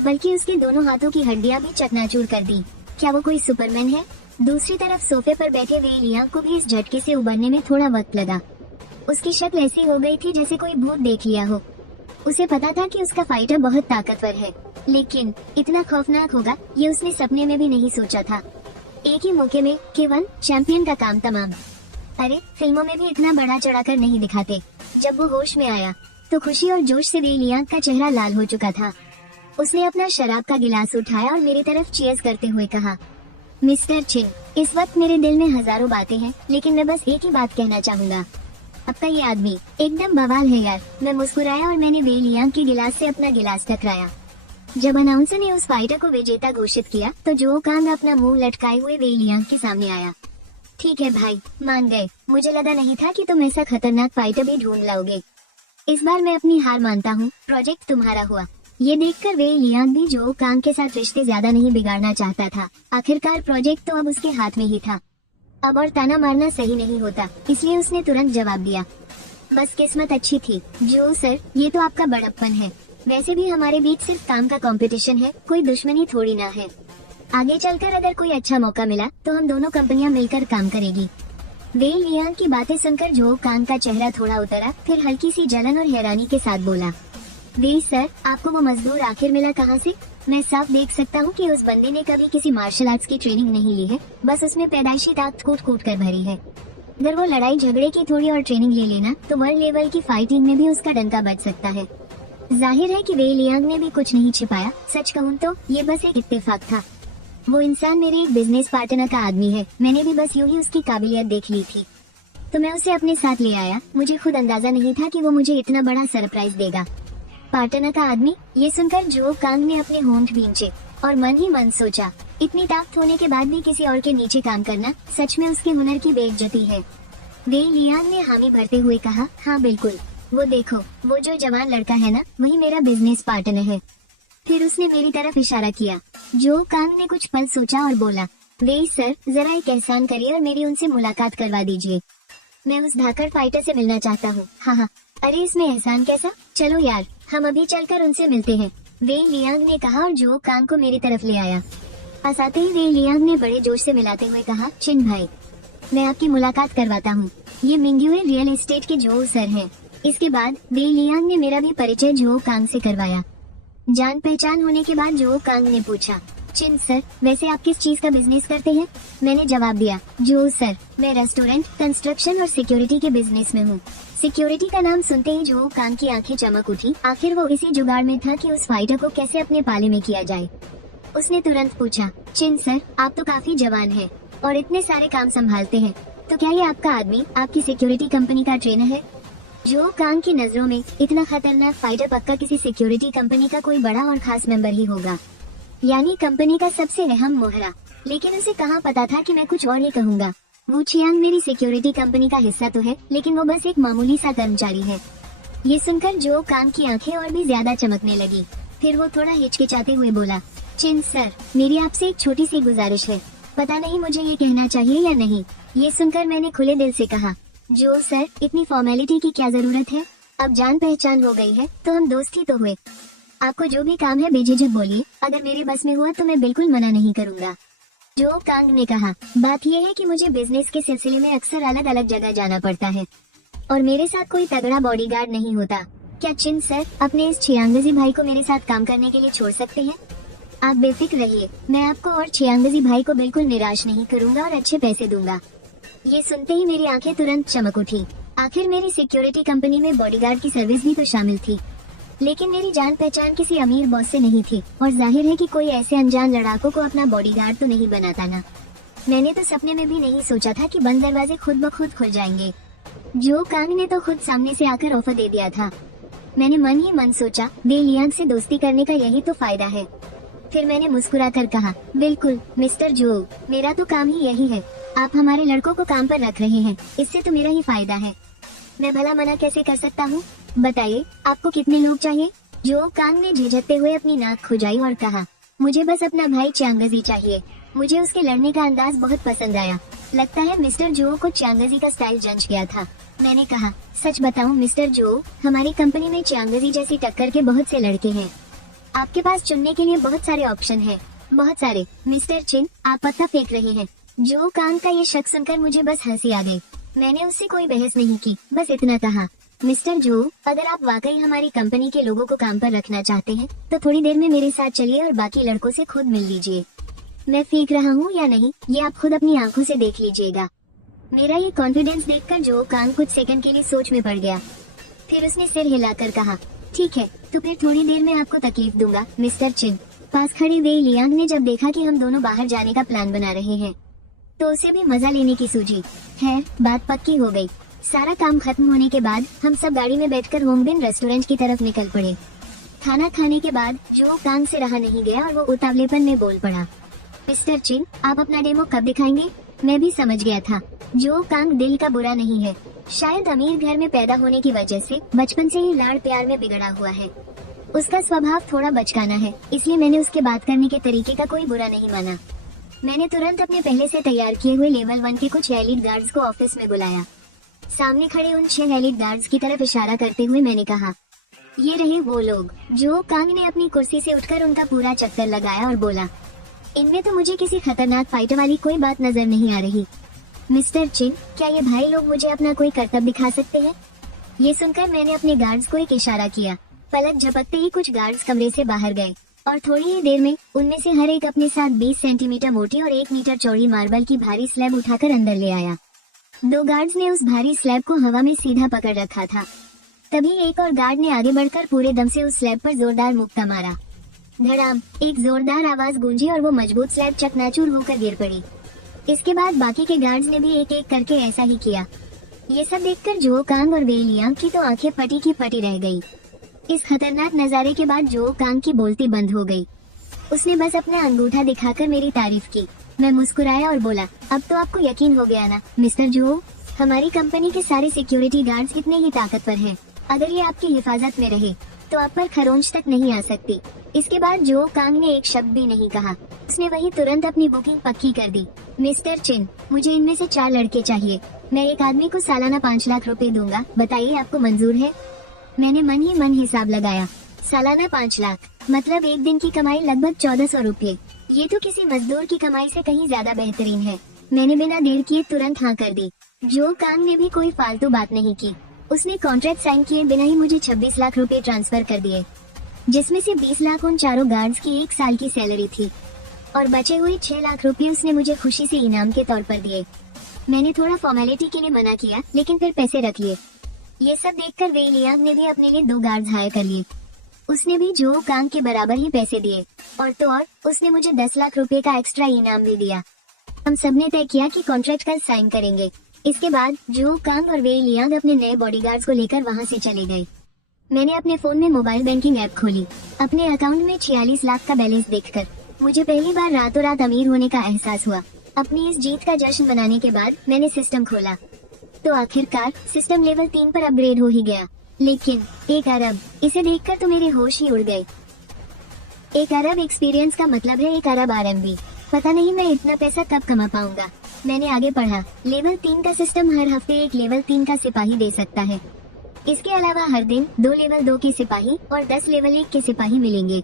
बल्कि उसके दोनों हाथों की हड्डियां भी चकनाचूर कर दी। क्या वो कोई सुपरमैन है? दूसरी तरफ सोफे पर बैठे वे लियांग को भी इस झटके से उबरने में थोड़ा वक्त लगा। उसकी शक्ल ऐसी हो गई थी जैसे कोई भूत देख लिया हो। उसे पता था कि उसका फाइटर बहुत ताकतवर है, लेकिन इतना खौफनाक होगा ये उसने सपने में भी नहीं सोचा था। एक ही मौके में K1 चैंपियन का काम तमाम। अरे, फिल्मों में भी इतना बढ़ा चढ़ाकर नहीं दिखाते। जब वो होश में आया तो खुशी और जोश से वे लियांग का चेहरा लाल हो चुका था। उसने अपना शराब का गिलास उठाया और मेरी तरफ चीयर्स करते हुए कहा, मिस्टर चिन, इस वक्त मेरे दिल में हजारों बातें हैं, लेकिन मैं बस एक ही बात कहना चाहूंगा। आपका ये आदमी एकदम बवाल है यार। मैं मुस्कुराया और मैंने वे लियांग के गिलास से अपना गिलास टकराया। जब अनाउंसर ने उस फाइटर को विजेता घोषित किया तो जो कांग अपना मुंह लटकाए हुए वे लियांग के सामने आया। ठीक है भाई, मान गए। मुझे लगा नहीं था कि तुम ऐसा खतरनाक फाइटर भी ढूंढ लाओगे। इस बार मैं अपनी हार मानता हूँ, प्रोजेक्ट तुम्हारा हुआ। ये देखकर वे लियांग भी जो कांग के साथ रिश्ते ज्यादा नहीं बिगाड़ना चाहता था। आखिरकार प्रोजेक्ट तो अब उसके हाथ में ही था। अब और ताना मारना सही नहीं होता, इसलिए उसने तुरंत जवाब दिया, बस किस्मत अच्छी थी। जो सर, ये तो आपका बड़प्पन है। वैसे भी हमारे बीच सिर्फ काम का कंपटीशन है, कोई दुश्मनी थोड़ी ना है। आगे चलकर अगर कोई अच्छा मौका मिला तो हम दोनों कंपनियां मिलकर काम करेगी। वे लियांग की बातें सुनकर जो कांग का चेहरा थोड़ा उतरा, फिर हल्की सी जलन और हैरानी के साथ बोला, वे सर, आपको वो मजदूर आखिर मिला कहाँ से? मैं साफ देख सकता हूँ कि उस बंदे ने कभी किसी मार्शल आर्ट्स की ट्रेनिंग नहीं ली है, बस उसमें पैदाइशी ताकत कूट कूट कर भरी है। अगर वो लड़ाई झगड़े की थोड़ी और ट्रेनिंग ले लेना तो वर्ल्ड लेवल की फाइटिंग में भी उसका डंका बज सकता है। जाहिर है कि वे लियांग ने भी कुछ नहीं छिपाया। सच कहूँ तो ये बस एक इत्तेफाक था। वो इंसान मेरे एक बिजनेस पार्टनर का आदमी है। मैंने भी बस यूं ही उसकी काबिलियत देख ली थी तो मैं उसे अपने साथ ले आया। मुझे खुद अंदाजा नहीं था कि वो मुझे इतना बड़ा सरप्राइज देगा। पार्टनर का आदमी? ये सुनकर जो कांग ने अपने होंठ भींचे और मन ही मन सोचा, इतनी ताकत होने के बाद भी किसी और के नीचे काम करना सच में उसके हुनर की बेइज्जती है। वे लियांग ने हामी भरते हुए कहा, हाँ बिल्कुल, वो देखो, वो जो जवान लड़का है ना, वही मेरा बिजनेस पार्टनर है। फिर उसने मेरी तरफ इशारा किया। जो कांग ने कुछ पल सोचा और बोला, वे सर, जरा एक एहसान करिए और मेरी उनसे मुलाकात करवा दीजिए। मैं उस धाकड़ फाइटर से मिलना चाहता हूँ। हाँ, अरे इसमें एहसान कैसा? चलो यार, हम अभी चलकर उनसे मिलते हैं, वे लियांग ने कहा और जो कांग को मेरी तरफ ले आया। पास आते ही वे लियांग ने बड़े जोश से मिलाते हुए कहा, चिन भाई, मैं आपकी मुलाकात करवाता हूँ। ये मिंग्युए रियल एस्टेट के जो सर हैं। इसके बाद वे लियांग ने मेरा भी परिचय जो कांग से करवाया। जान पहचान होने के बाद जो कांग ने पूछा, चिन सर, वैसे आप किस चीज का बिजनेस करते हैं? मैंने जवाब दिया, जो सर, मैं रेस्टोरेंट, कंस्ट्रक्शन और सिक्योरिटी के बिजनेस में हूँ। सिक्योरिटी का नाम सुनते ही जो कांग की आंखें चमक उठी। आखिर वो इसी जुगाड़ में था कि उस फाइटर को कैसे अपने पाले में किया जाए। उसने तुरंत पूछा, चिन सर, आप तो काफी जवान हैं और इतने सारे काम संभालते हैं, तो क्या ये आपका आदमी आपकी सिक्योरिटी कंपनी का ट्रेनर है? जो कांग की नजरों में इतना खतरनाक फाइटर पक्का किसी सिक्योरिटी कंपनी का कोई बड़ा और खास मेंबर ही होगा, यानी कंपनी का सबसे अहम मोहरा। लेकिन उसे कहाँ पता था कि मैं कुछ और ही कहूँगा। वू चियांग मेरी सिक्योरिटी कंपनी का हिस्सा तो है, लेकिन वो बस एक मामूली सा कर्मचारी है। ये सुनकर जो कांग की आंखें और भी ज्यादा चमकने लगी। फिर वो थोड़ा हिचकिचाते हुए बोला, चिन सर, मेरी आपसे एक छोटी सी गुजारिश है, पता नहीं मुझे ये कहना चाहिए या नहीं। ये सुनकर मैंने खुले दिल से कहा, जो सर, इतनी फॉर्मेलिटी की क्या जरूरत है? अब जान पहचान हो गई है तो हम दोस्त ही तो हुए। आपको जो भी काम है बेझिझक बोलिए, अगर मेरे बस में हुआ तो मैं बिल्कुल मना नहीं करूँगा। जो कांग ने कहा, बात यह है कि मुझे बिजनेस के सिलसिले में अक्सर अलग अलग जगह जाना पड़ता है और मेरे साथ कोई तगड़ा बॉडीगार्ड नहीं होता। क्या चिन सर अपने इस चियांगजी भाई को मेरे साथ काम करने के लिए छोड़ सकते हैं? आप बेफिक्र रहिए, मैं आपको और चियांगजी भाई को बिल्कुल निराश नहीं करूंगा और अच्छे पैसे दूंगा। ये सुनते ही मेरी आंखें तुरंत चमक उठी। आखिर मेरी सिक्योरिटी कंपनी में बॉडीगार्ड की सर्विस भी तो शामिल थी, लेकिन मेरी जान पहचान किसी अमीर बॉस से नहीं थी और जाहिर है कि कोई ऐसे अनजान लड़ाकों को अपना बॉडीगार्ड तो नहीं बनाता ना। मैंने तो सपने में भी नहीं सोचा था कि बंद दरवाजे खुद ब खुद खुल जाएंगे। जो कांग ने तो खुद सामने से आकर ऑफर दे दिया था। मैंने मन ही मन सोचा, वे लियांग से दोस्ती करने का यही तो फायदा है। फिर मैंने मुस्कुराकर कहा, बिल्कुल मिस्टर जो, मेरा तो काम ही यही है। आप हमारे लड़कों को काम पर रख रहे हैं, इससे तो मेरा ही फायदा है। मैं भला मना कैसे कर सकता हूँ? बताइए, आपको कितने लोग चाहिए? जो कांग ने झिझकते हुए अपनी नाक खुजाई और कहा, मुझे बस अपना भाई चियांगजी चाहिए। मुझे उसके लड़ने का अंदाज बहुत पसंद आया। लगता है मिस्टर जो को चियांगजी का स्टाइल जंच गया था। मैंने कहा, सच बताऊं मिस्टर जो, हमारी कंपनी में चियांगजी जैसी टक्कर के बहुत से लड़के हैं। आपके पास चुनने के लिए बहुत सारे ऑप्शन हैं, बहुत सारे। मिस्टर चिन, आप पत्ता फेंक रहे हैं। जो कांग का ये शक सुनकर मुझे बस हंसी आ गई। मैंने उससे कोई बहस नहीं की, बस इतना कहा, मिस्टर जो, अगर आप वाकई हमारी कंपनी के लोगों को काम पर रखना चाहते हैं तो थोड़ी देर में मेरे साथ चलिए और बाकी लड़कों से खुद मिल लीजिए। मैं फेंक रहा हूँ या नहीं, ये आप खुद अपनी आंखों से देख लीजिएगा। मेरा ये कॉन्फिडेंस देखकर जो कांग कुछ सेकंड के लिए सोच में पड़ गया। फिर उसने सिर हिलाकर कहा, ठीक है, तो फिर थोड़ी देर में आपको तकलीफ दूंगा मिस्टर चिन। पास खड़ी वे लियांग ने जब देखा कि हम दोनों बाहर जाने का प्लान बना रहे हैं तो उसे भी मजा लेने की सूझी। खैर, बात पक्की हो गई। सारा काम खत्म होने के बाद हम सब गाड़ी में बैठकर होमबिन रेस्टोरेंट की तरफ निकल पड़े। खाना खाने के बाद जो कांग से रहा नहीं गया और वो उतावलेपन में बोल पड़ा, मिस्टर चिन, आप अपना डेमो कब दिखाएंगे? मैं भी समझ गया था, जो कांग दिल का बुरा नहीं है। शायद अमीर घर में पैदा होने की वजह से बचपन से ही लाड़ प्यार में बिगड़ा हुआ है। उसका स्वभाव थोड़ा बचकाना है, इसलिए मैंने उसके बात करने के तरीके का कोई बुरा नहीं माना। मैंने तुरंत अपने पहले से तैयार किए हुए लेवल 1 के कुछ एलिट गार्ड्स को ऑफिस में बुलाया। सामने खड़े उन 6 एलिट गार्ड्स की तरफ इशारा करते हुए मैंने कहा, ये रहे वो लोग। जो कांग ने अपनी कुर्सी से उठकर उनका पूरा चक्कर लगाया और बोला, इनमें तो मुझे किसी खतरनाक फाइटर वाली कोई बात नजर नहीं आ रही। मिस्टर चिन, क्या ये भाई लोग मुझे अपना कोई करतब दिखा सकते हैं? ये सुनकर मैंने अपने गार्ड्स को एक इशारा किया। पलक झपकते ही कुछ गार्ड्स कमरे से बाहर गए और थोड़ी ही देर में उनमें से हर एक अपने साथ 20 सेंटीमीटर मोटी और 1 मीटर चौड़ी मार्बल की भारी स्लैब उठाकर अंदर ले आया। 2 गार्ड्स ने उस भारी स्लैब को हवा में सीधा पकड़ रखा था। तभी एक और गार्ड ने आगे बढ़कर पूरे दम से उस स्लैब पर जोरदार मुक्का मारा। धड़ाम, एक जोरदार आवाज गूंजी और वो मजबूत स्लैब चकनाचूर होकर गिर पड़ी। इसके बाद बाकी के गार्ड्स ने भी एक एक करके ऐसा ही किया। ये सब देखकर जो कांग और वे लियांग की तो आंखें फटी की फटी रह गई। इस खतरनाक नजारे के बाद जो कांग की बोलती बंद हो गई। उसने बस अपना अंगूठा दिखाकर मेरी तारीफ की। मैं मुस्कुराया और बोला, अब तो आपको यकीन हो गया ना मिस्टर जो, हमारी कंपनी के सारे सिक्योरिटी गार्ड्स इतने ही ताकतवर हैं। अगर ये आपकी हिफाजत में रहे तो आप पर खरोंच तक नहीं आ सकती। इसके बाद जो कांग ने एक शब्द भी नहीं कहा। उसने वही तुरंत अपनी बुकिंग पक्की कर दी। मिस्टर चिन, मुझे इनमें से 4 लड़के चाहिए। मैं एक आदमी को सालाना 5 लाख रुपए दूंगा। बताइए, आपको मंजूर है? मैंने मन ही मन हिसाब लगाया। सालाना 5 लाख मतलब एक दिन की कमाई लगभग 1400 रुपये। ये तो किसी मजदूर की कमाई से कहीं ज्यादा बेहतरीन है। मैंने बिना देर किए तुरंत हाँ कर दी। जो कांग ने भी कोई फालतू बात नहीं की। उसने कॉन्ट्रैक्ट साइन किए बिना ही मुझे 26 लाख रुपए ट्रांसफर कर दिए, जिसमें से 20 लाख उन चारों गार्ड्स की 1 साल की सैलरी थी। और बचे हुए 6 लाख रुपए उसने मुझे खुशी से इनाम के तौर पर दिए। मैंने थोड़ा फॉर्मेलिटी के लिए मना किया, लेकिन फिर पैसे रख लिए। ये सब देखकर वेई लियांग ने भी अपने लिए 2 गार्ड्स हायर कर लिए। उसने भी जो कांग के बराबर ही पैसे दिए, और तो और उसने मुझे 10 लाख रुपए का एक्स्ट्रा इनाम भी दिया। हम सबने तय किया कि कॉन्ट्रैक्ट कल साइन करेंगे। इसके बाद जो कांग और वेई लियांग अपने नए बॉडीगार्ड्स को लेकर वहाँ से चले गए। मैंने अपने फोन में मोबाइल बैंकिंग ऐप खोली। अपने अकाउंट में 46 लाख का बैलेंस देखकर मुझे पहली बार रातों रात अमीर होने का एहसास हुआ। अपनी इस जीत का जश्न मनाने के बाद मैंने सिस्टम खोला तो आखिरकार सिस्टम लेवल 3 पर अपग्रेड हो ही गया। लेकिन 1 अरब, इसे देखकर तो मेरे होश ही उड़ गए। 1 अरब एक्सपीरियंस का मतलब है 1 अरब RMB। पता नहीं मैं इतना पैसा कब कमा पाऊंगा। मैंने आगे पढ़ा, लेवल 3 का सिस्टम हर हफ्ते एक लेवल 3 का सिपाही दे सकता है। इसके अलावा हर दिन 2 लेवल 2 के सिपाही और 10 लेवल 1 के सिपाही मिलेंगे।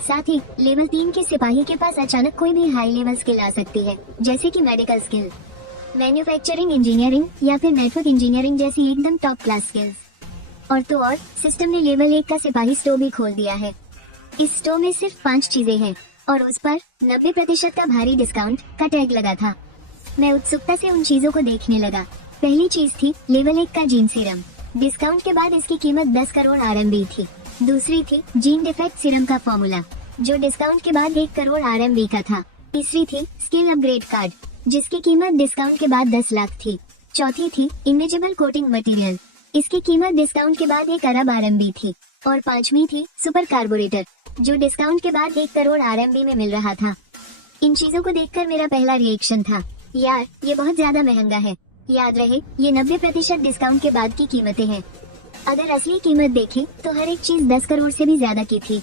साथ ही लेवल 3 के सिपाही के पास अचानक कोई भी हाई लेवल स्किल आ सकती है, जैसे कि मेडिकल स्किल, मैन्युफैक्चरिंग इंजीनियरिंग या फिर नेटवर्क इंजीनियरिंग जैसी एकदम टॉप क्लास स्किल्स। और तो और सिस्टम ने लेवल 1 का सिपाही स्टोर भी खोल दिया है। इस स्टोर में सिर्फ 5 चीजें हैं और उस पर 90% का भारी डिस्काउंट का टैग लगा था। मैं उत्सुकता से उन चीजों को देखने लगा। पहली चीज थी लेवल 1 का जीन सीरम। डिस्काउंट के बाद इसकी कीमत 10 करोड़ RMB थी। दूसरी थी जीन डिफेक्ट सीरम का फॉर्मूला, जो डिस्काउंट के बाद 1 करोड़ RMB का था। तीसरी थी स्किल अपग्रेड कार्ड, जिसकी कीमत डिस्काउंट के बाद 10 लाख थी। चौथी थी इनविजिबल कोटिंग मटेरियल, इसकी कीमत डिस्काउंट के बाद 1 अरब RMB थी। और पांचवी थी सुपर कार्बोरेटर, जो डिस्काउंट के बाद 1 करोड़ RMB में मिल रहा था। इन चीजों को देखकर मेरा पहला रिएक्शन था, यार ये बहुत ज्यादा महंगा है। याद रहे ये 90% डिस्काउंट के बाद की कीमतें हैं। अगर असली कीमत देखें तो हर एक चीज 10 करोड़ से भी ज्यादा की थी,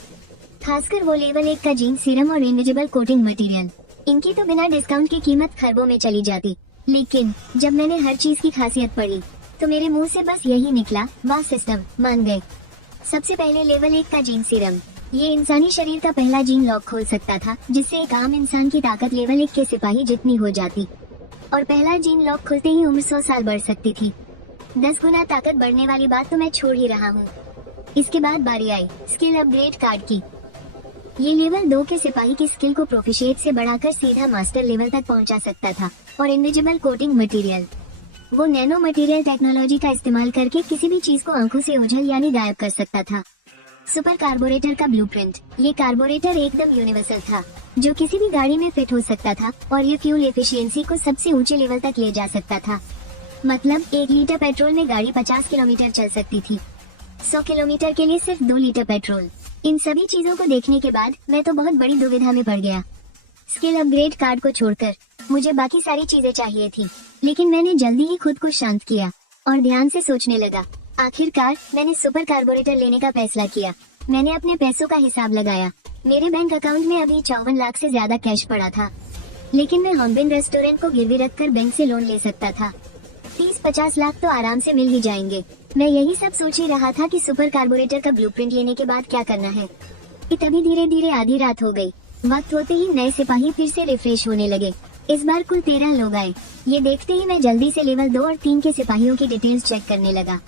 खासकर वो लेवल 1 का जीन सीरम और इनविजिबल कोटिंग मटेरियल। इनकी तो बिना डिस्काउंट की कीमत खरबों में चली जाती। लेकिन जब मैंने हर चीज की खासियत पढ़ी तो मेरे मुंह से बस यही निकला, वाह सिस्टम मान गए। सबसे पहले लेवल 1 का जीन सीरम, ये इंसानी शरीर का पहला जीन लॉक खोल सकता था, जिससे एक आम इंसान की ताकत लेवल 1 के सिपाही जितनी हो जाती। और पहला जीन लॉक खुलते ही उम्र 100 साल बढ़ सकती थी। 10 गुना ताकत बढ़ने वाली बात तो मैं छोड़ ही रहा हूँ। इसके बाद बारी आई स्किल अपग्रेड कार्ड की। ये लेवल 2 के सिपाही की स्किल को प्रोफिशिएट से बढ़ाकर सीधा मास्टर लेवल तक पहुंचा सकता था। और इनविजिबल कोटिंग मटेरियल, वो नैनो मटेरियल टेक्नोलॉजी का इस्तेमाल करके किसी भी चीज को आंखों से ओझल यानी गायब कर सकता था। सुपर कार्बोरेटर का ब्लूप्रिंट, ये कार्बोरेटर एकदम यूनिवर्सल था, जो किसी भी गाड़ी में फिट हो सकता था और ये फ्यूल एफिशिएंसी को सबसे ऊंचे लेवल तक ले जा सकता था। मतलब 1 लीटर पेट्रोल में गाड़ी 50 किलोमीटर चल सकती थी। 100 किलोमीटर के लिए सिर्फ 2 लीटर पेट्रोल। इन सभी चीजों को देखने के बाद मैं तो बहुत बड़ी दुविधा में पड़ गया। स्किल अपग्रेड कार्ड को छोड़कर मुझे बाकी सारी चीजें चाहिए थी, लेकिन मैंने जल्दी ही खुद को शांत किया और ध्यान से सोचने लगा। आखिरकार मैंने सुपर कार्बोरेटर लेने का फैसला किया। मैंने अपने पैसों का हिसाब लगाया। मेरे बैंक अकाउंट में अभी 54 लाख से ज्यादा कैश पड़ा था, लेकिन मैं हॉम्बिन रेस्टोरेंट को गिरवी रखकर बैंक से लोन ले सकता था। 30-50 लाख तो आराम से मिल ही जाएंगे। मैं यही सब सोच ही रहा था कि सुपर कार्बोरेटर का ब्लूप्रिंट लेने के बाद क्या करना है। तभी धीरे धीरे आधी रात हो गई। वक्त होते ही नए सिपाही फिर से रिफ्रेश होने लगे। इस बार कुल 13 लोग आए। ये देखते ही मैं जल्दी से लेवल 2 और 3 के सिपाहियों की डिटेल्स चेक करने लगा।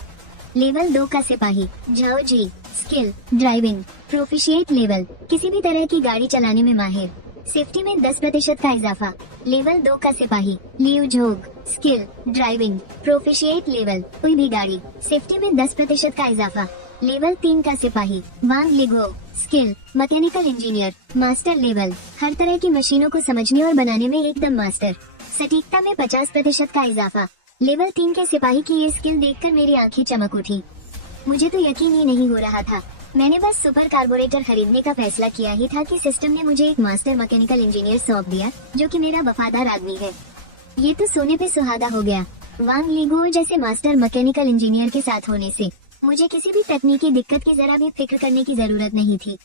लेवल 2 का सिपाही झाओ जी, स्किल ड्राइविंग प्रोफिशिएट लेवल, किसी भी तरह की गाड़ी चलाने में माहिर, सेफ्टी में 10% का इजाफा। लेवल 2 का सिपाही लियू झोग, स्किल ड्राइविंग प्रोफिशिएट लेवल, कोई भी गाड़ी, सेफ्टी में 10% का इजाफा। लेवल 3 का सिपाही वांग लिगो, skill mechanical engineer master level, हर तरह की मशीनों को समझने और बनाने में एकदम मास्टर, सटीकता में 50% का इजाफा। लेवल 3 के सिपाही की ये स्किल देखकर मेरी आंखें चमक उठी। मुझे तो यकीन ही नहीं हो रहा था। मैंने बस सुपर कार्बोरेटर खरीदने का फैसला किया ही था कि सिस्टम ने मुझे एक मास्टर मैकेनिकल इंजीनियर सौंप दिया, जो कि मेरा वफादार आदमी है। ये तो सोने पे सुहागा हो गया। वांग लीगो जैसे मास्टर मैकेनिकल इंजीनियर के साथ होने से मुझे किसी भी तकनीकी दिक्कत की जरा भी फिक्र करने की जरूरत नहीं थी।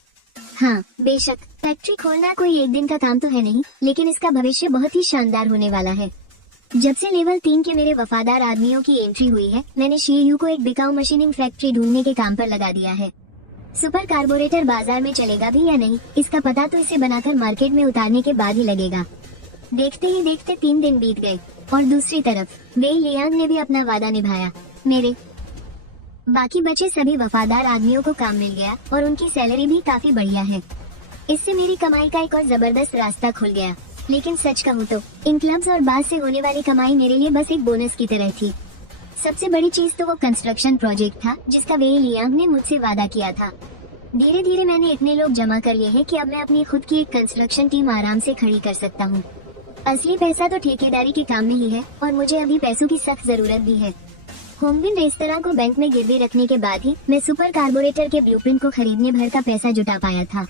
हाँ बेशक फैक्ट्री खोलना कोई एक दिन का काम तो है नहीं, लेकिन इसका भविष्य बहुत ही शानदार होने वाला है। जब से लेवल 3 के मेरे वफादार आदमियों की एंट्री हुई है, मैंने शीयू को एक बिकाऊ मशीनिंग फैक्ट्री ढूंढने के काम पर लगा दिया है। सुपर कार्बोरेटर बाजार में चलेगा भी या नहीं, इसका पता तो इसे बनाकर मार्केट में उतारने के बाद ही लगेगा। देखते ही देखते 3 दिन बीत गए और दूसरी तरफ वेई लियांग ने भी अपना वादा निभाया। मेरे बाकी बचे सभी वफादार आदमियों को काम मिल गया और उनकी सैलरी भी काफी बढ़िया है। इससे मेरी कमाई का एक और जबरदस्त रास्ता खुल गया। लेकिन सच कहूँ तो इन क्लब्स और बार से होने वाली कमाई मेरे लिए बस एक बोनस की तरह थी। सबसे बड़ी चीज तो वो कंस्ट्रक्शन प्रोजेक्ट था जिसका वे लियांग ने मुझसे वादा किया था। धीरे धीरे मैंने इतने लोग जमा कर लिए हैं कि अब मैं अपनी खुद की एक कंस्ट्रक्शन टीम आराम से खड़ी कर सकता हूँ। असली पैसा तो ठेकेदारी के काम में ही है और मुझे अभी पैसों की सख्त जरूरत भी है। होमविन रेस्तरां को बैंक में गिरवी रखने के बाद ही मैं सुपर कार्बोरेटर के ब्लूप्रिंट को खरीदने भर का पैसा जुटा पाया था।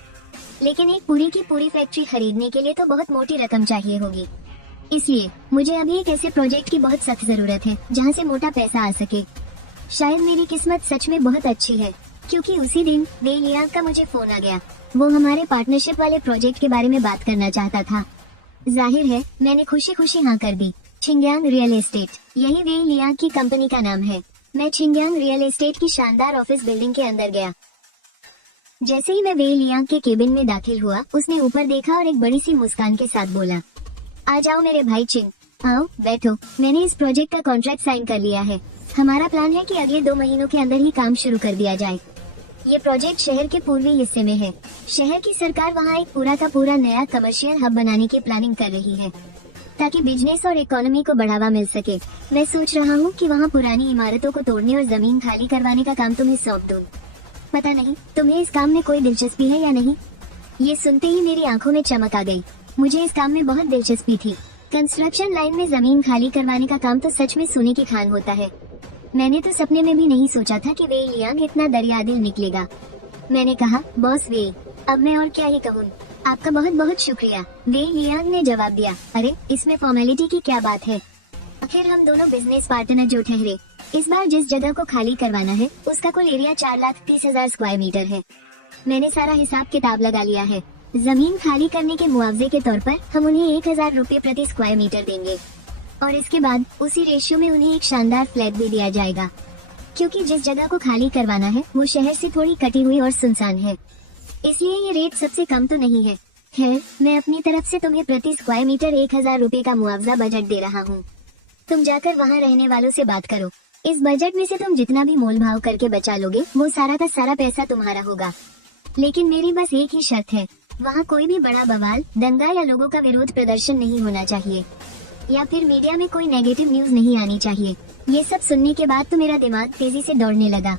लेकिन एक पूरी की पूरी फैक्ट्री खरीदने के लिए तो बहुत मोटी रकम चाहिए होगी। इसलिए मुझे अभी एक ऐसे प्रोजेक्ट की बहुत सख्त जरूरत है जहाँ से मोटा पैसा आ सके। शायद मेरी किस्मत सच में बहुत अच्छी है, क्योंकि उसी दिन वे लियांग का मुझे फोन आ गया। वो हमारे पार्टनरशिप वाले प्रोजेक्ट के बारे में बात करना चाहता था। जाहिर है मैंने खुशी खुशी हाँ कर दी। छिंगयांग रियल एस्टेट, यही वे लियांग की कंपनी का नाम है। मैं छिंगयांग रियल एस्टेट की शानदार ऑफिस बिल्डिंग के अंदर गया। जैसे ही मैं वे लियांग के केबिन में दाखिल हुआ, उसने ऊपर देखा और एक बड़ी सी मुस्कान के साथ बोला, आ जाओ मेरे भाई चिंग, आओ बैठो। मैंने इस प्रोजेक्ट का कॉन्ट्रैक्ट साइन कर लिया है। हमारा प्लान है कि अगले 2 महीनों के अंदर ही काम शुरू कर दिया जाए। ये प्रोजेक्ट शहर के पूर्वी हिस्से में है। शहर की सरकार वहाँ एक पूरा का पूरा नया कमर्शियल हब बनाने की प्लानिंग कर रही है ताकि बिजनेस और इकोनॉमी को बढ़ावा मिल सके। मैं सोच रहा हूँ कि वहाँ पुरानी इमारतों को तोड़ने और जमीन खाली करवाने का काम तुम्हें सौंप दूँ। पता नहीं तुम्हें इस काम में कोई दिलचस्पी है या नहीं। ये सुनते ही मेरी आंखों में चमक आ गई। मुझे इस काम में बहुत दिलचस्पी थी। कंस्ट्रक्शन लाइन में जमीन खाली करवाने का काम तो सच में सोने की खान होता है। मैंने तो सपने में भी नहीं सोचा था कि वे लियांग इतना दरियादिल निकलेगा। मैंने कहा, बॉस वे, अब मैं और क्या ही कहूँ। आपका बहुत बहुत शुक्रिया, वे लियांग ने जवाब दिया। अरे इसमें फॉर्मेलिटी की क्या बात है। आखिर हम दोनों बिजनेस पार्टनर जो ठहरे। इस बार जिस जगह को खाली करवाना है उसका कुल एरिया 4,30,000 स्क्वायर मीटर है। मैंने सारा हिसाब किताब लगा लिया है। जमीन खाली करने के मुआवजे के तौर पर हम उन्हें 1,000 रुपए प्रति स्क्वायर मीटर देंगे और इसके बाद उसी रेशियो में उन्हें एक शानदार फ्लैट भी दिया जाएगा, क्योंकि जिस जगह को खाली करवाना है वो शहर से थोड़ी कटी हुई और सुनसान है, इसलिए ये रेट सबसे कम तो नहीं है। खैर, मैं अपनी तरफ से तुम्हें प्रति स्क्वायर मीटर 1,000 रुपए का मुआवजा बजट दे रहा हूँ। तुम जाकर वहाँ रहने वालों से बात करो। इस बजट में से तुम जितना भी मोल भाव करके बचा लोगे वो सारा का सारा पैसा तुम्हारा होगा। लेकिन मेरी बस एक ही शर्त है, वहाँ कोई भी बड़ा बवाल, दंगा या लोगों का विरोध प्रदर्शन नहीं होना चाहिए या फिर मीडिया में कोई नेगेटिव न्यूज नहीं आनी चाहिए। ये सब सुनने के बाद तो मेरा दिमाग तेजी से दौड़ने लगा।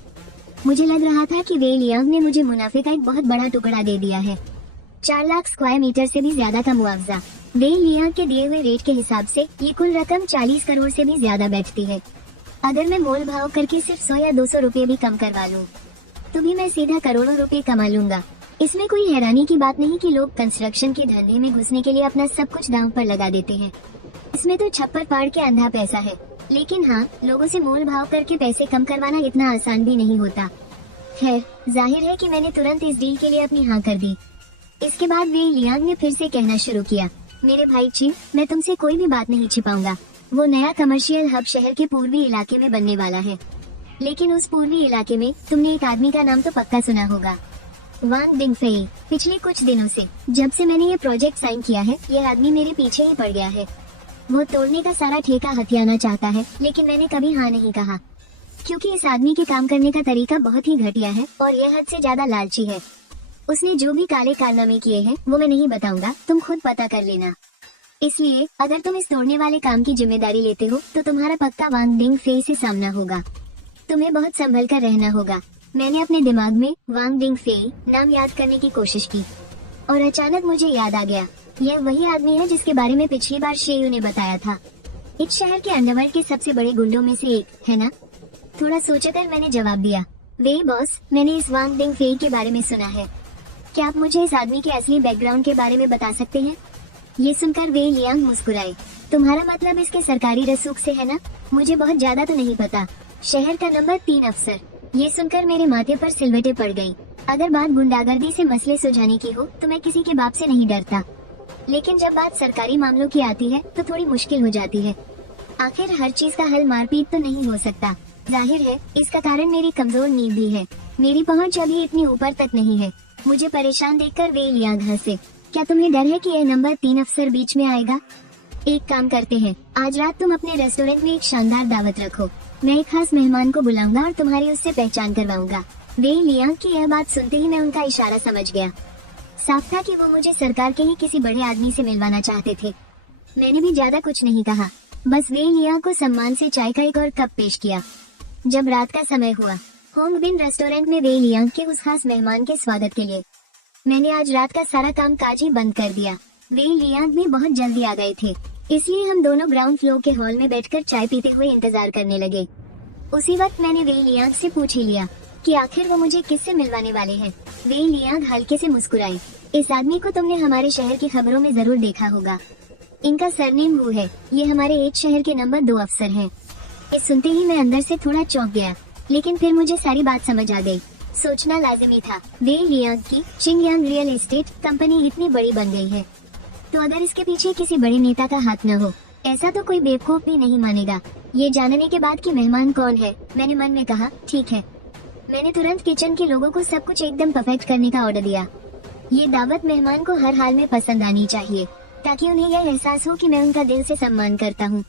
मुझे लग रहा था कि वे लियांग ने मुझे मुनाफे का एक बहुत बड़ा टुकड़ा दे दिया है। 4 लाख स्क्वायर मीटर से भी ज्यादा का मुआवजा। वे लियांग के दिए हुए रेट के हिसाब से ये कुल रकम 40 करोड़ से भी ज्यादा बैठती है। अगर मैं मोल भाव करके सिर्फ 100 या 200 रुपए भी कम करवा लूँ तो भी मैं सीधा करोड़ों रुपए कमा लूंगा। इसमें कोई हैरानी की बात नहीं कि लोग कंस्ट्रक्शन के धंधे में घुसने के लिए अपना सब कुछ दांव पर लगा देते हैं। इसमें तो छप्पर फाड़ के अंधा पैसा है। लेकिन हाँ, लोगों से मोल भाव करके पैसे कम करवाना इतना आसान भी नहीं होता। खैर, जाहिर है कि मैंने तुरंत इस डील के लिए अपनी हाँ कर दी। इसके बाद वे लियांग ने फिर से कहना शुरू किया, मेरे भाई चिंग, मैं तुमसे कोई भी बात नहीं छिपाऊंगा। वो नया कमर्शियल हब शहर के पूर्वी इलाके में बनने वाला है। लेकिन उस पूर्वी इलाके में तुमने एक आदमी का नाम तो पक्का सुना होगा, वांग डिंगफेई। पिछले कुछ दिनों से जब से मैंने ये प्रोजेक्ट साइन किया है, यह आदमी मेरे पीछे ही पड़ गया है। वो तोड़ने का सारा ठेका हथियाना चाहता है, लेकिन मैंने कभी हाँ नहीं कहा, क्योंकि इस आदमी के काम करने का तरीका बहुत ही घटिया है और यह हद से ज्यादा लालची है। उसने जो भी काले कारनामे किए हैं वो मैं नहीं बताऊंगा, तुम खुद पता कर लेना। इसलिए अगर तुम इस तोड़ने वाले काम की जिम्मेदारी लेते हो तो तुम्हारा पक्का वांग डिंगफेई से सामना होगा। तुम्हें बहुत संभल कर रहना होगा। मैंने अपने दिमाग में वांग डिंगफेई नाम याद करने की कोशिश की और अचानक मुझे याद आ गया, यह वही आदमी है जिसके बारे में पिछली बार शेयू ने बताया था। इस शहर के अंडरवर्ल्ड के सबसे बड़े गुंडों में से एक, है ना? थोड़ा सोचकर मैंने जवाब दिया, वे बॉस, मैंने इस वांग डिंगफेई के बारे में सुना है। क्या आप मुझे इस आदमी के असली बैकग्राउंड के बारे में बता सकते हैं? ये सुनकर वे लियांग मुस्कुराए। तुम्हारा मतलब इसके सरकारी रसूख से है ना? मुझे बहुत ज्यादा तो नहीं पता। शहर का नंबर 3 अफसर। ये सुनकर मेरे माथे पर सिलवटें पड़ गईं। अगर बात गुंडागर्दी से मसले सुलझाने की हो तो मैं किसी के बाप से नहीं डरता, लेकिन जब बात सरकारी मामलों की आती है तो थोड़ी मुश्किल हो जाती है। आखिर हर चीज का हल मारपीट तो नहीं हो सकता। जाहिर है इसका कारण मेरी कमजोर नींद भी है। मेरी पहुंच अभी इतनी ऊपर तक नहीं है। मुझे परेशान देखकर वे लियांग हंसे। क्या तुम्हें डर है कि यह नंबर 3 अफसर बीच में आएगा? एक काम करते हैं, आज रात तुम अपने रेस्टोरेंट में एक शानदार दावत रखो। मैं एक खास मेहमान को बुलाऊंगा और तुम्हारी उससे पहचान करवाऊंगा। वे लियांग की यह बात सुनते ही मैं उनका इशारा समझ गया। साफ था कि वो मुझे सरकार के ही किसी बड़े आदमी से मिलवाना चाहते थे। मैंने भी ज्यादा कुछ नहीं कहा, बस वे लियांग को सम्मान से चाय का एक और कप पेश किया। जब रात का समय हुआ, होंग बिन रेस्टोरेंट में वे लियांग के उस खास मेहमान के स्वागत के लिए मैंने आज रात का सारा काम काज ही बंद कर दिया। वे लियांग भी बहुत जल्दी आ गए थे, इसलिए हम दोनों ग्राउंड फ्लोर के हॉल में बैठकर चाय पीते हुए इंतजार करने लगे। उसी वक्त मैंने वे लियांग से पूछ ही लिया कि आखिर वो मुझे किससे मिलवाने वाले हैं। वे लियांग हल्के से मुस्कुराए। इस आदमी को तुमने हमारे शहर की खबरों में जरूर देखा होगा। इनका सरनेम हु है। ये हमारे एक शहर के नंबर 2 अफसर हैं। ये सुनते ही मैं अंदर से थोड़ा चौंक गया, लेकिन फिर मुझे सारी बात समझ आ गई। सोचना लाजिमी था, वे लियांग की चिंगयांग रियल एस्टेट कंपनी इतनी बड़ी बन गई है, तो अगर इसके पीछे किसी बड़े नेता का हाथ न हो, ऐसा तो कोई बेवकूफ भी नहीं मानेगा। ये जानने के बाद कि मेहमान कौन है, मैंने मन में कहा ठीक है। मैंने तुरंत किचन के लोगों को सब कुछ एकदम परफेक्ट करने का ऑर्डर दिया। ये दावत मेहमान को हर हाल में पसंद आनी चाहिए, ताकि उन्हें यह एहसास हो कि मैं उनका दिल से सम्मान करता हूँ।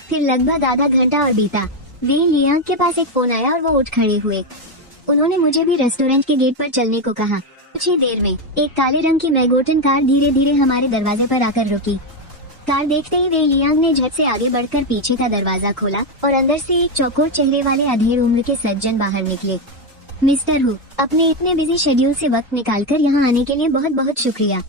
फिर लगभग आधा घंटा और बीता। वे लियांग के पास एक फोन आया और वो उठ खड़े हुए। उन्होंने मुझे भी रेस्टोरेंट के गेट पर चलने को कहा। कुछ ही देर में एक काले रंग की मैगोटन कार धीरे धीरे हमारे दरवाजे पर आकर रुकी। कार देखते ही वे लियांग ने झट से आगे बढ़कर पीछे का दरवाजा खोला और अंदर से एक चौकोर चेहरे वाले अधेड़ उम्र के सज्जन बाहर निकले। मिस्टर हु, अपने इतने बिजी शेड्यूल से वक्त निकालकर यहाँ आने के लिए बहुत बहुत शुक्रिया।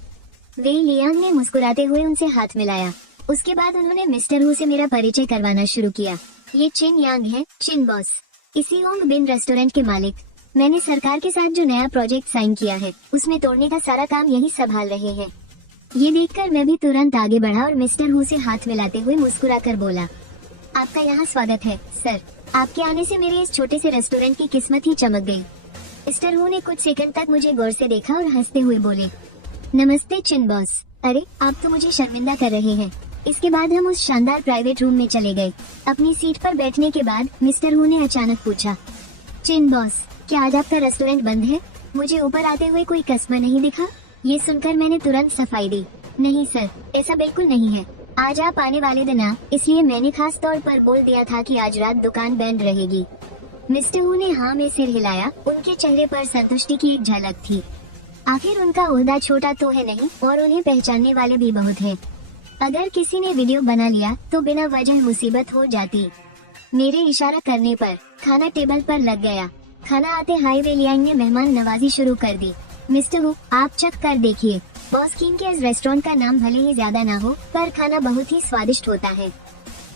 वे लियांग ने मुस्कुराते हुए उनसे हाथ मिलाया। उसके बाद उन्होंने मिस्टर हु से मेरा परिचय करवाना शुरू किया। ये चिन यांग है, चिन बॉस, इसी होंग बिन रेस्टोरेंट के मालिक। मैंने सरकार के साथ जो नया प्रोजेक्ट साइन किया है, उसमें तोड़ने का सारा काम यही संभाल रहे हैं। ये देखकर मैं भी तुरंत आगे बढ़ा और मिस्टर हु से हाथ मिलाते हुए मुस्कुराकर बोला, आपका यहाँ स्वागत है सर। आपके आने से मेरे इस छोटे से रेस्टोरेंट की किस्मत ही चमक गई। मिस्टर हु ने कुछ सेकंड तक मुझे गौर से देखा और हंसते हुए बोले, नमस्ते चिन बॉस। अरे आप तो मुझे शर्मिंदा कर रहे हैं। इसके बाद हम उस शानदार प्राइवेट रूम में चले गए। अपनी सीट पर बैठने के बाद मिस्टर हु ने अचानक पूछा, चिन बॉस, क्या आज आपका रेस्टोरेंट बंद है? मुझे ऊपर आते हुए कोई कस्टमर नहीं दिखा। ये सुनकर मैंने तुरंत सफाई दी, नहीं सर, ऐसा बिल्कुल नहीं है। आज आप आने वाले दिन ना, इसलिए मैंने खास तौर पर बोल दिया था कि आज रात दुकान बंद रहेगी। मिस्टर हु ने हाँ में सिर हिलाया। उनके चेहरे पर संतुष्टि की एक झलक थी। आखिर उनका ओहदा छोटा तो है नहीं और उन्हें पहचानने वाले भी बहुत हैं। अगर किसी ने वीडियो बना लिया तो बिना वजह मुसीबत हो जाती। मेरे इशारा करने पर खाना टेबल पर लग गया। खाना आते हाई वे लियांग ने मेहमान नवाजी शुरू कर दी। मिस्टर हु, आप चख कर देखिए। बॉस किंग के इस रेस्टोरेंट का नाम भले ही ज्यादा ना हो, पर खाना बहुत ही स्वादिष्ट होता है।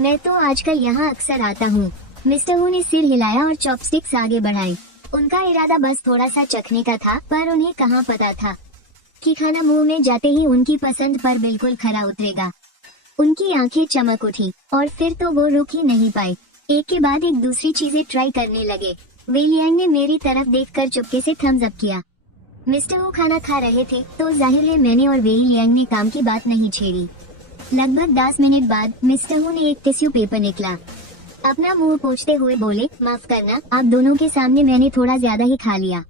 मैं तो आजकल यहाँ अक्सर आता हूँ। मिस्टर हु ने सिर हिलाया और चॉपस्टिक्स आगे बढ़ाए। उनका इरादा बस थोड़ा सा चखने का था, पर उन्हें कहाँ पता था कि खाना मुंह में जाते ही उनकी पसंद पर बिल्कुल खरा उतरेगा। उनकी आंखें चमक उठी और फिर तो वो रुक ही नहीं पाए। एक के बाद एक दूसरी चीजें ट्राई करने लगे। वे लियांग ने मेरी तरफ देखकर चुपके से थम्स अप किया। मिस्टर हु खाना खा रहे थे, तो जाहिर है मैंने और वे लियांग ने काम की बात नहीं छेड़ी। लगभग 10 मिनट बाद मिस्टर हु ने एक टिश्यू पेपर निकला। अपना मुंह पोंछते हुए बोले, माफ करना, आप दोनों के सामने मैंने थोड़ा ज्यादा ही खा लिया।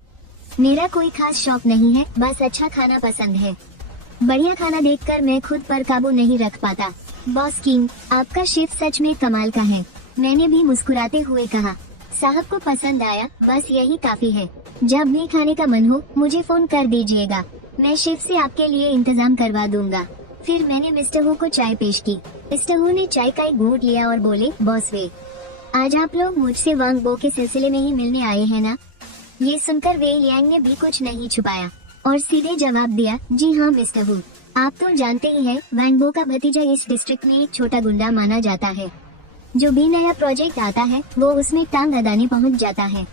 मेरा कोई खास शौक नहीं है, बस अच्छा खाना पसंद है। बढ़िया खाना देखकर मैं खुद पर काबू नहीं रख पाता। बॉस किंग, आपका शेफ सच में कमाल का है। मैंने भी मुस्कुराते हुए कहा, साहब को पसंद आया, बस यही काफी है। जब भी खाने का मन हो मुझे फोन कर दीजिएगा, मैं शेफ से आपके लिए इंतजाम करवा दूंगा। फिर मैंने मिस्टर हु को चाय पेश की। मिस्टर हु ने चाय का एक घूंट लिया और बोले, बॉस वे, आज आप लोग मुझसे वांग बो के सिलसिले में ही मिलने आए हैं ना? ये सुनकर वे लियांग ने भी कुछ नहीं छुपाया और सीधे जवाब दिया, जी हाँ मिस्टर हु, आप तो जानते ही हैं, वांग बो का भतीजा इस डिस्ट्रिक्ट में एक छोटा गुंडा माना जाता है। जो भी नया प्रोजेक्ट आता है वो उसमें टांग अदाने पहुंच जाता है।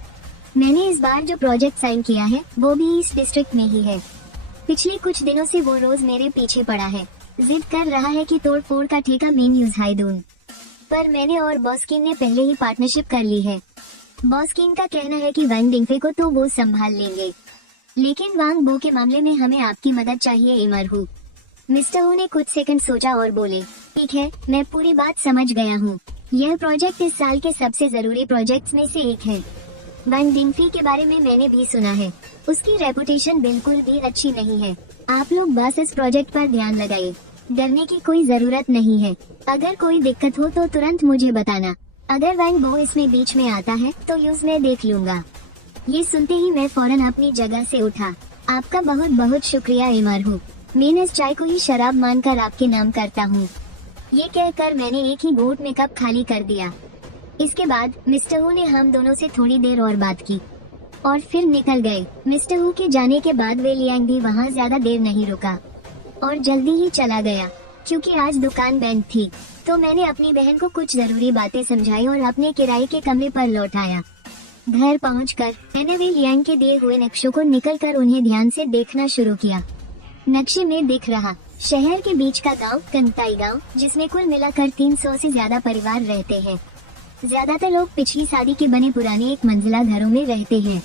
मैंने इस बार जो प्रोजेक्ट साइन किया है वो भी इस डिस्ट्रिक्ट में ही है। पिछले कुछ दिनों से वो रोज मेरे पीछे पड़ा है, जिद कर रहा है कि तोड़ फोड़ का ठेका मैं न्यूज हाई दूं। पर मैंने और बॉस किंग ने पहले ही पार्टनरशिप कर ली है। बॉस किंग का कहना है कि वांग डिंगफे को तो वो संभाल लेंगे, लेकिन वांग बो के मामले में हमें आपकी मदद चाहिए एमर हु। मिस्टर हु ने कुछ सेकंड सोचा और बोले, ठीक है, मैं पूरी बात समझ गया हूँ। यह प्रोजेक्ट इस साल के सबसे जरूरी प्रोजेक्ट्स में से एक है। वांग डिंगफी के बारे में मैंने भी सुना है, उसकी रेपुटेशन बिल्कुल भी अच्छी नहीं है। आप लोग बस इस प्रोजेक्ट पर ध्यान लगाइए, डरने की कोई जरूरत नहीं है। अगर कोई दिक्कत हो तो तुरंत मुझे बताना। अगर वांग बो इसमें बीच में आता है तो यूज मैं देख लूंगा। ये सुनते ही मैं फौरन अपनी जगह से उठा। आपका बहुत बहुत शुक्रिया एमआरहू। मैं इस चाय को ही शराब मानकर आपके नाम करता हूँ। ये कहकर मैंने एक ही घूंट में कप खाली कर दिया। इसके बाद मिस्टर हू ने हम दोनों से थोड़ी देर और बात की और फिर निकल गए। मिस्टर हू के जाने के बाद वे लियांग भी वहाँ ज्यादा देर नहीं रुका और जल्दी ही चला गया। क्योंकि आज दुकान बंद थी तो मैंने अपनी बहन को कुछ जरूरी बातें समझाई और अपने किराए के कमरे पर लौट आया। घर पहुंचकर मैंने वे लियांग के दिए हुए नक्शों को निकलकर उन्हें ध्यान से देखना शुरू किया। नक्शे में दिख रहा शहर के बीच का गांव कंगताई गांव, जिसमें कुल मिलाकर 300 से ज्यादा परिवार रहते हैं। ज्यादातर लोग पिछली शादी के बने पुराने एक मंजिला घरों में रहते हैं।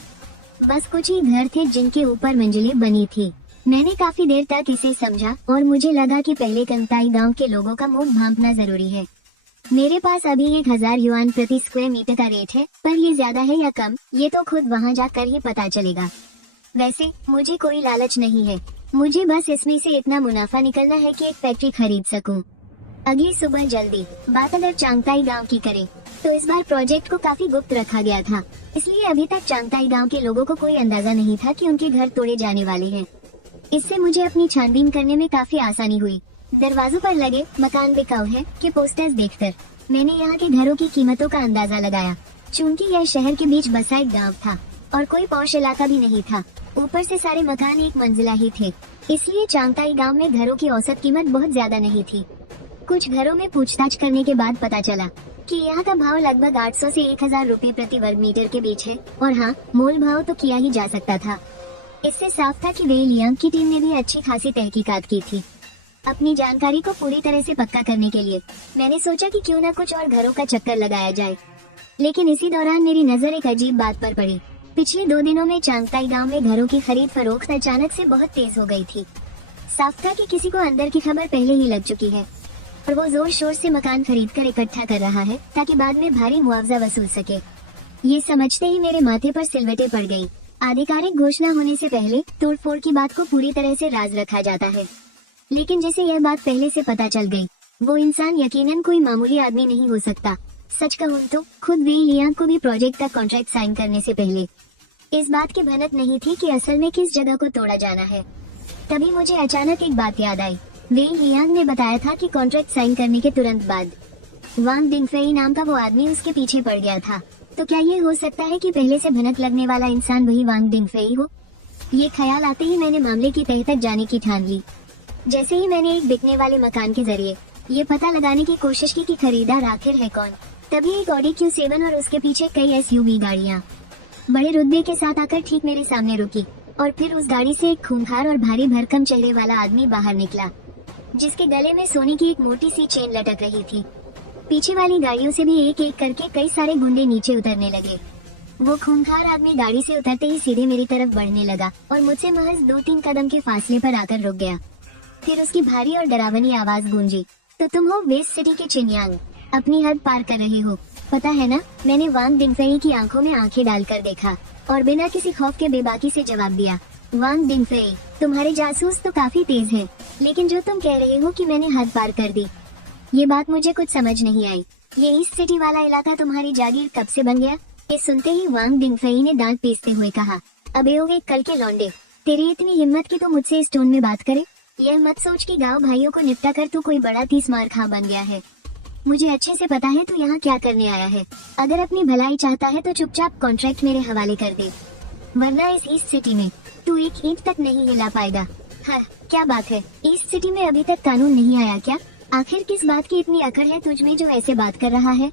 बस कुछ ही घर थे जिनके ऊपर मंजिलें बनी थी। मैंने काफी देर तक इसे समझा और मुझे लगा कि पहले कंगताई गांव के लोगों का मुंह भांपना जरूरी है। मेरे पास अभी 1000 युआन प्रति स्क्वायर मीटर का रेट है, पर ये ज्यादा है या कम ये तो खुद वहाँ जाकर ही पता चलेगा। वैसे मुझे कोई लालच नहीं है, मुझे बस इसमें से इतना मुनाफा निकलना है कि एक फैक्ट्री खरीद सकूं। अगली सुबह जल्दी। बात अगर चांगताई गांव की करें तो इस बार प्रोजेक्ट को काफी गुप्त रखा गया था, इसलिए अभी तक चांगताई गांव के लोगों को कोई अंदाजा नहीं था कि उनके घर तोड़े जाने वाले हैं। इससे मुझे अपनी छानबीन करने में काफी आसानी हुई। दरवाजों पर लगे मकान बिकाऊ है के पोस्टर्स देखकर मैंने यहाँ के घरों की कीमतों का अंदाजा लगाया। चूंकि यह शहर के बीच बसा एक गाँव था और कोई पौष इलाका भी नहीं था, ऊपर से सारे मकान एक मंजिला ही थे, इसलिए चांगताई गांव में घरों की औसत कीमत बहुत ज्यादा नहीं थी। कुछ घरों में पूछताछ करने के बाद पता चला कि यहाँ का भाव लगभग 800 से 1000 रुपए प्रति वर्ग मीटर के बीच है, और हाँ, मोल भाव तो किया ही जा सकता था। इससे साफ था कि वे लियांग की टीम ने भी अच्छी खासी तहकीकात की थी। अपनी जानकारी को पूरी तरह से पक्का करने के लिए मैंने सोचा कि क्यों न कुछ और घरों का चक्कर लगाया जाए। लेकिन इसी दौरान मेरी नजर एक अजीब बात पर पड़ी। पिछले 2 दिनों में चांगताई गांव में घरों की खरीद फरोख्त अचानक से बहुत तेज हो गई थी। साफ था कि किसी को अंदर की खबर पहले ही लग चुकी है और वो जोर शोर से मकान खरीद कर इकट्ठा कर रहा है ताकि बाद में भारी मुआवजा वसूल सके। ये समझते ही मेरे माथे पर सिलवटें पड़ गयी। आधिकारिक घोषणा होने से पहले तोड़फोड़ की बात को पूरी तरह से राज रखा जाता है, लेकिन जैसे यह बात पहले से पता चल गई, वो इंसान यकीनन कोई मामूली आदमी नहीं हो सकता। सच कहूँ तो खुद वे लियांग को भी प्रोजेक्ट का कॉन्ट्रैक्ट साइन करने से पहले इस बात की भनक नहीं थी कि असल में किस जगह को तोड़ा जाना है। तभी मुझे अचानक एक बात याद आई। वे लियांग ने बताया था कि कॉन्ट्रैक्ट साइन करने के तुरंत बाद वांग डिंगफेई नाम का वो आदमी उसके पीछे पड़ गया था। तो क्या ये हो सकता है कि पहले से भनक लगने वाला इंसान वही वांग डिंगफेई हो? ये ख्याल आते ही मैंने मामले की तह तक जाने की ठान ली। जैसे ही मैंने एक बिकने वाले मकान के जरिए ये पता लगाने की कोशिश की कि खरीदार आखिर है कौन, तभी एक ऑडी Q7 और उसके पीछे कई SUV गाड़ियाँ बड़े रुतबे के साथ आकर ठीक मेरे सामने रुकी, और फिर उस गाड़ी से एक खूंखार और भारी भरकम चेहरे वाला आदमी बाहर निकला, जिसके गले में सोने की एक मोटी सी चेन लटक रही थी। पीछे वाली गाड़ियों से भी एक एक करके कई सारे गुंडे नीचे उतरने लगे। वो खूंखार आदमी गाड़ी से उतरते ही सीधे मेरी तरफ बढ़ने लगा और मुझसे महज 2-3 कदम के फासले पर आकर रुक गया। फिर उसकी भारी और डरावनी आवाज गूंजी, तो तुम हो वेस्ट सिटी के चिनयांग, अपनी हद पार कर रहे हो, पता है ना? मैंने वांग डिंगफेई की आंखों में आंखें डालकर देखा और बिना किसी खौफ के बेबाकी से जवाब दिया, वांग डिंगफेई, तुम्हारे जासूस तो काफी तेज हैं, लेकिन जो तुम कह रहे हो कि मैंने हद पार कर दी, ये बात मुझे कुछ समझ नहीं आई। ये ईस्ट सिटी वाला इलाका तुम्हारी जागीर कब से बन गया? ये सुनते ही वांग डिंगफेई ने दांत पीसते हुए कहा, अबे हो एक कल के लौंडे, तेरी इतनी हिम्मत की तो मुझसे इस टोन में बात करे? यह मत सोच कि गांव भाइयों को निपटा कर तू कोई बड़ा 30 मार खा बन गया है। मुझे अच्छे से पता है तू यहाँ क्या करने आया है। अगर अपनी भलाई चाहता है तो चुपचाप कॉन्ट्रैक्ट मेरे हवाले कर दे, वरना इस ईस्ट सिटी में तू एक ईंट तक नहीं हिला पाएगा। हाँ, क्या बात है, ईस्ट सिटी में अभी तक कानून नहीं आया क्या? आखिर किस बात की इतनी अकड़ है तुझ में जो ऐसे बात कर रहा है?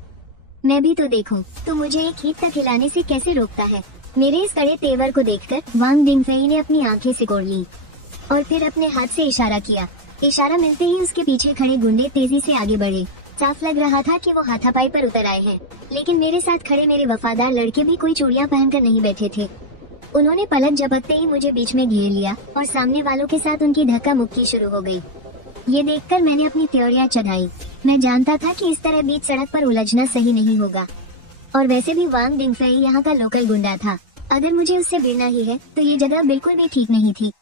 मैं भी तो देखूं, तू मुझे एक ईंट तक हिलाने से कैसे रोकता है? मेरे इस कड़े तेवर को देखकर वांग डिंगफेई ने अपनी आंखें सिकोड़ ली और फिर अपने हाथ से इशारा किया। इशारा मिलते ही उसके पीछे खड़े गुंडे तेजी से आगे बढ़े। साफ लग रहा था कि वो हाथापाई पर उतर आए हैं, लेकिन मेरे साथ खड़े मेरे वफादार लड़के भी कोई चूड़ियां पहनकर नहीं बैठे थे। उन्होंने पलक झपकते ही मुझे बीच में घेर लिया और सामने वालों के साथ उनकी धक्का मुक्की शुरू हो गई। ये देखकर मैंने अपनी त्योरियां चढ़ाई। मैं जानता था कि इस तरह बीच सड़क पर उलझना सही नहीं होगा, और वैसे भी वांग डिंगफेई यहाँ का लोकल गुंडा था। अगर मुझे उससे भिड़ना ही है तो ये जगह बिल्कुल भी ठीक नहीं थी।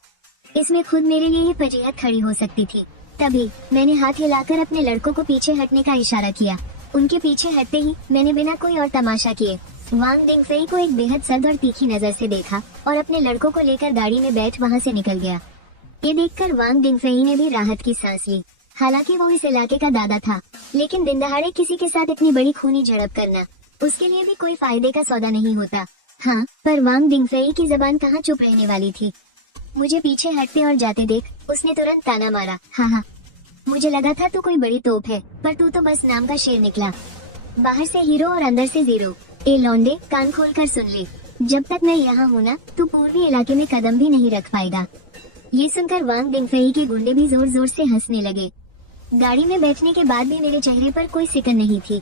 इसमें खुद मेरे लिए ही फजीहत खड़ी हो सकती थी। तभी मैंने हाथ हिलाकर अपने लड़कों को पीछे हटने का इशारा किया। उनके पीछे हटते ही मैंने बिना कोई और तमाशा किए वांग डिंगफेई को एक बेहद सर्द और तीखी नजर से देखा और अपने लड़कों को लेकर गाड़ी में बैठ वहां से निकल गया। ये देखकर वांग डिंगफेई ने भी राहत की सांस ली। हालांकि वो इस इलाके का दादा था, लेकिन दिन दहाड़े किसी के साथ इतनी बड़ी खूनी झड़प करना उसके लिए भी कोई फायदे का सौदा नहीं होता। हाँ, पर वांग डिंगफेई की जबान कहाँ चुप रहने वाली थी। मुझे पीछे हटते और जाते देख उसने तुरंत ताना मारा। हाँ, मुझे लगा था तू कोई बड़ी तोप है, पर तू तो बस नाम का शेर निकला। बाहर से हीरो और अंदर से जीरो। ए लौंडे, कान खोल कर सुन ले, जब तक मैं यहाँ हूँ ना, तू पूर्वी इलाके में कदम भी नहीं रख पाएगा। ये सुनकर वांग डिंगफेई के गुंडे भी जोर जोर से हंसने लगे। गाड़ी में बैठने के बाद भी मेरे चेहरे पर कोई सिकन नहीं थी।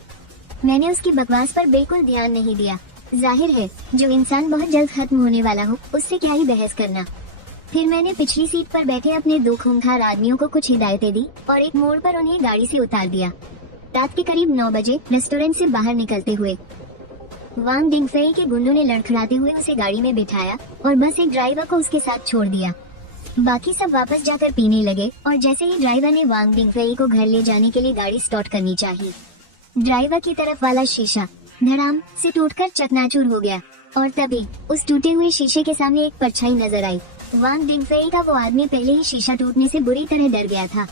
मैंने उसकी बकवास पर बिल्कुल ध्यान नहीं दिया। जाहिर है, जो इंसान बहुत जल्द खत्म होने वाला हो उससे क्या ही बहस करना। फिर मैंने पिछली सीट पर बैठे अपने दो खूंखार आदमियों को कुछ हिदायतें दी और एक मोड़ पर उन्हें गाड़ी से उतार दिया। रात के करीब 9 बजे रेस्टोरेंट से बाहर निकलते हुए वांग डिंगफेई के गुंडों ने लड़खड़ाते हुए उसे गाड़ी में बिठाया और बस एक ड्राइवर को उसके साथ छोड़ दिया। बाकी सब वापस जाकर पीने लगे और जैसे ही ड्राइवर ने वांग डिंगफेई को घर ले जाने के लिए गाड़ी स्टार्ट करनी चाहिए, ड्राइवर की तरफ वाला शीशा धड़ाम से टूटकर चकनाचूर हो गया और तभी उस टूटे हुए शीशे के सामने एक परछाई नजर आई। वांग डिंगफेई का वो आदमी पहले ही शीशा टूटने से बुरी तरह डर गया था।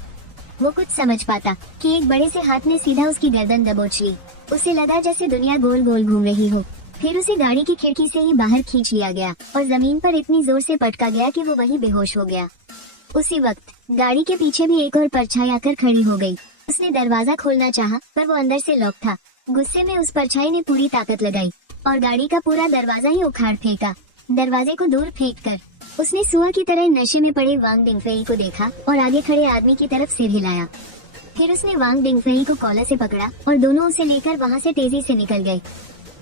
वो कुछ समझ पाता कि एक बड़े से हाथ ने सीधा उसकी गर्दन दबोच ली। उसे लगा जैसे दुनिया गोल गोल घूम रही हो। फिर उसे गाड़ी की खिड़की से ही बाहर खींच लिया गया और जमीन पर इतनी जोर से पटका गया कि वो वहीं बेहोश हो गया। उसी वक्त गाड़ी के पीछे भी एक और परछाई आकर खड़ी हो गई। उसने दरवाजा खोलना चाहा, पर वो अंदर से लॉक था। गुस्से में उस परछाई ने पूरी ताकत लगाई और गाड़ी का पूरा दरवाजा ही उखाड़ फेंका। दरवाजे को दूर फेंककर उसने सुअर की तरह नशे में पड़े वांग डिंगफेई को देखा और आगे खड़े आदमी की तरफ सिर हिलाया। फिर उसने वांग डिंगफेई को कॉलर से पकड़ा और दोनों उसे लेकर वहाँ से तेजी से निकल गए।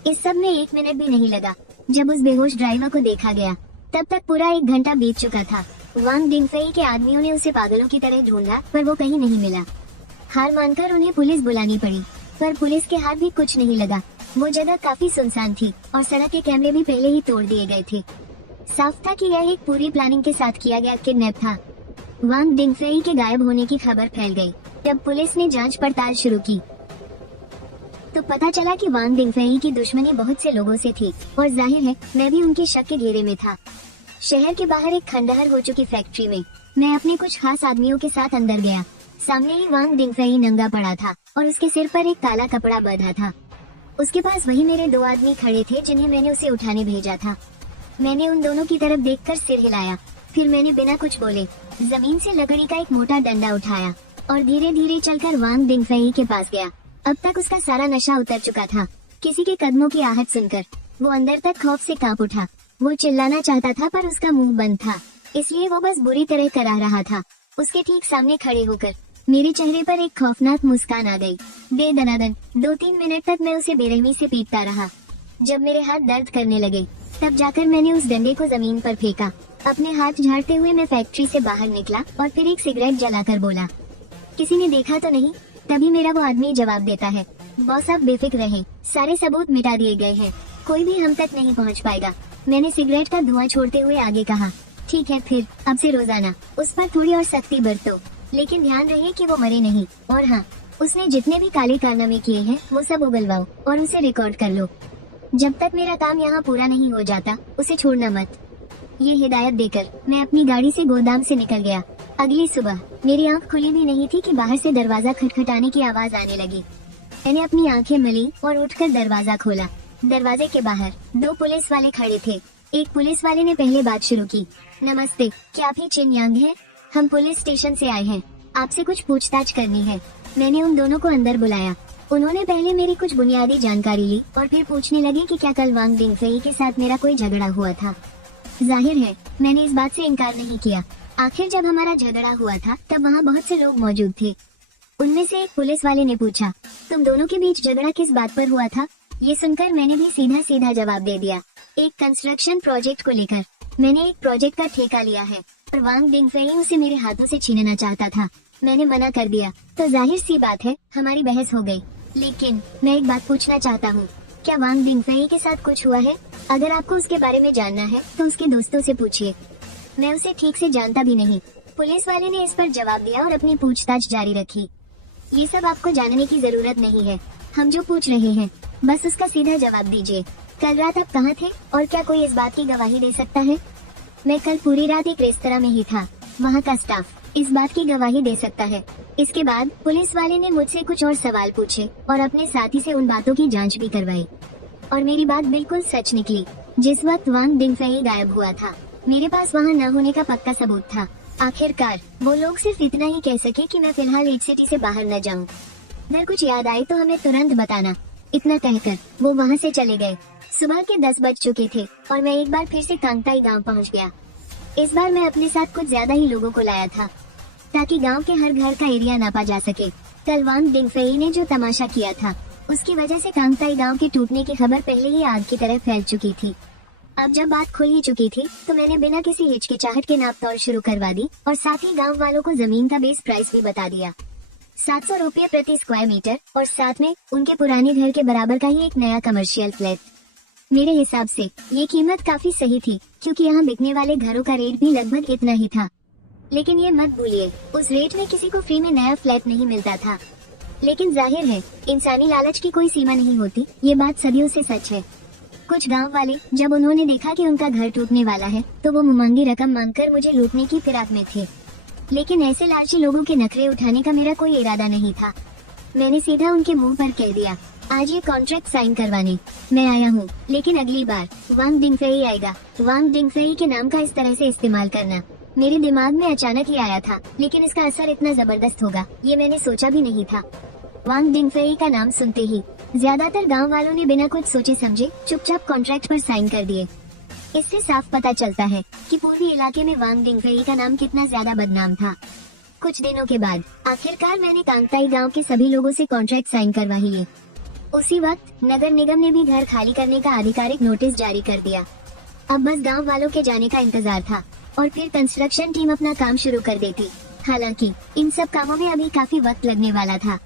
इस सब में 1 मिनट भी नहीं लगा। जब उस बेहोश ड्राइवर को देखा गया, तब तक पूरा 1 घंटा बीत चुका था। वांग डिंगफेई के आदमियों ने उसे पागलों की तरह ढूंढा, पर वो कहीं नहीं मिला। हार मानकर उन्हें पुलिस बुलानी पड़ी, पर पुलिस के हाथ भी कुछ नहीं लगा। वो जगह काफी सुनसान थी और सड़क के कैमरे भी पहले ही तोड़ दिए गए थे। साफ था कि यह एक पूरी प्लानिंग के साथ किया गया किडनैप था। वांग डिंगफेई के गायब होने की खबर फैल गई। जब पुलिस ने जांच पड़ताल शुरू की तो पता चला कि वांग डिंगफेई की दुश्मनी बहुत से लोगों से थी और जाहिर है मैं भी उनके शक के घेरे में था। शहर के बाहर एक खंडहर हो चुकी फैक्ट्री में मैं अपने कुछ खास आदमियों के साथ अंदर गया। सामने ही वांग डिंगफेई नंगा पड़ा था और उसके सिर पर एक काला कपड़ा बंधा था। उसके पास वही मेरे 2 आदमी खड़े थे जिन्हें मैंने उसे उठाने भेजा था। मैंने उन दोनों की तरफ देखकर सिर हिलाया। फिर मैंने बिना कुछ बोले जमीन से लकड़ी का एक मोटा डंडा उठाया और धीरे धीरे चलकर वांग डिंगफेई के पास गया। अब तक उसका सारा नशा उतर चुका था। किसी के कदमों की आहट सुनकर वो अंदर तक खौफ से कांप उठा। वो चिल्लाना चाहता था, पर उसका मुंह बंद था, इसलिए वो बस बुरी तरह कराह रहा था। उसके ठीक सामने खड़े होकर मेरे चेहरे पर एक खौफनाक मुस्कान आ गई। दे दनादन 2-3 मिनट तक मैं उसे बेरहमी से पीटता रहा। जब मेरे हाथ दर्द करने लगे, तब जाकर मैंने उस डंडे को जमीन पर फेंका। अपने हाथ झाड़ते हुए मैं फैक्ट्री से बाहर निकला और फिर एक सिगरेट जलाकर बोला, किसी ने देखा तो नहीं? तभी मेरा वो आदमी जवाब देता है, बॉस आप बेफिक्र रहें, सारे सबूत मिटा दिए गए हैं, कोई भी हम तक नहीं पहुंच पाएगा। मैंने सिगरेट का धुआं छोड़ते हुए आगे कहा, ठीक है, फिर अब से रोजाना उस पर थोड़ी और सख्ती बरतो, लेकिन ध्यान रहे कि वो मरे नहीं। और हाँ, उसने जितने भी काले कारनामे किए हैं वो सब उगलवाओ और उसे रिकॉर्ड कर लो। जब तक मेरा काम यहाँ पूरा नहीं हो जाता उसे छोड़ना मत। ये हिदायत देकर मैं अपनी गाड़ी से गोदाम से निकल गया। अगली सुबह मेरी आंख खुली भी नहीं थी कि बाहर से दरवाजा खटखटाने की आवाज आने लगी। मैंने अपनी आंखें मली और उठकर दरवाजा खोला। दरवाजे के बाहर 2 पुलिस वाले खड़े थे। एक पुलिस वाले ने पहले बात शुरू की, नमस्ते, क्या आप ही चिन यांग हैं? हम पुलिस स्टेशन से आए हैं, आपसे कुछ पूछताछ करनी है। मैंने उन दोनों को अंदर बुलाया। उन्होंने पहले मेरी कुछ बुनियादी जानकारी ली और फिर पूछने लगे कि क्या कल वांग डिंगफेई के साथ मेरा कोई झगड़ा हुआ था। जाहिर है मैंने इस बात से इनकार नहीं किया। आखिर जब हमारा झगड़ा हुआ था तब वहाँ बहुत से लोग मौजूद थे। उनमें से एक पुलिस वाले ने पूछा, तुम दोनों के बीच झगड़ा किस बात पर हुआ था? ये सुनकर मैंने भी सीधा सीधा जवाब दे दिया, एक कंस्ट्रक्शन प्रोजेक्ट को लेकर। मैंने एक प्रोजेक्ट का ठेका लिया है और वांग डिंगफेई उसे मेरे हाथों से छीनना चाहता था। मैंने मना कर दिया तो जाहिर सी बात है हमारी बहस हो गई। लेकिन मैं एक बात पूछना चाहता हूँ, क्या वांग डिंगफेई के साथ कुछ हुआ है? अगर आपको उसके बारे में जानना है तो उसके दोस्तों से पूछिए, मैं उसे ठीक से जानता भी नहीं। पुलिस वाले ने इस पर जवाब दिया और अपनी पूछताछ जारी रखी। ये सब आपको जानने की जरूरत नहीं है, हम जो पूछ रहे हैं बस उसका सीधा जवाब दीजिए। कल रात आप कहाँ थे और क्या कोई इस बात की गवाही दे सकता है? मैं कल पूरी रात एक रेस्तरां में ही था। वहाँ का स्टाफ इस बात की गवाही दे सकता है। इसके बाद पुलिस वाले ने मुझसे कुछ और सवाल पूछे और अपने साथी से उन बातों की जांच भी करवाई और मेरी बात बिल्कुल सच निकली। जिस वक्त वांग डिंगफेई गायब हुआ था, मेरे पास वहाँ न होने का पक्का सबूत था। आखिरकार वो लोग सिर्फ इतना ही कह सके कि मैं फिलहाल एज सिटी से बाहर न जाऊं। अगर कुछ याद आए तो हमें तुरंत बताना। इतना कहकर वो वहाँ से चले गए। सुबह के 10 बज चुके थे और मैं एक बार फिर से कांगताई गांव पहुँच गया। इस बार मैं अपने साथ कुछ ज्यादा ही लोगों को लाया था ताकि गांव के हर घर का एरिया नापा जा सके। कल वांग डिंगफेई ने जो तमाशा किया था, उसकी वजह से कांगताई गांव के टूटने की खबर पहले ही आग की तरह फैल चुकी थी। अब जब बात खुल ही चुकी थी तो मैंने बिना किसी हिचकिचाहट के नाप तोल शुरू करवा दी और साथ ही गाँव वालों को जमीन का बेस प्राइस भी बता दिया। 700 रुपये प्रति स्क्वायर मीटर और साथ में उनके पुराने घर के बराबर का ही एक नया कमर्शियल फ्लैट। मेरे हिसाब से ये कीमत काफी सही थी क्योंकि यहाँ बिकने वाले घरों का रेट भी लगभग इतना ही था। लेकिन ये मत भूलिए, उस रेट में किसी को फ्री में नया फ्लैट नहीं मिलता था। लेकिन जाहिर है इंसानी लालच की कोई सीमा नहीं होती, ये बात सदियों से सच है। कुछ गांव वाले जब उन्होंने देखा कि उनका घर टूटने वाला है तो वो मुमांगी रकम मांगकर मुझे लूटने की फिराक में थे। लेकिन ऐसे लालची लोगों के नखरे उठाने का मेरा कोई इरादा नहीं था। मैंने सीधा उनके मुंह पर कह दिया, आज ये कॉन्ट्रैक्ट साइन करवाने मैं आया हूँ, लेकिन अगली बार वांग डिंगफेई आएगा। वांग डिंगफेई के नाम का इस तरह से इस्तेमाल करना मेरे दिमाग में अचानक ही आया था, लेकिन इसका असर इतना जबरदस्त होगा ये मैंने सोचा भी नहीं था। वांग डिंगफेई का नाम सुनते ही ज्यादातर गांव वालों ने बिना कुछ सोचे समझे चुपचाप कॉन्ट्रैक्ट पर साइन कर दिए। इससे साफ पता चलता है कि पूर्वी इलाके में वांग डिंगफेई का नाम कितना ज्यादा बदनाम था। कुछ दिनों के बाद आखिरकार मैंने कांगताई गांव के सभी लोगों से कॉन्ट्रैक्ट साइन करवा ही लिए। उसी वक्त नगर निगम ने भी घर खाली करने का आधिकारिक नोटिस जारी कर दिया। अब बस गांव वालों के जाने का इंतजार था और फिर कंस्ट्रक्शन टीम अपना काम शुरू कर देती। हालांकि इन सब कामों में अभी काफी वक्त लगने वाला था।